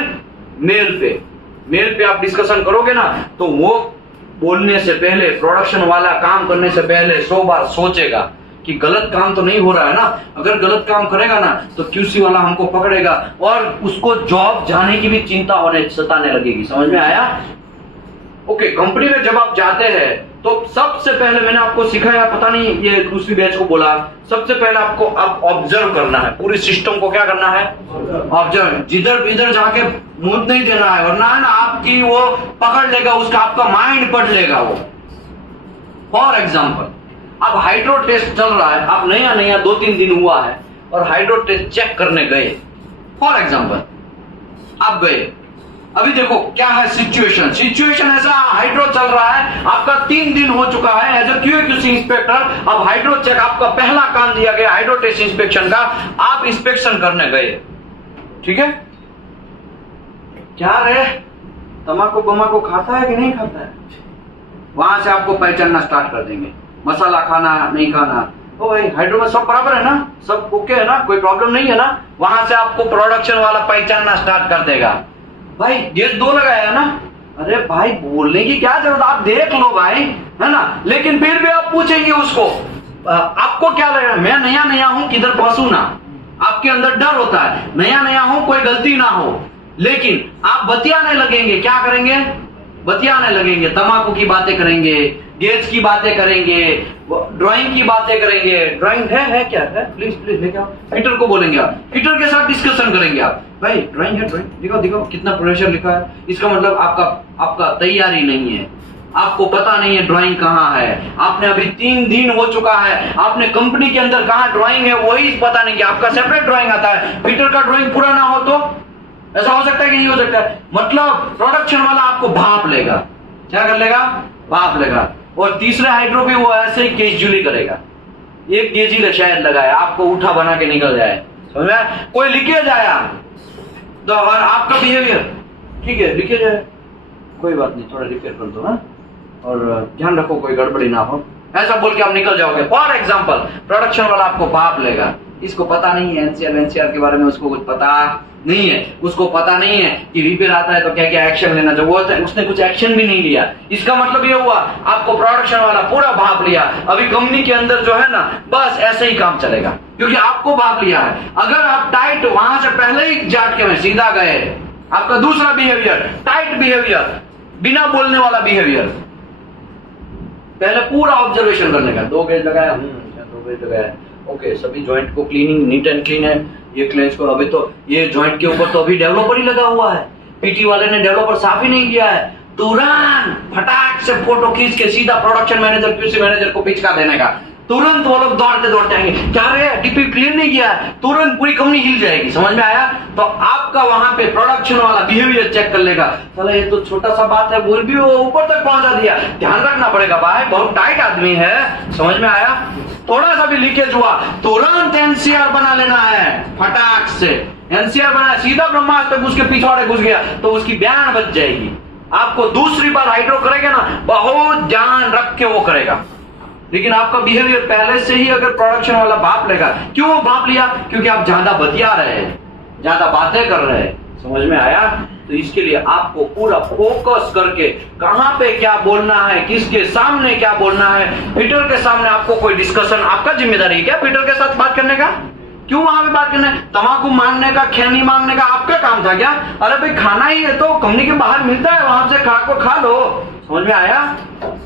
मेल पे आप डिस्कशन करोगे ना, तो वो बोलने से पहले, प्रोडक्शन वाला काम करने से पहले 100 बार सोचेगा कि गलत काम तो नहीं हो रहा है ना। अगर गलत काम करेगा ना तो QC वाला हमको पकड़ेगा, और उसको जॉब जाने की भी चिंता सताने लगेगी। समझ में आया? ओके, कंपनी में जब आप जाते हैं तो सबसे पहले मैंने आपको सिखाया, पता नहीं ये दूसरी बैच को बोला, सबसे पहले आपको ऑब्जर्व करना है, पूरी सिस्टम को क्या करना है, ऑब्जर्व। जिधर इधर जाके मुंह नहीं देना है, वरना है ना आपकी वो पकड़ लेगा, उसका आपका माइंड पढ़ लेगा वो। फॉर एग्जाम्पल अब हाइड्रो टेस्ट चल रहा है, आप नया 2-3 दिन हुआ है और हाइड्रो टेस्ट चेक करने गए। फॉर एग्जाम्पल आप गए, अभी देखो क्या है सिचुएशन ऐसा, हाइड्रो चल रहा है, आपका 3 दिन हो चुका है एज ए QA/QC इंस्पेक्टर। अब हाइड्रो चेक आपका पहला काम दिया गया हाइड्रो टेस्ट इंस्पेक्शन का, आप इंस्पेक्शन करने गए, ठीक है? क्या रे तम्बाकू बमाकू खाता है कि नहीं खाता है? वहां से आपको पहचानना स्टार्ट कर देंगे, मसाला खाना नहीं खाना। ओ भाई हाइड्रो में सब बराबर है ना, सब ओके है ना, कोई प्रॉब्लम नहीं है ना। वहां से आपको प्रोडक्शन वाला पहचानना स्टार्ट कर देगा, भाई गैस 2 लगाया ना, अरे भाई बोलने की क्या जरूरत, आप देख लो भाई, है ना। लेकिन फिर भी आप पूछेंगे उसको, आपको क्या लग रहा है, मैं नया हूं किधर फंसू ना, आपके अंदर डर होता है, नया हूं कोई गलती ना हो। लेकिन आप बतियाने लगेंगे, क्या करेंगे, बतियाने लगेंगे, तम्बाकू की बातें करेंगे, गेज की बातें करेंगे, ड्राइंग की बातें करेंगे। ड्राइंग है क्या है, प्लीज लेके आओ। फिटर को बोलेंगे, आप फिटर के साथ डिस्कशन करेंगे, आप भाई ड्राइंग है, ड्राइंग दिखाओ कितना प्रेशर लिखा है। इसका मतलब आपका तैयारी नहीं है, आपको पता नहीं है ड्राइंग कहाँ है। आपने अभी 3 दिन हो चुका है, आपने कंपनी के अंदर कहाँ ड्राइंग है वही पता नहीं, कि आपका सेपरेट ड्राइंग आता है, फिटर का ड्राइंग पूरा ना हो तो ऐसा हो सकता है कि नहीं हो सकता है। मतलब प्रोडक्शन वाला आपको भाप लेगा, क्या कर लेगा, भाप लेगा। और तीसरे हाइड्रो भी वो ऐसे ही कैजुअली करेगा, 1 kg शायद लगाया, आपको उठा बना के निकल जाए, समझ में? कोई लीकेज आया तो, और आपका बिहेवियर ठीक है, लीकेज है कोई बात नहीं, थोड़ा रिपेयर कर दो, हाँ, और ध्यान रखो कोई गड़बड़ी ना हो, ऐसा बोल के आप निकल जाओगे। फॉर एग्जाम्पल प्रोडक्शन वाला आपको भाप लेगा, इसको पता नहीं है NCR के बारे में, उसको कुछ पता नहीं है, उसको पता नहीं है कि रिपेयर आता है तो क्या क्या एक्शन लेना चाहिए, वो उसने कुछ एक्शन भी नहीं लिया। इसका मतलब ये हुआ आपको प्रोडक्शन वाला पूरा भाप लिया। अभी कंपनी के अंदर जो है ना, बस ऐसे ही काम चलेगा, क्योंकि आपको भाप लिया है। अगर आप टाइट वहां से पहले ही जाट के में सीधा गए, आपका दूसरा बिहेवियर, टाइट बिहेवियर, बिना बोलने वाला बिहेवियर। पहले पूरा ऑब्जर्वेशन करने का, 2 गेज लगाया, 2 गेज लगाया, ओके, सभी जॉइंट को क्लीनिंग, नीट एंड क्लीन है, ये क्लेंस को, अभी तो ये जॉइंट के ऊपर तो अभी डेवलपर ही लगा हुआ है, पीटी वाले ने डेवलपर साफ ही नहीं किया है, तुरंत फटाक से फोटो खींच के सीधा प्रोडक्शन मैनेजर, क्यूसी मैनेजर को पिचका देने का, तुरंत वो लोग दौड़ते दौड़ते आएंगे, क्या रे डीपी क्लीन नहीं किया है, तुरंत पूरी कंपनी हिल जाएगी। समझ में आया? तो आपका वहां पे प्रोडक्शन वाला बिहेवियर चेक कर लेगा, चलो ये तो छोटा सा बात है, बोल भी वो ऊपर तक पहुंचा दिया, ध्यान रखना पड़ेगा भाई, बहुत टाइट आदमी है। समझ में आया? थोड़ा सा भी लीकेज हुआ तुरंत एनसीआर बना लेना है, फटाक से एनसीआर बना, सीधा ब्रह्मास्त्र तक उसके पिछवाड़े घुस गया तो उसकी बयान बच जाएगी। आपको दूसरी बार हाइड्रो करेगा ना, बहुत ध्यान रख के वो करेगा। लेकिन आपका बिहेवियर पहले से ही अगर प्रोडक्शन वाला भाप लेगा, क्यों वो भाप लिया? क्योंकि आप ज्यादा बतिया रहे हैं, ज्यादा बातें कर रहे हैं। समझ में आया? तो इसके लिए आपको पूरा फोकस करके कहां पे क्या बोलना है, किसके सामने क्या बोलना है। पीटर के सामने आपको कोई डिस्कशन, आपका जिम्मेदारी है क्या पीटर के साथ बात करने का? क्यों वहां पे बात करना है? तंबाकू मांगने का, खैनी मांगने का आपका काम था क्या? अरे भाई खाना ही है तो कंपनी के बाहर मिलता है, वहां से खा लो। समझ में आया?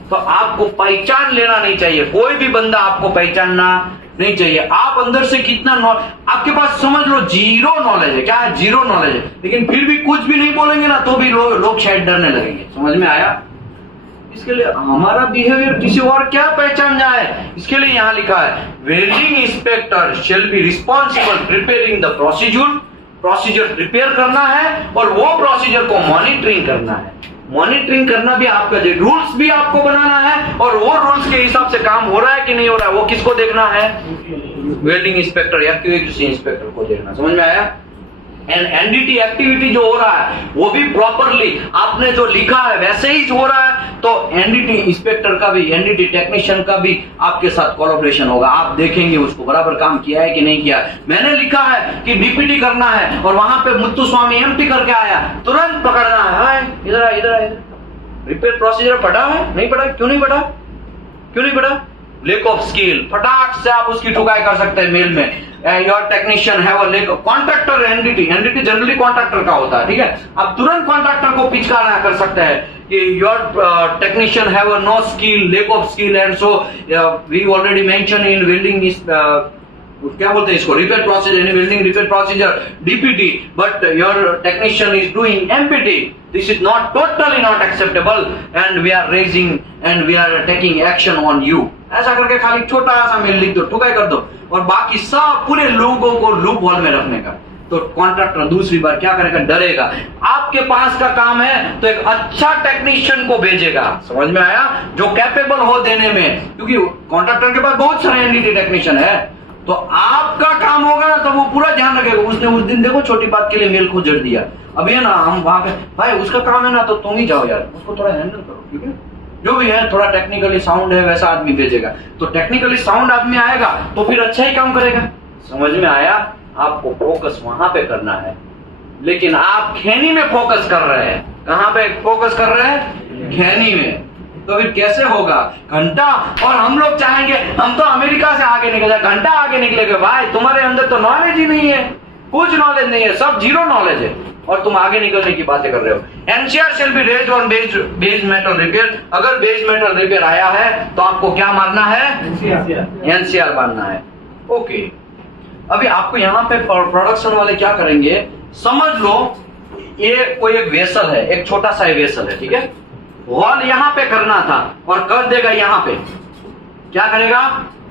तो आपको पहचान लेना नहीं चाहिए, कोई भी बंदा आपको पहचानना नहीं चाहिए। आप अंदर से कितना आपके पास समझ लो जीरो नॉलेज है, क्या है? जीरो नॉलेज है, लेकिन फिर भी कुछ भी नहीं बोलेंगे ना तो भी लोग शायद डरने लगेंगे। समझ में आया? इसके लिए हमारा बिहेवियर किसी और क्या पहचान जाए, इसके लिए यहां लिखा है welding inspector shall be responsible preparing the procedure prepare करना है और वो प्रोसीजर को मॉनिटरिंग करना है। मॉनिटरिंग करना भी आपका, रूल्स भी आपको बनाना है और वो रूल्स के हिसाब से काम हो रहा है कि नहीं हो रहा है वो किसको देखना है? वेल्डिंग इंस्पेक्टर या क्यूसी इंस्पेक्टर को देखना। समझ में आया? एंड एनडीटी एक्टिविटी जो हो रहा है वो भी प्रॉपरली आपने जो लिखा है वैसे ही हो रहा है, तो एनडीटी इंस्पेक्टर का भी, एनडीटी टेक्नीशियन का भी आपके साथ कोलैबोरेशन होगा। आप देखेंगे उसको बराबर काम किया है कि नहीं किया है। मैंने लिखा है कि डीपीटी करना है और वहां पे मुत्तुस्वामी एमटी करके आया, तुरंत पकड़ना है, इधर इधर रिपेयर प्रोसीजर पढ़ा है? नहीं पढ़ा? क्यों नहीं पढ़ा? क्यों नहीं पढ़ा? लेक ऑफ स्किल, फटाक से आप उसकी ठुकाई कर सकते हैं मेल में। योर टेक्नीशियन है वो lake contractor, NDT generally contractor का होता है, ठीक है? आप तुरंत कॉन्ट्रैक्टर को पिचकारा कर सकते हैं कि your technician have no skill, lack of skill, and so we already mention in welding is क्या बोलते हैं इसको, repair procedure, in welding repair procedure DPT, but your technician is doing MPT. This is not totally not acceptable and we are raising and we are taking action on you. ऐसा करके खाली छोटा सा mail लिख दो, ठुकाई कर दो और बाकी सब पूरे लोगों को लूप होल में रखने का। तो कॉन्ट्रैक्टर दूसरी बार क्या करेगा? डरेगा। आपके पास का काम है तो एक अच्छा टेक्नीशियन को भेजेगा। समझ में आया? जो कैपेबल हो देने में, क्योंकि कॉन्ट्रैक्टर के पास बहुत सारे एनडीटी टेक्नीशियन है, तो आपका काम होगा ना तो वो पूरा ध्यान रखेगा। उसने उस दिन देखो छोटी बात के लिए मेल को जड़ दिया, अभी है ना हम वहां पे, भाई उसका काम है ना तो तुम ही जाओ यार, उसको थोड़ा हैंडल करो, ठीक है? जो भी है थोड़ा टेक्निकली साउंड है वैसा आदमी भेजेगा, तो टेक्निकली साउंड आदमी आएगा तो फिर अच्छा ही काम करेगा। समझ में आया? आपको फोकस वहां पे करना है, लेकिन आप खैनी में फोकस कर रहे हैं। कहां पे फोकस कर रहे हैं? खैनी में। तो फिर कैसे होगा? घंटा, और हम लोग चाहेंगे हम तो अमेरिका से आगे निकल जाए, घंटा आगे निकलेगा। भाई तुम्हारे अंदर तो नॉलेज ही नहीं है, कुछ नॉलेज नहीं है, सब जीरो नॉलेज है और तुम आगे निकलने की बातें कर रहे हो। NCR shall be raised on base metal repair. अगर बेस मेटल रिपेयर आया है तो आपको क्या मारना है? एनसीआर मारना है। ओके, अभी आपको यहाँ पे प्रोडक्शन वाले क्या करेंगे, समझ लो ये कोई एक वेसल है, एक छोटा सा वेसल है, ठीक है? वॉल यहाँ पे करना था और कर देगा यहाँ पे। क्या करेगा?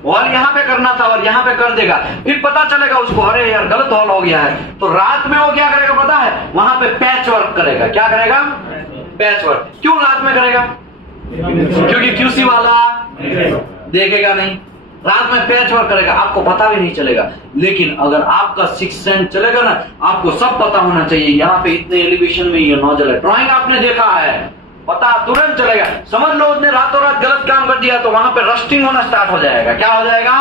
वॉल यहाँ पे करना था और यहाँ पे कर देगा। फिर पता चलेगा उसको, अरे यार गलत वॉल हो गया है, तो रात में वो क्या करेगा पता है? वहां पे पैच वर्क करेगा। क्या करेगा? Patch work. क्यों रात में करेगा? क्योंकि क्यूसी वाला देखेगा नहीं, रात में पैच वर्क करेगा, आपको पता भी नहीं चलेगा। लेकिन अगर आपका सिक्स सेंस चलेगा ना, आपको सब पता होना चाहिए, यहाँ पे इतने एलिवेशन में ये नोजल है, ड्राइंग आपने देखा है, पता तुरंत चलेगा। समझ लो उसने रातों रात गलत काम कर दिया तो वहां पे रस्टिंग होना स्टार्ट हो जाएगा। क्या हो जाएगा?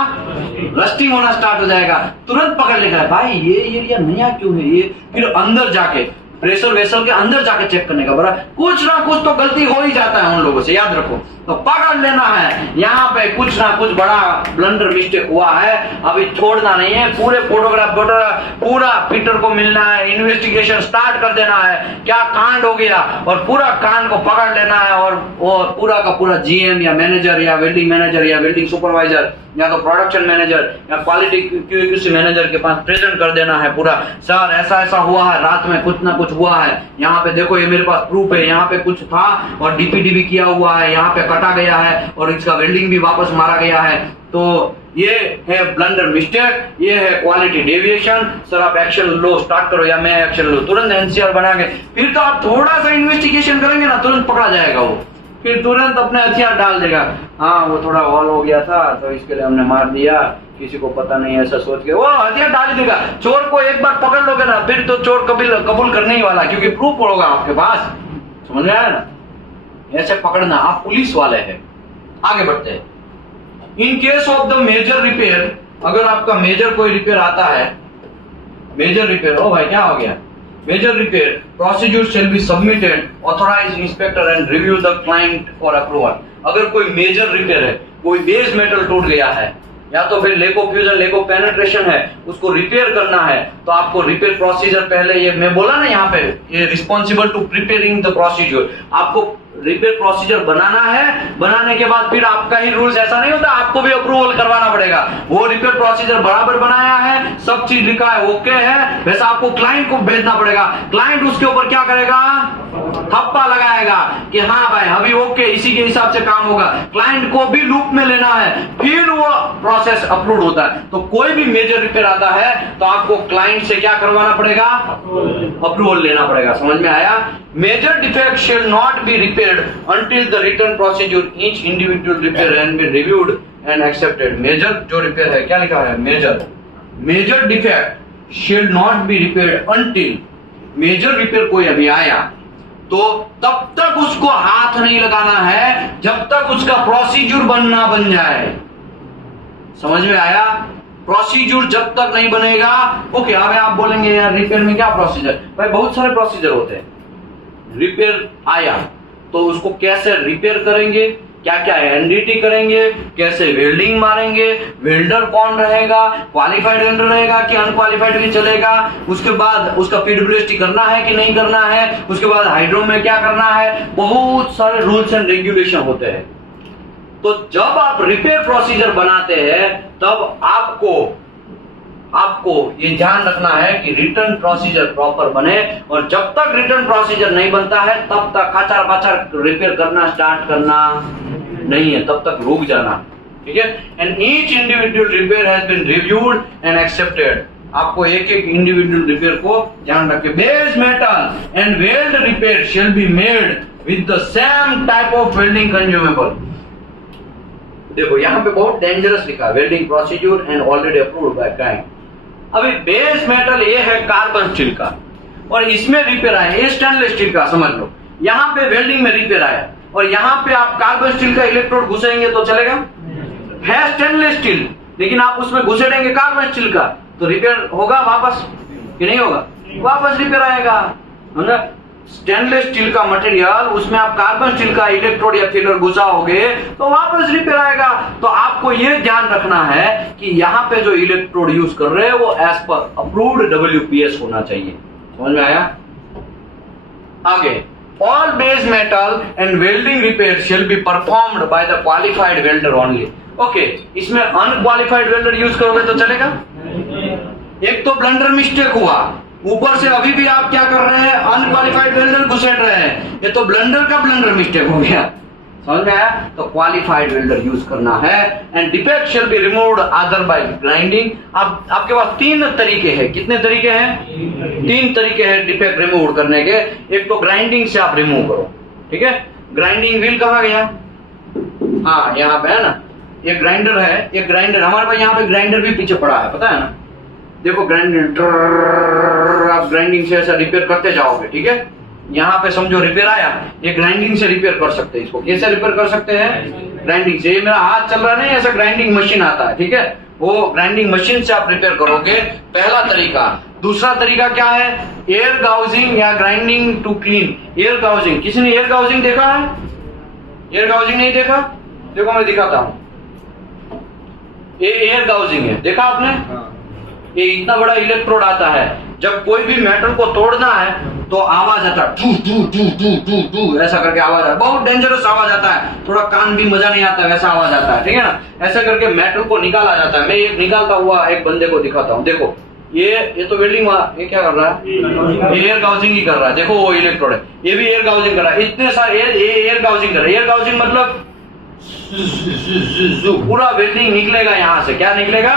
रस्टिंग होना स्टार्ट हो जाएगा। तुरंत पकड़ लेगा, भाई ये एरिया नया क्यों है ये। फिर अंदर जाके प्रेशर वेसल के अंदर जाके चेक करने का, बड़ा कुछ ना कुछ तो गलती हो ही जाता है उन लोगों से, याद रखो। तो पकड़ लेना है। यहाँ पे कुछ ना कुछ बड़ा ब्लंडर मिस्टेक हुआ है, अभी छोड़ना नहीं है। पूरे फोटोग्राफ पूरा पीटर को मिलना है, इन्वेस्टिगेशन स्टार्ट कर देना है, क्या कांड हो गया, और पूरा कांड को पकड़ लेना है। और वो पूरा का पूरा जीएम या मैनेजर या वेल्डिंग मैनेजर या वेल्डिंग सुपरवाइजर या तो प्रोडक्शन मैनेजर या क्वालिटी क्यूसी मैनेजर के पास प्रेजेंट कर देना है पूरा। सर ऐसा ऐसा हुआ है, रात में कुछ ना कुछ हुआ है, यहाँ पे देखो ये मेरे पास प्रूफ है, यहाँ पे कुछ था और डीपीडी भी किया हुआ है, यहाँ पे कटा गया है और इसका वेल्डिंग भी वापस मारा गया है। तो ये है ब्लंडर मिस्टेक, ये है क्वालिटी डेविएशन। सर आप एक्शन लो, स्टार्ट करो या मैं एक्शन लो, तुरंत एनसीआर बना के फिर तो आप थोड़ा सा इन्वेस्टिगेशन करेंगे ना, तुरंत पकड़ा जाएगा वो, फिर तुरंत अपने हथियार डाल देगा। हाँ वो थोड़ा हॉल हो गया था तो इसके लिए हमने मार दिया, किसी को पता नहीं, ऐसा सोच के वो हथियार डाल देगा। चोर को एक बार पकड़ लोगे ना, फिर तो चोर कबूल करने ही वाला, क्योंकि प्रूफ होगा आपके पास। समझ में आया ना, ऐसे पकड़ना। आप पुलिस वाले हैं। आगे बढ़ते हैं। In case of the major repair, अगर आपका मेजर कोई रिपेयर आता है, मेजर रिपेयर, ओ भाई क्या हो गया, major repair procedure shall be submitted authorised inspector and review the client for approval. अगर कोई मेजर रिपेयर है, कोई बेस मेटल टूट गया है या तो फिर लेको फ्यूजन लेको पेनिट्रेशन है, उसको रिपेयर करना है, तो आपको रिपेयर प्रोसीजर पहले, ये मैं बोला ना यहाँ पे, ये responsible to preparing the procedure, आपको रिपेयर प्रोसीजर बनाना है। बनाने के बाद फिर आपका ही रूल्स, ऐसा नहीं होता, आपको भी अप्रूवल करवाना पड़ेगा। वो रिपेयर प्रोसीजर बराबर बनाया है, सब चीज लिखा है, ओके है, वैसा आपको क्लाइंट को भेजना पड़ेगा। क्लाइंट उसके ऊपर क्या करेगा, थप्पा लगाएगा कि हाँ भाई अभी ओके, इसी के हिसाब से काम होगा। क्लाइंट को भी लूप में लेना है, फिर वो प्रोसेस अप्रूव होता है। तो कोई भी मेजर रिपेयर आता है तो आपको क्लाइंट से क्या करवाना पड़ेगा, अप्रूवल लेना पड़ेगा। समझ में आया। Major defect shall not be repaired until the written procedure each individual repair and be reviewed and accepted. Major जो repair है, क्या लिखा है, major defect shall not be repaired until, major repair कोई अभी आया तो तब तक उसको हाथ नहीं लगाना है जब तक उसका प्रोसीजर बन जाए। समझ में आया। प्रोसीजर जब तक नहीं बनेगा, ओके। अब आप बोलेंगे यार रिपेयर में क्या प्रोसीजर, भाई बहुत सारे प्रोसीजर होते हैं। रिपेयर आया तो उसको कैसे रिपेयर करेंगे, क्या क्या एनडीटी करेंगे, कैसे वेल्डिंग मारेंगे, वेल्डर कौन रहेगा, क्वालिफाइड वेल्डर रहेगा कि अनक्वालिफाइड भी चलेगा, उसके बाद उसका पीडब्ल्यूएसटी करना है कि नहीं करना है, उसके बाद हाइड्रो में क्या करना है, बहुत सारे रूल्स एंड रेगुलेशन होते हैं। तो जब आप रिपेयर प्रोसीजर बनाते हैं तब आपको ये ध्यान रखना है कि रिटर्न प्रोसीजर प्रॉपर बने, और जब तक रिटर्न प्रोसीजर नहीं बनता है तब तक खाचर पाचर रिपेयर करना स्टार्ट करना नहीं है, तब तक रुक जाना। ठीक है। And each individual repair has been reviewed and accepted. आपको एक एक इंडिविजुअल रिपेयर को ध्यान रखें। Base metal and weld repair shall be made with the same type of welding consumable. देखो यहाँ पे बहुत डेंजरस लिखा, welding procedure and already approved by client. अभी बेस मेटल ये है कार्बन स्टील का, और इसमें रिपेयर आया, ये स्टेनलेस स्टील का समझ लो। यहाँ पे वेल्डिंग में रिपेयर आया और यहाँ पे आप कार्बन स्टील का इलेक्ट्रोड घुसेंगे तो चलेगा, है स्टेनलेस स्टील, लेकिन आप उसमें घुसेड़ेंगे कार्बन स्टील का तो रिपेयर होगा वापस कि नहीं होगा, वापस रिपेयर आएगा, है ना। स्टेनलेस स्टील का मटेरियल, उसमें आप कार्बन स्टील का इलेक्ट्रोड या फिलर घुसाओगे तो वापस रिपेयर आएगा। तो आपको यह ध्यान रखना है कि यहाँ पे जो इलेक्ट्रोड यूज कर रहे हैं वो एज पर अप्रूव्ड WPS होना चाहिए। समझ में आया। आगे, all base metal and welding repair shall be performed by the qualified welder only. Okay, इसमें अनक्वालिफाइड वेल्डर यूज करोगे तो चलेगा। एक तो ब्लंडर मिस्टेक हुआ, ऊपर से अभी भी आप क्या कर रहे हैं, अनक्वालिफाइड वेल्डर घुसेड़ रहे हैं, ये तो ब्लंडर का ब्लंडर मिस्टेक हो गया। समझ में आया। तो क्वालिफाइड वेल्डर यूज करना है। And defect shall be removed other by grinding. अब आपके पास 3 तरीके हैं। कितने तरीके हैं, 3 तरीके हैं डिफेक्ट रिमूव करने के। एक तो ग्राइंडिंग से आप रिमूव करो, ठीक है। ग्राइंडिंग व्हील कहाँ गया, हाँ यहाँ पे है ना, ये ग्राइंडर है, ये ग्राइंडर हमारे पास यहाँ पे ग्राइंडर भी पीछे पड़ा है, पता है ना। देखो ग्राइंडर, आप ग्राइंडिंग से ऐसा रिपेयर करते जाओगे, ठीक है। यहाँ पे समझो रिपेयर आया, ये ग्राइंडिंग से रिपेयर कर सकते हैं। इसको कैसे रिपेयर कर सकते हैं, ग्राइंडिंग से। ये मेरा हाथ चल रहा नहीं, ऐसा ग्राइंडिंग मशीन आता है, ठीक है, वो ग्राइंडिंग मशीन से आप रिपेयर करोगे, पहला तरीका। दूसरा तरीका क्या है, एयर गाउजिंग या grinding to clean. Air gouging, किसी ने एयर गाउजिंग देखा है, एयर गाउजिंग नहीं देखा? देखो मैं दिखाता हूँ, ये एयर गाउजिंग है, देखा आपने? ये इतना बड़ा इलेक्ट्रोड आता है, जब कोई भी मेटल को तोड़ना है तो आवाज आता है, टू टू टू टू टू टू ऐसा करके आवाज आता है, बहुत डेंजरस आवाज आता है, थोड़ा कान भी मजा नहीं आता वैसा आवाज आता है, ठीक है ना? ऐसा करके मेटल को निकाला जाता है। मैं एक निकालता हुआ एक बंदे को दिखाता हूँ, देखो ये तो वेल्डिंग, ये क्या कर रहा है? एयर गाउजिंग ही कर रहा है, देखो वो इलेक्ट्रोड है, ये भी एयर गाउजिंग कर रहा है, इतने सारे एयर गाउजिंग कर रहा है। एयर गाउजिंग मतलब पूरा वेल्डिंग निकलेगा यहाँ से, क्या निकलेगा?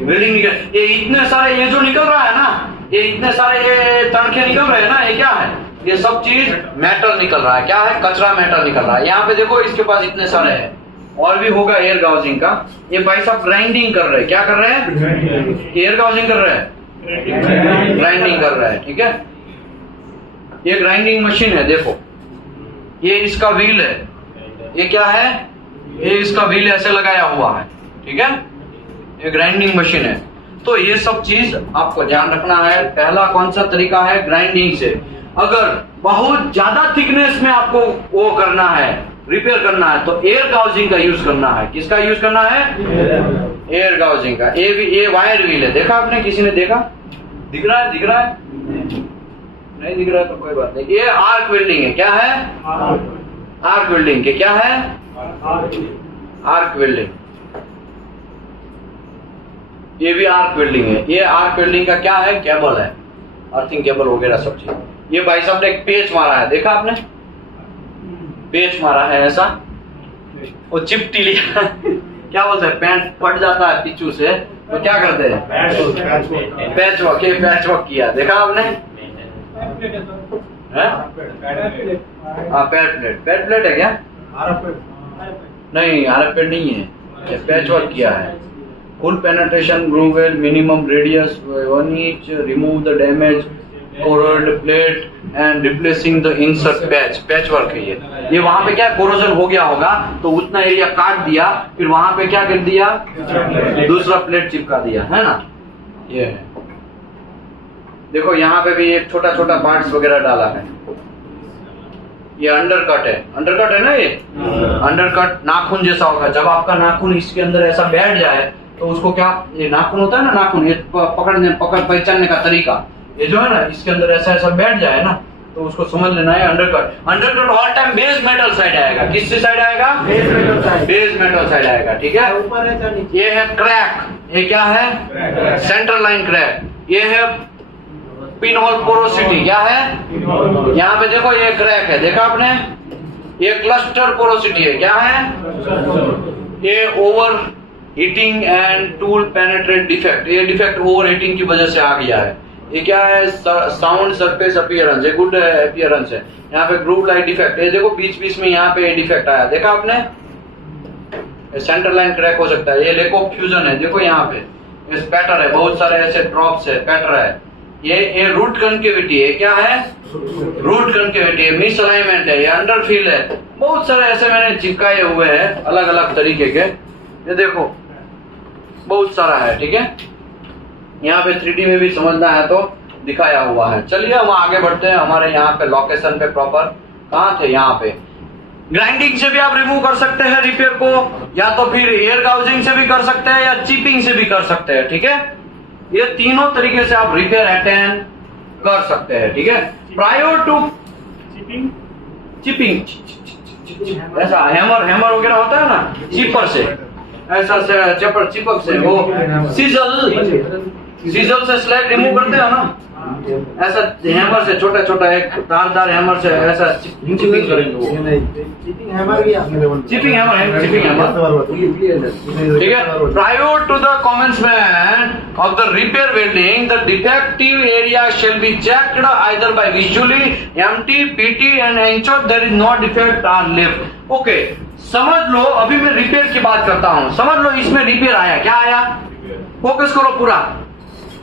वेल्डिंग निकल, ये इतने सारे, ये जो निकल रहा है ना, ये इतने सारे ये तड़के निकल रहे हैं ना, ये क्या है? ये सब चीज मेटल निकल रहा है, क्या है? कचरा मेटल निकल रहा है। यहाँ पे देखो इसके पास इतने सारे हैं, और भी होगा एयर गाउजिंग का। ये भाई साहब ग्राइंडिंग कर रहे हैं, क्या कर रहे हैं? एयर गाउजिंग कर रहे हैं, ग्राइंडिंग कर रहे हैं, ठीक है? ये ग्राइंडिंग मशीन है, देखो ये इसका व्हील है, ये क्या है? ये इसका व्हील ऐसे लगाया हुआ है, ठीक है? ये ग्राइंडिंग मशीन है। तो ये सब चीज आपको ध्यान रखना है। पहला कौन सा तरीका है? ग्राइंडिंग से। अगर बहुत ज्यादा थिकनेस में आपको वो करना है, रिपेयर करना है, तो एयर गाउजिंग का यूज करना है। किसका यूज करना है? एयर गाउजिंग का। ये वायर व्हील है, देखा आपने? किसी ने देखा? दिख रहा है? दिख रहा है? नहीं दिख रहा है तो कोई बात नहीं। ये आर्क वेल्डिंग है, क्या है? आर्क वेल्डिंग के क्या है? आर्क वेल्डिंग, ये भी आर्क वेल्डिंग है। ये आर्क वेल्डिंग का क्या है? केबल है, अर्थिंग केबल वगैरह सब चीज। ये भाई साहब ने एक पेच मारा है, देखा आपने? पेच मारा है ऐसा, वो चिपटी लिया क्या बोलते हैं, पैंट फट जाता है पिचू से, तो क्या करते हैं? Patch work. ये पैच वर्क किया, देखा आपने? हाँ पैड प्लेट, पैड प्लेट है क्या? नहीं आरएफ प्लेट नहीं है, पैच वर्क किया है। Full penetration groove well, minimum radius 1 inch, remove the damage corroded plate and replacing the insert patch। Patch work है ये वहां पे क्या कोरोजन हो गया होगा तो उतना एरिया काट दिया, फिर वहां पे क्या कर दिया? दूसरा प्लेट चिपका दिया, है ना? ये है, देखो यहाँ पे भी एक छोटा छोटा पार्ट्स वगैरह डाला है। ये अंडरकट है, अंडरकट है ना? ये अंडरकट नाखून जैसा होगा। जब आपका नाखून इसके अंदर ऐसा बैठ जाए तो उसको क्या, ये नाखून होता है ना, नाखून ये पकड़ पहचानने का तरीका, ये जो है ना इसके अंदर ऐसा ऐसा बैठ जाए ना, तो उसको समझ लेना है undercut. Undercut all time base metal side आएगा। किस साइड आएगा? बेस मेटल साइड आएगा, ठीक है? ऊपर है, ये है क्रैक, ये क्या है? Centre line crack. ये है पिन होल पोरोसिटी, क्या है? यहाँ पे देखो ये क्रैक है, देखा आपने? ये क्लस्टर पोरोसिटी है, क्या है? ये over heating and tool penetrate defect, ये डिफेक्ट ओवर हीटिंग की वजह से आ गया है। ये क्या है? साउंड सरफेस अपीयरेंस, ये गुड अपीयरेंस है। यहाँ पे ग्रूव लाइट डिफेक्ट, ये देखो बीच बीच में यहाँ पे डिफेक्ट आया, देखा आपने? सेंटर लाइन क्रैक हो सकता है। ये लेको फ्यूजन है, देखो यहाँ पे ये स्पैटर है, बहुत सारे ऐसे ड्रॉप्स है, पैटर है। ये रूट कनकेविटी है, क्या है? रूट कनकेविटी है। मिस अलाइनमेंट है, ये अंडरफील है। बहुत सारे ऐसे मैंने चिपकाए हुए हैं अलग अलग तरीके के, ये देखो बहुत सारा है, ठीक है? यहाँ पे 3D में भी समझना है तो दिखाया हुआ है। चलिए हम आगे बढ़ते हैं। हमारे यहाँ पे लोकेशन पे प्रॉपर कहाँ थे? यहाँ पे ग्राइंडिंग से भी आप रिमूव कर सकते हैं रिपेयर को, या तो फिर एयर गाउजिंग से भी कर सकते हैं, या चिपिंग से भी कर सकते हैं, ठीक है? ये तीनों तरीके से आप रिपेयर अटेंड कर सकते हैं, ठीक है? प्रायर टू चिपिंग ऐसा हैमर वगैरह होता है ना, चिपर से ऐसा से चिपक से वो सीजल से स्लैग रिमूव करते हो ना, ऐसा हैमर से छोटा छोटा एक धारदार हैमर से ऐसा चिपिंग करेंगे। चिपिंग हैमर, ठीक है? Prior to the commencement of the repair welding, the defective area shall be checked either by visually MT PT and ensure there is no defect are left. Okay, समझ लो, अभी मैं repair की बात करता हूं। समझ लो इसमें रिपेयर आया, क्या आया? फोकस करो पूरा।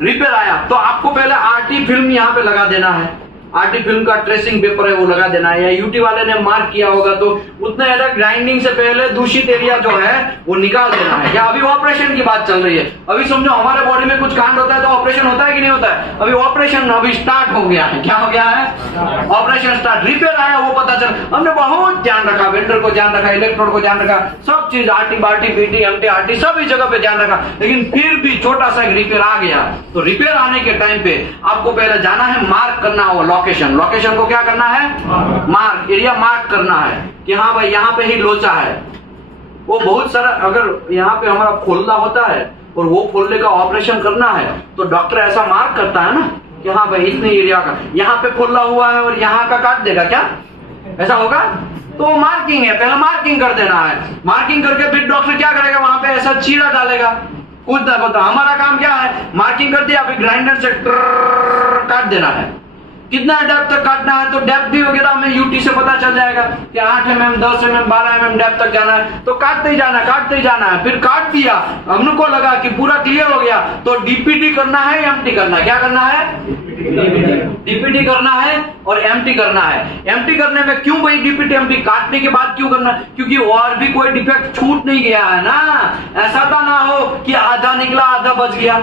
रिपेयर आया तो आपको पहले आरटी फिल्म यहाँ पे लगा देना है। आरटी फिल्म का ट्रेसिंग पेपर है वो लगा देना है, या यूटी वाले ने मार्क किया होगा तो उतने ग्राइंडिंग से पहले दूषित एरिया जो है वो निकाल देना है। क्या अभी ऑपरेशन की बात चल रही है? अभी समझो हमारे बॉडी में कुछ कांड होता है तो ऑपरेशन होता है कि नहीं होता है? अभी ऑपरेशन अभी स्टार्ट हो गया है। क्या हो गया है? Operation start. रिपेयर आया वो पता चल, हमने बहुत ध्यान रखा, वेंडर को ध्यान रखा, इलेक्ट्रोड को ध्यान रखा, सब चीज आरटी बारटी पीटी एमटी आरटी सभी जगह पे ध्यान रखा, लेकिन फिर भी छोटा सा एक रिपेयर आ गया। तो रिपेयर आने के टाइम पे आपको पहले जाना है, मार्क करना हो लोकेशन। लोकेशन को क्या करना है? मार्क, एरिया मार्क करना है कि हाँ भाई यहाँ पे ही लोचा है। वो बहुत सारा, अगर यहाँ पे हमारा खोलना होता है और वो खोलने का ऑपरेशन करना है तो डॉक्टर ऐसा मार्क करता है ना कि हाँ भाई इतने एरिया का यहाँ पे खोला हुआ है और यहाँ का काट देगा, क्या ऐसा होगा? तो मार्किंग है, पहले मार्किंग कर देना है। मार्किंग करके फिर डॉक्टर क्या करेगा? वहां पे ऐसा चीरा डालेगा, कुछ ना पता। हमारा काम क्या है? मार्किंग कर दिया, अभी ग्राइंडर से काट देना है। कितना डेप्थ तक काटना है तो डेप्थ भी वगैरह हमें यूटी से पता चल जाएगा कि 8 mm 10 mm 12 mm डेप्थ तक जाना है, तो काटते ही जाना, काटते ही जाना है। फिर काट दिया, हमको लगा कि पूरा क्लियर हो गया तो डीपीटी करना है, एमटी करना है। क्या करना है? डीपीटी करना है और एमटी करना है। एमटी करने में क्यों भाई डीपीटी एमटी काटने के बाद क्यों करना है? क्योंकि और भी कोई डिफेक्ट छूट नहीं गया है ना। ऐसा तो ना हो कि आधा निकला आधा बच गया,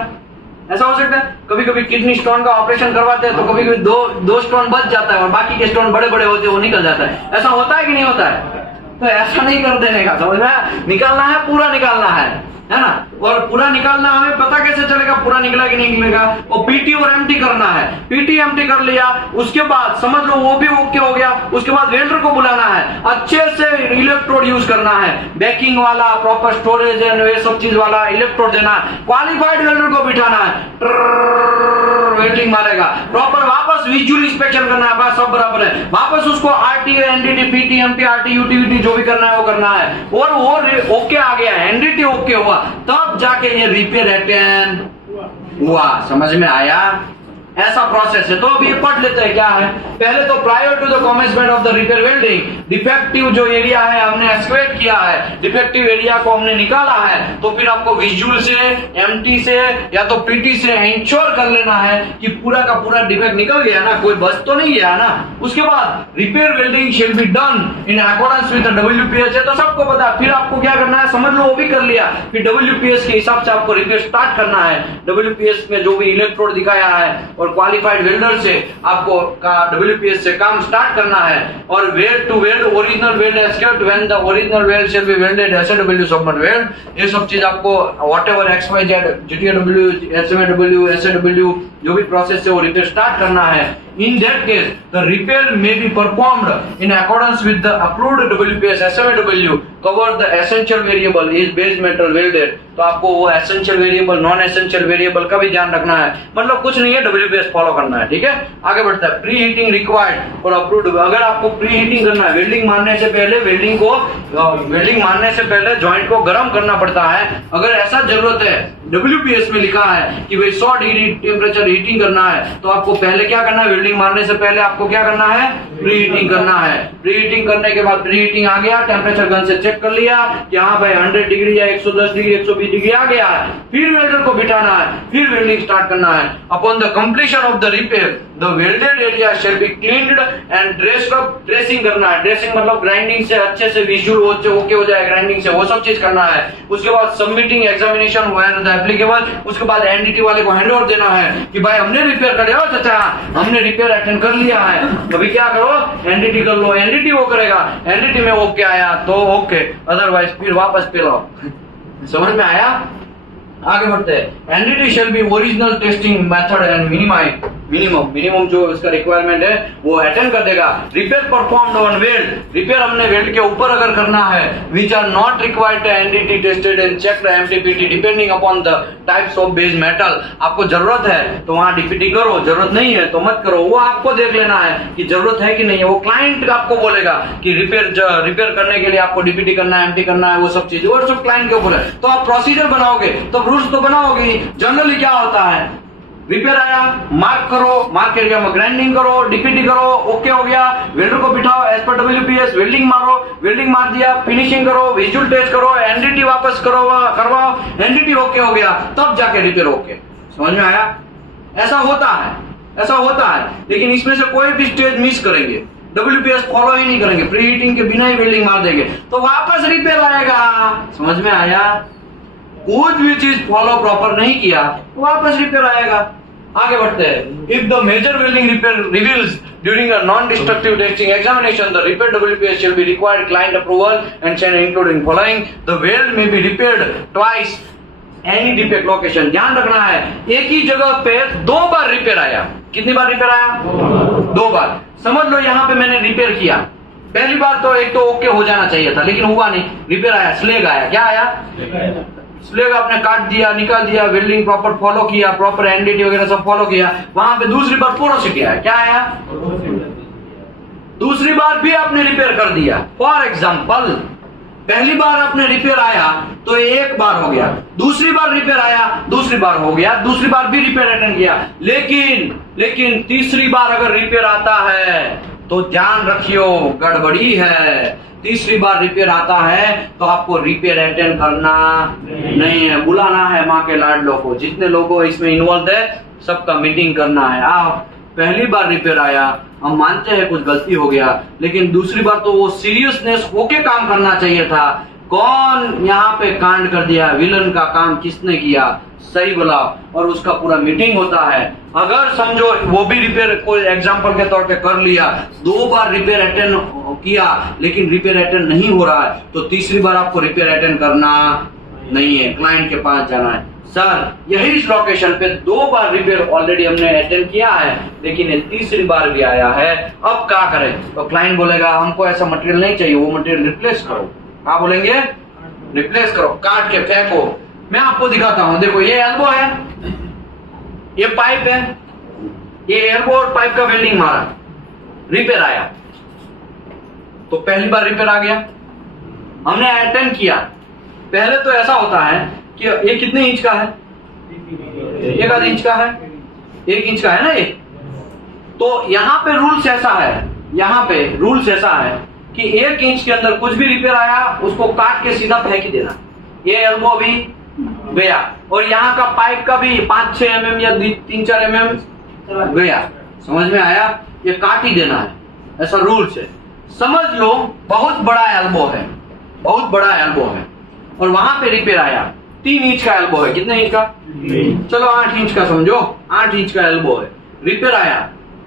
ऐसा हो सकता है। कभी कभी किडनी स्टोन का ऑपरेशन करवाते हैं तो कभी कभी दो स्टोन बच जाता है और बाकी के स्टोन बड़े बड़े होते हैं वो निकल जाता है। ऐसा होता है कि नहीं होता है? तो ऐसा नहीं कर देने का, समझ में? निकालना है, पूरा निकालना है ना। और पूरा निकालना, हमें पता कैसे चलेगा पूरा निकला कि नहीं निकलेगा? वो पीटी और एमटी करना है। पीटी एमटी कर लिया, उसके बाद समझ लो वो भी ओके हो गया। उसके बाद वेल्डर को बुलाना है, अच्छे से इलेक्ट्रोड यूज करना है, बेकिंग वाला, प्रॉपर स्टोरेज एंड ये सब चीज वाला इलेक्ट्रोड देना है। क्वालिफाइड वेल्डर को बिठाना है, वेल्डिंग मारेगा प्रॉपर। वापस विजुअल इंस्पेक्शन करना है, बस सब बराबर है। वापस उसको RT NDT PT MT RT UT VT जो भी करना है वो करना है। और वो ओके आ गया, एनडीटी ओके हुआ, तब जाके ये रिपेयर अटेंड हुआ। समझ में आया? ऐसा प्रोसेस है। तो अभी पढ़ लेते हैं क्या है। पहले तो prior to the commencement of the repair welding, defective जो एरिया है हमने एक्सक्वेट किया है, डिफेक्टिव एरिया को हमने निकाला है, तो फिर आपको विजुअल से, एमटी से या तो पीटी से इंश्योर कर लेना है कि पूरा का पूरा डिफेक्ट निकल गया ना, कोई बच तो नहीं गया ना। उसके बाद repair welding shall be done in accordance with the WPS है, तो सबको पता। फिर आपको क्या करना है, समझ लो वो भी कर लिया, फिर डब्ल्यूपीएस के हिसाब से आपको रिपेयर स्टार्ट करना है। डब्ल्यूपीएस में जो भी इलेक्ट्रोड दिखाया है और क्वालिफाइड वेल्डर से आपको डब्ल्यूपीएस से काम स्टार्ट करना है। और weld to weld, original weld except when the original weld shall be welded SAW submerge weld, ये सब चीज आपको whatever XYZ GTW SAW SAW जो भी प्रोसेस है वो रिपेयर स्टार्ट करना है। In that case, the repair may be performed in accordance with the approved WPS SMAW cover the essential variable is base metal welded। तो आपको वो essential variable, non essential variable का भी ध्यान रखना है। मतलब कुछ नहीं है, WPS फॉलो करना है, ठीक है। आगे बढ़ता है, प्री हीटिंग रिक्वायर्ड और अप्रूव्ड। अगर आपको प्री हीटिंग करना है, वेल्डिंग मारने से पहले वेल्डिंग मारने से पहले जॉइंट को गर्म करना पड़ता है। अगर ऐसा जरूरत है, WPS में लिखा है कि भाई 100 डिग्री टेम्परेचर हीटिंग करना है, तो आपको पहले क्या करना है, वेल्डिंग मारने से पहले आपको क्या करना है, प्री हीटिंग करना है। प्री हीटिंग करने के बाद प्री हीटिंग आ गया, टेम्परेचर गन से चेक कर लिया कि हाँ भाई 100 डिग्री या 110 डिग्री 120 डिग्री आ गया है, फिर वेल्डर को बिठाना है, फिर वेल्डिंग स्टार्ट करना है। Upon the completion of the repair the welded area shall B cleaned and dressed up. Dressing करना है, ड्रेसिंग मतलब ग्राइंडिंग से अच्छे से विजुअल ओके हो जाए, ग्राइंडिंग से वो सब चीज करना है। उसके बाद submitting examination where the applicable. उसके बाद एनडीटी वाले को हैंड ओवर देना है कि भाई हमने रिपेयर कर लिया, चाचा हमने रिपेयर अटेंड कर लिया है, अभी क्या करो, एनडीटी कर लो। एनडीटी वो करेगा, एनडीटी में ओके आया तो ओके, अदरवाइज फिर वापस पे लो। समझ में आया? आगे बढ़ते हैं। NDT shall be original testing method and minimum जो इसका रिक्वायरमेंट है वो अटेंड कर देगा। Repair performed on weld, repair हमने वेल्ड के ऊपर अगर करना है, which are not required NDT tested and checked MT PT depending upon the types of base metal. आपको जरूरत है तो वहां डीपीटी करो, जरूरत नहीं है तो मत करो। वो आपको देख लेना है कि जरूरत है कि नहीं है। वो क्लाइंट आपको बोलेगा कि रिपेयर करने के लिए आपको डीपीटी करना है, एमटी करना है, वो सब चीज और सब क्लाइंट के ऊपर है। तो आप प्रोसीजर बनाओगे तो रूल्स तो बनाओगे। जनरली क्या होता है, रिपेयर आया, मार्क करो, मार्क एरिया में ग्राइंडिंग करो, डीपीटी करो, ओके हो गया, वेल्डर को बिठाओ एज पर डब्ल्यूपीएस, वेल्डिंग मारो, वेल्डिंग मार दिया, फिनिशिंग करो, विजुअल टेस्ट करो, एनडीटी वापस करवाओ, एनडीटी ओके हो गया, तब जाके रिपेयर ओके। समझ में आया? ऐसा होता है। ऐसा होता है, लेकिन इसमें से कोई भी स्टेज मिस करेंगे, WPS फॉलो ही नहीं करेंगे, प्री हीटिंग के बिना ही वेल्डिंग मार देंगे तो वापस रिपेयर आएगा। समझ में आया? कुछ भी चीज फॉलो प्रॉपर नहीं किया वापस रिपेयर आएगा। आगे बढ़ते हैं। If the major welding repair reveals during a non destructive testing examination the repair WPS shall be required client approval and shall include following the weld may be repaired twice any defect location। ध्यान रखना है, एक ही जगह पे 2 बार repair आया। कितनी बार repair आया? 2 बार। समझ लो यहाँ पे मैंने रिपेयर किया, पहली बार तो एक तो ओके हो जाना चाहिए था, लेकिन हुआ नहीं, रिपेयर आया, स्लेग आया। क्या आया? स्लेग आपने काट दिया, निकाल दिया, वेल्डिंग प्रॉपर फॉलो किया, प्रॉपर एनडीटी वगैरह सब फॉलो किया, वहां पे दूसरी बार पोरोसिटी आया। क्या आया? दूसरी बार भी आपने रिपेयर कर दिया। फॉर एग्जाम्पल, पहली बार आपने रिपेयर आया तो 1 बार हो गया, दूसरी बार रिपेयर आया, दूसरी बार हो गया, दूसरी बार भी रिपेयर अटेंड किया, लेकिन तीसरी बार अगर रिपेयर आता है तो ध्यान रखियो गड़बड़ी है। तीसरी बार रिपेयर आता है तो आपको रिपेयर अटेंड करना नहीं है, बुलाना है माँ के लाडलों को, जितने लोगों इसमें इन्वॉल्व है सबका मीटिंग करना है। आप पहली बार रिपेयर आया, हम मानते हैं कुछ गलती हो गया, लेकिन दूसरी बार तो वो सीरियसनेस होके काम करना चाहिए था। कौन यहाँ पे कांड कर दिया, विलन का काम किसने किया, सही बोला, और उसका पूरा मीटिंग होता है। अगर समझो वो भी रिपेयर कोई एग्जांपल के तौर पे कर लिया, 2 बार रिपेयर अटेंड किया लेकिन रिपेयर अटेंड नहीं हो रहा है तो तीसरी बार आपको रिपेयर अटेंड करना नहीं है, क्लाइंट के पास जाना है। सर यही इस लोकेशन पे 2 बार रिपेयर ऑलरेडी हमने अटेंड किया है, लेकिन ये तीसरी बार भी आया है, अब क्या करें? तो क्लाइंट बोलेगा हमको ऐसा मटेरियल नहीं चाहिए, वो मटेरियल रिप्लेस करो। क्या बोलेंगे? रिप्लेस करो, काट के फेंको। मैं आपको दिखाता हूं, देखो ये एल्बो है, ये पाइप है, ये एल्बो और पाइप का वेल्डिंग मारा, रिपेयर आया तो पहली बार रिपेयर आ गया, हमने अटेंड किया। पहले तो ऐसा होता है कि ये कितने इंच का है? 1 इंच का है, 1 इंच का है ना ये। तो यहाँ पे रूल्स ऐसा है, यहाँ पे रूल्स ऐसा है कि 1 इंच के अंदर कुछ भी रिपेयर आया उसको काट के सीधा फेंक ही देना। ये एल्बो भी गया और यहाँ का पाइप का भी 5-6 mm या 3-4 mm गया। समझ में आया? ये काट ही देना है, ऐसा रूल्स है। समझ लो बहुत बड़ा एल्बो है, बहुत बड़ा एल्बो है और वहां पे रिपेयर आया, 3 इंच का एल्बो है। कितने इंच का? चलो 8 इंच का समझो, 8 इंच का एल्बो है, रिपेयर आया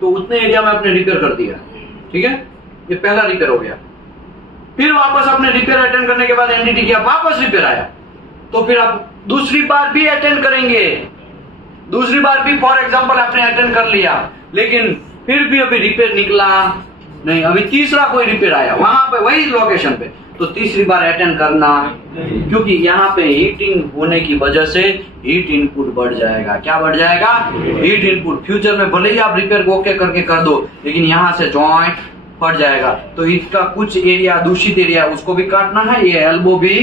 तो उतने एरिया में आपने रिपेयर कर दिया, ठीक है, ये पहला रिपेयर हो गया। फिर वापस आपने रिपेयर अटेंड करने के बाद एनडीटी किया, वापस रिपेयर आया तो फिर आप दूसरी बार भी अटेंड करेंगे। दूसरी बार भी फॉर एग्जांपल आपने अटेंड कर लिया, लेकिन फिर भी अभी रिपेयर निकला नहीं, अभी तीसरा कोई रिपेयर आया वहां पे वही लोकेशन पे, तो तीसरी बार अटेंड करना, क्योंकि यहाँ पे हीटिंग होने की वजह से हीट इनपुट बढ़ जाएगा। क्या बढ़ जाएगा? Heat input. फ्यूचर में भले ही आप रिपेयर ओके करके कर दो, लेकिन यहाँ से जॉइंट फट जाएगा, तो इसका कुछ एरिया दूषित एरिया उसको भी काटना है, ये एल्बो भी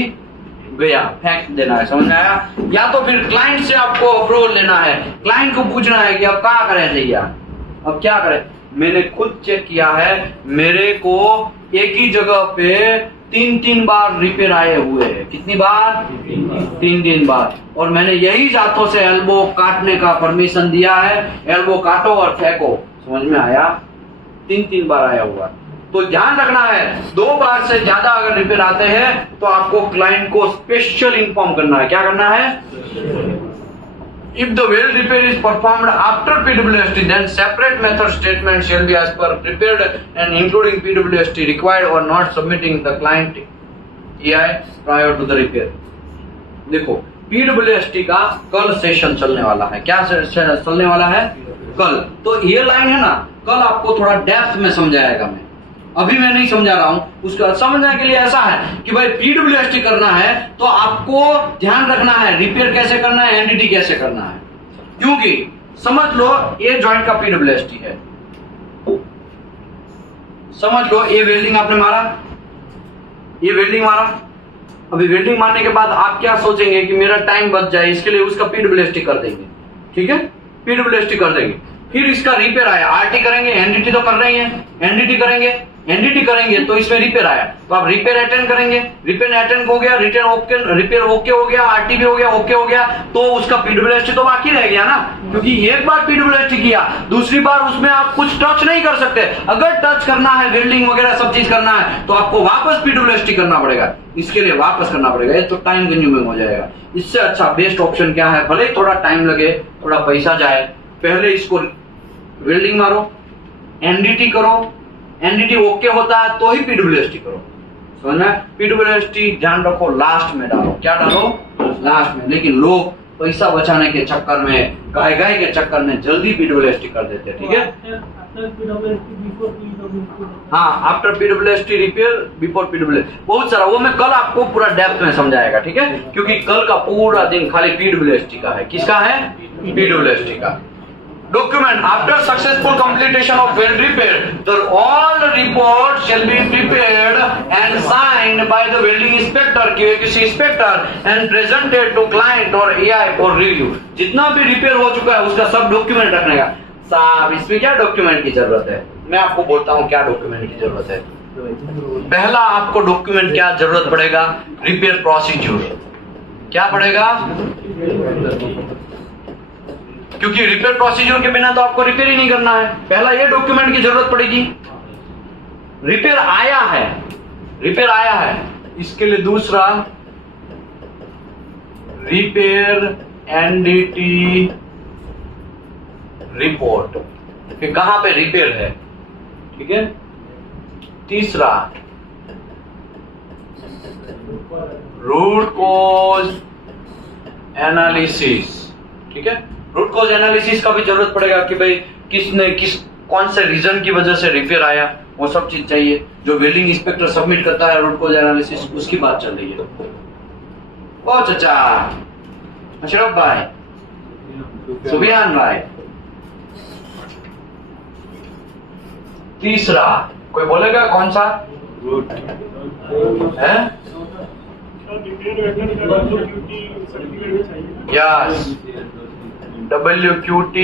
गया, फेंक देना है। समझ आया? या तो फिर क्लाइंट से आपको अप्रूवल लेना है, क्लाइंट को पूछना है कि अब क्या करें भैया, अब क्या करें। मैंने खुद चेक किया है, मेरे को एक ही जगह पे 3-3 बार रिपेयर आए हुए हैं। कितनी बार? 3 बार। और मैंने यही हाथों से एल्बो काटने का परमिशन दिया है, एल्बो काटो और फेंको। समझ में आया? 3 बार आया हुआ। तो ध्यान रखना है, 2 बार से ज्यादा अगर रिपेयर आते हैं तो आपको क्लाइंट को स्पेशल इन्फॉर्म करना है। क्या करना है? If the weld repair is performed after PWST, then separate method statement shall be as per prepared and including PWST required or not submitting the client EI prior to the repair। देखो PWST का कल session चलने वाला है। क्या चलने वाला है? कल। तो ये लाइन है ना, कल आपको थोड़ा डेप्थ में समझाएगा मैं, अभी मैं नहीं समझा रहा हूं। उसका समझने के लिए ऐसा है कि भाई PWST करना है तो आपको ध्यान रखना है रिपेयर कैसे करना है, एनडीटी कैसे करना है। क्योंकि समझ लो ये जॉइंट का PWST है, समझ लो ये वेल्डिंग आपने मारा, ये वेल्डिंग मारा। अभी वेल्डिंग मारने के बाद आप क्या सोचेंगे कि मेरा टाइम बच जाए, इसके लिए उसका PWST कर देंगे, ठीक है, PWST कर देंगे। फिर इसका रिपेयर आया, आरटी करेंगे, एनडीटी तो कर रहे हैं, एनडीटी करेंगे, एनडीटी करेंगे तो इसमें रिपेयर आया, तो आप रिपेयर अटेंड करेंगे, रिपेयर अटेंड हो गया, रिपेयर ओके हो गया, आरटीबी हो गया, ओके हो गया, तो उसका पीडब्ल्यूएसटी तो बाकी रह गया ना, क्योंकि एक बार पीडब्ल्यूएसटी किया, दूसरी बार उसमें आप कुछ टच नहीं कर सकते। अगर टच करना है, वेल्डिंग वगैरह सब चीज करना है, तो आपको वापस पीडब्ल्यूएसटी करना पड़ेगा, इसके लिए वापस करना पड़ेगा, ये तो टाइम कंज्यूमिंग हो जाएगा। इससे अच्छा बेस्ट ऑप्शन क्या है, भले थोड़ा टाइम लगे, थोड़ा पैसा जाए, पहले इसको वेल्डिंग मारो, एनडीटी करो, एनडीटी ओके होता है तो ही पीडब्ल्यूएसटी करो, समझ में? पीडब्ल्यूएसटी ध्यान रखो लास्ट में डालो, क्या डालो? लास्ट में। लेकिन लोग पैसा बचाने के चक्कर में, गाय के चक्कर में जल्दी पीडब्ल्यूएसटी कर देते हैं, ठीक है? हाँ, आफ्टर पीडब्ल्यूएसटी रिपेयर, बिफोर पीडब्ल्यूएसटी, बहुत सारा, वो मैं कल आपको पूरा डेप्थ में समझाएगा, ठीक है? क्योंकि कल का पूरा दिन खाली पीडब्ल्यूएसटी का है। किसका है? पीडब्ल्यूएसटी का। Document after successful completion of weld repair, all reports shall be prepared and signed by the welding inspector, QAQC inspector, and presented to client or AI for review. जितना भी रिपेयर हो चुका है उसका सब डॉक्यूमेंट रखने का। साहब इसमें क्या डॉक्यूमेंट की जरूरत है? मैं आपको बोलता हूँ क्या डॉक्यूमेंट की जरूरत है। पहला आपको डॉक्यूमेंट क्या जरूरत पड़ेगा? Repair procedure. क्या पड़ेगा? क्योंकि रिपेयर प्रोसीजर के बिना तो आपको रिपेयर ही नहीं करना है। पहला ये डॉक्यूमेंट की जरूरत पड़ेगी। रिपेयर आया है, रिपेयर आया है, इसके लिए दूसरा रिपेयर एनडीटी रिपोर्ट कि कहां पे रिपेयर है, ठीक है? तीसरा रूट कॉज एनालिसिस, ठीक है? रूट कॉज एनालिसिस का भी जरूरत पड़ेगा कि भाई कौन से रीजन की वजह से रिपेयर आया, वो सब चीज चाहिए। जो वेल्डिंग इंस्पेक्टर सबमिट करता है रूट कॉज एनालिसिस, उसकी बात चल रही है। ओ चाचा, अशरफ भाई, सुबियान भाई। तीसरा कोई बोलेगा कौन सा है? यस, WQT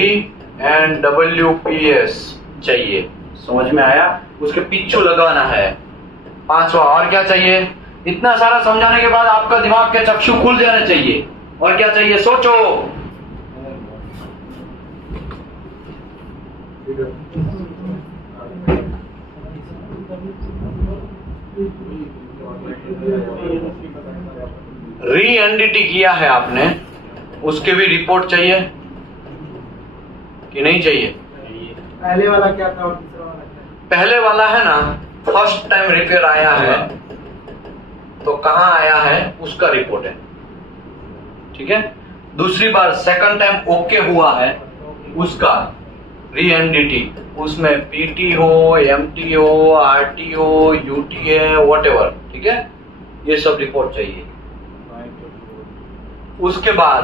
एंड WPS चाहिए। समझ में आया? उसके पीछे लगाना है। पांचवा और क्या चाहिए? इतना सारा समझाने के बाद आपका दिमाग के चक्षु खुल जाने चाहिए। और क्या चाहिए? सोचो। री एनडीटी किया है आपने, उसके भी रिपोर्ट चाहिए कि नहीं चाहिए? पहले वाला क्या था और तीसरा वाला क्या? पहले वाला है ना, फर्स्ट टाइम रिपेयर आया है तो कहां आया है उसका रिपोर्ट है, ठीक है? दूसरी बार सेकंड टाइम ओके हुआ है उसका री एनडीटी, उसमें पीटी हो, एमटी हो, आरटी हो, यूटी है, व्हाटएवर, ठीक है? ये सब रिपोर्ट चाहिए। उसके बाद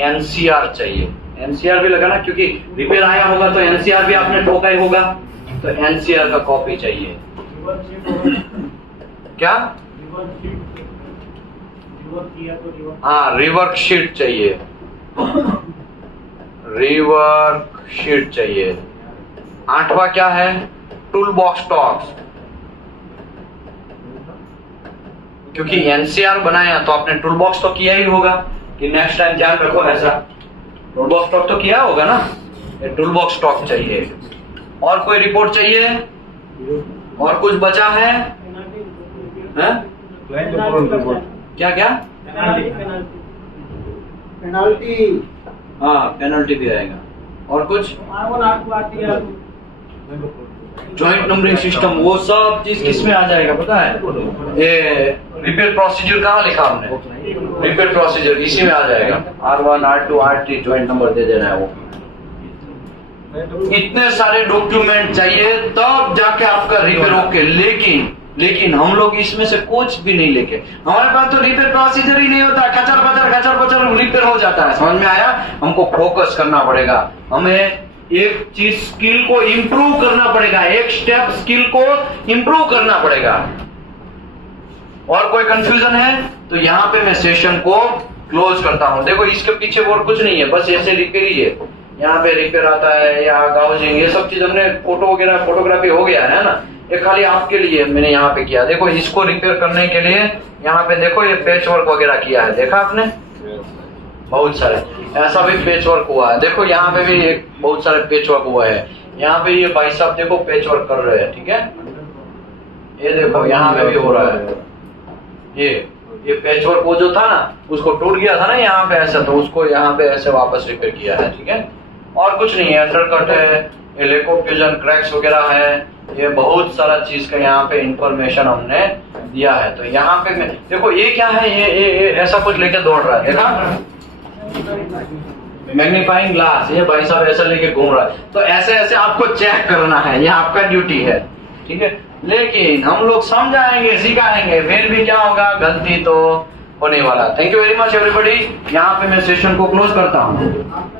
एनसीआर चाहिए। एनसीआर भी लगाना, क्योंकि रिपेयर आया होगा तो एनसीआर भी आपने ठोका ही होगा, तो एनसीआर का कॉपी चाहिए। क्या? हाँ, रिवर्क शीट चाहिए, रिवर्क शीट चाहिए। आठवां क्या है? टूल बॉक्स टॉक्स, क्योंकि एनसीआर बनाया तो आपने टूल बॉक्स तो किया ही होगा कि नेक्स्ट टाइम ध्यान रखो ऐसा। टूल बॉक्स टॉक तो किया होगा ना, ये टूल बॉक्स टॉक चाहिए। और कोई रिपोर्ट चाहिए? और कुछ बचा है? क्या क्या? पेनाल्टी। हाँ, पेनल्टी भी आएगा। और कुछ? जॉइंट नंबरिंग सिस्टम, वो सब चीज किसमें आ जाएगा पता है? ये रिपेयर प्रोसीजर कहाँ लिखा हमने? रिपेयर प्रोसीजर इसी में आ जाएगा। R1, R2, R3 joint number दे देना है वो। इतने सारे डॉक्यूमेंट चाहिए तब जाके आपका रिपेयर ओके। लेकिन हम लोग इसमें से कुछ भी नहीं लेके, हमारे पास तो रिपेयर प्रोसीजर ही नहीं होता, खचर पचर रिपेयर हो जाता है। समझ में आया? हमको फोकस करना पड़ेगा, हमें एक चीज स्किल को इंप्रूव करना पड़ेगा, एक स्टेप स्किल को इंप्रूव करना पड़ेगा। और कोई कंफ्यूजन है तो यहाँ पे मैं सेशन को क्लोज करता हूं। देखो इसके पीछे और कुछ नहीं है, बस ऐसे रिपेयर ही है। यहाँ पे रिपेयर आता है या गाउजिंग, ये सब चीज हमने फोटो वगैरह फोटोग्राफी हो गया है ना। ये खाली आपके लिए मैंने यहाँ पे किया। देखो इसको रिपेयर करने के लिए यहाँ पे देखो ये पेच वर्क वगैरह किया है, देखा आपने बहुत सारे, ऐसा भी पेच वर्क हुआ है। देखो यहाँ पे भी एक बहुत सारे पेच वर्क हुआ है। यहाँ पे ये भाई साहब देखो पेच वर्क कर रहे हैं, ठीक है। ये देखो यहाँ पे भी हो रहा है। ये पेच वर्क वो जो था ना उसको टूट गया था ना यहाँ पे ऐसा, तो उसको यहाँ पे ऐसे वापस रिपेयर किया है, ठीक है। और कुछ नहीं है, अंडरकट है, ये लेको फ्यूजन क्रैक्स वगैरह है, ये बहुत सारा चीज का यहाँ पे इंफॉर्मेशन हमने दिया है। तो यहाँ पे देखो ये क्या है, ये ऐसा कुछ लेके दौड़ रहा है, देखा मैग्नीफाइंग ग्लास, ये भाई साहब ऐसा लेके घूम रहा है। तो ऐसे ऐसे आपको चेक करना है, ये आपका ड्यूटी है, ठीक है। लेकिन हम लोग समझाएंगे सिखाएंगे, फिर भी क्या होगा, गलती तो होने वाला। Thank you very much everybody. यहाँ पे मैं सेशन को क्लोज करता हूँ।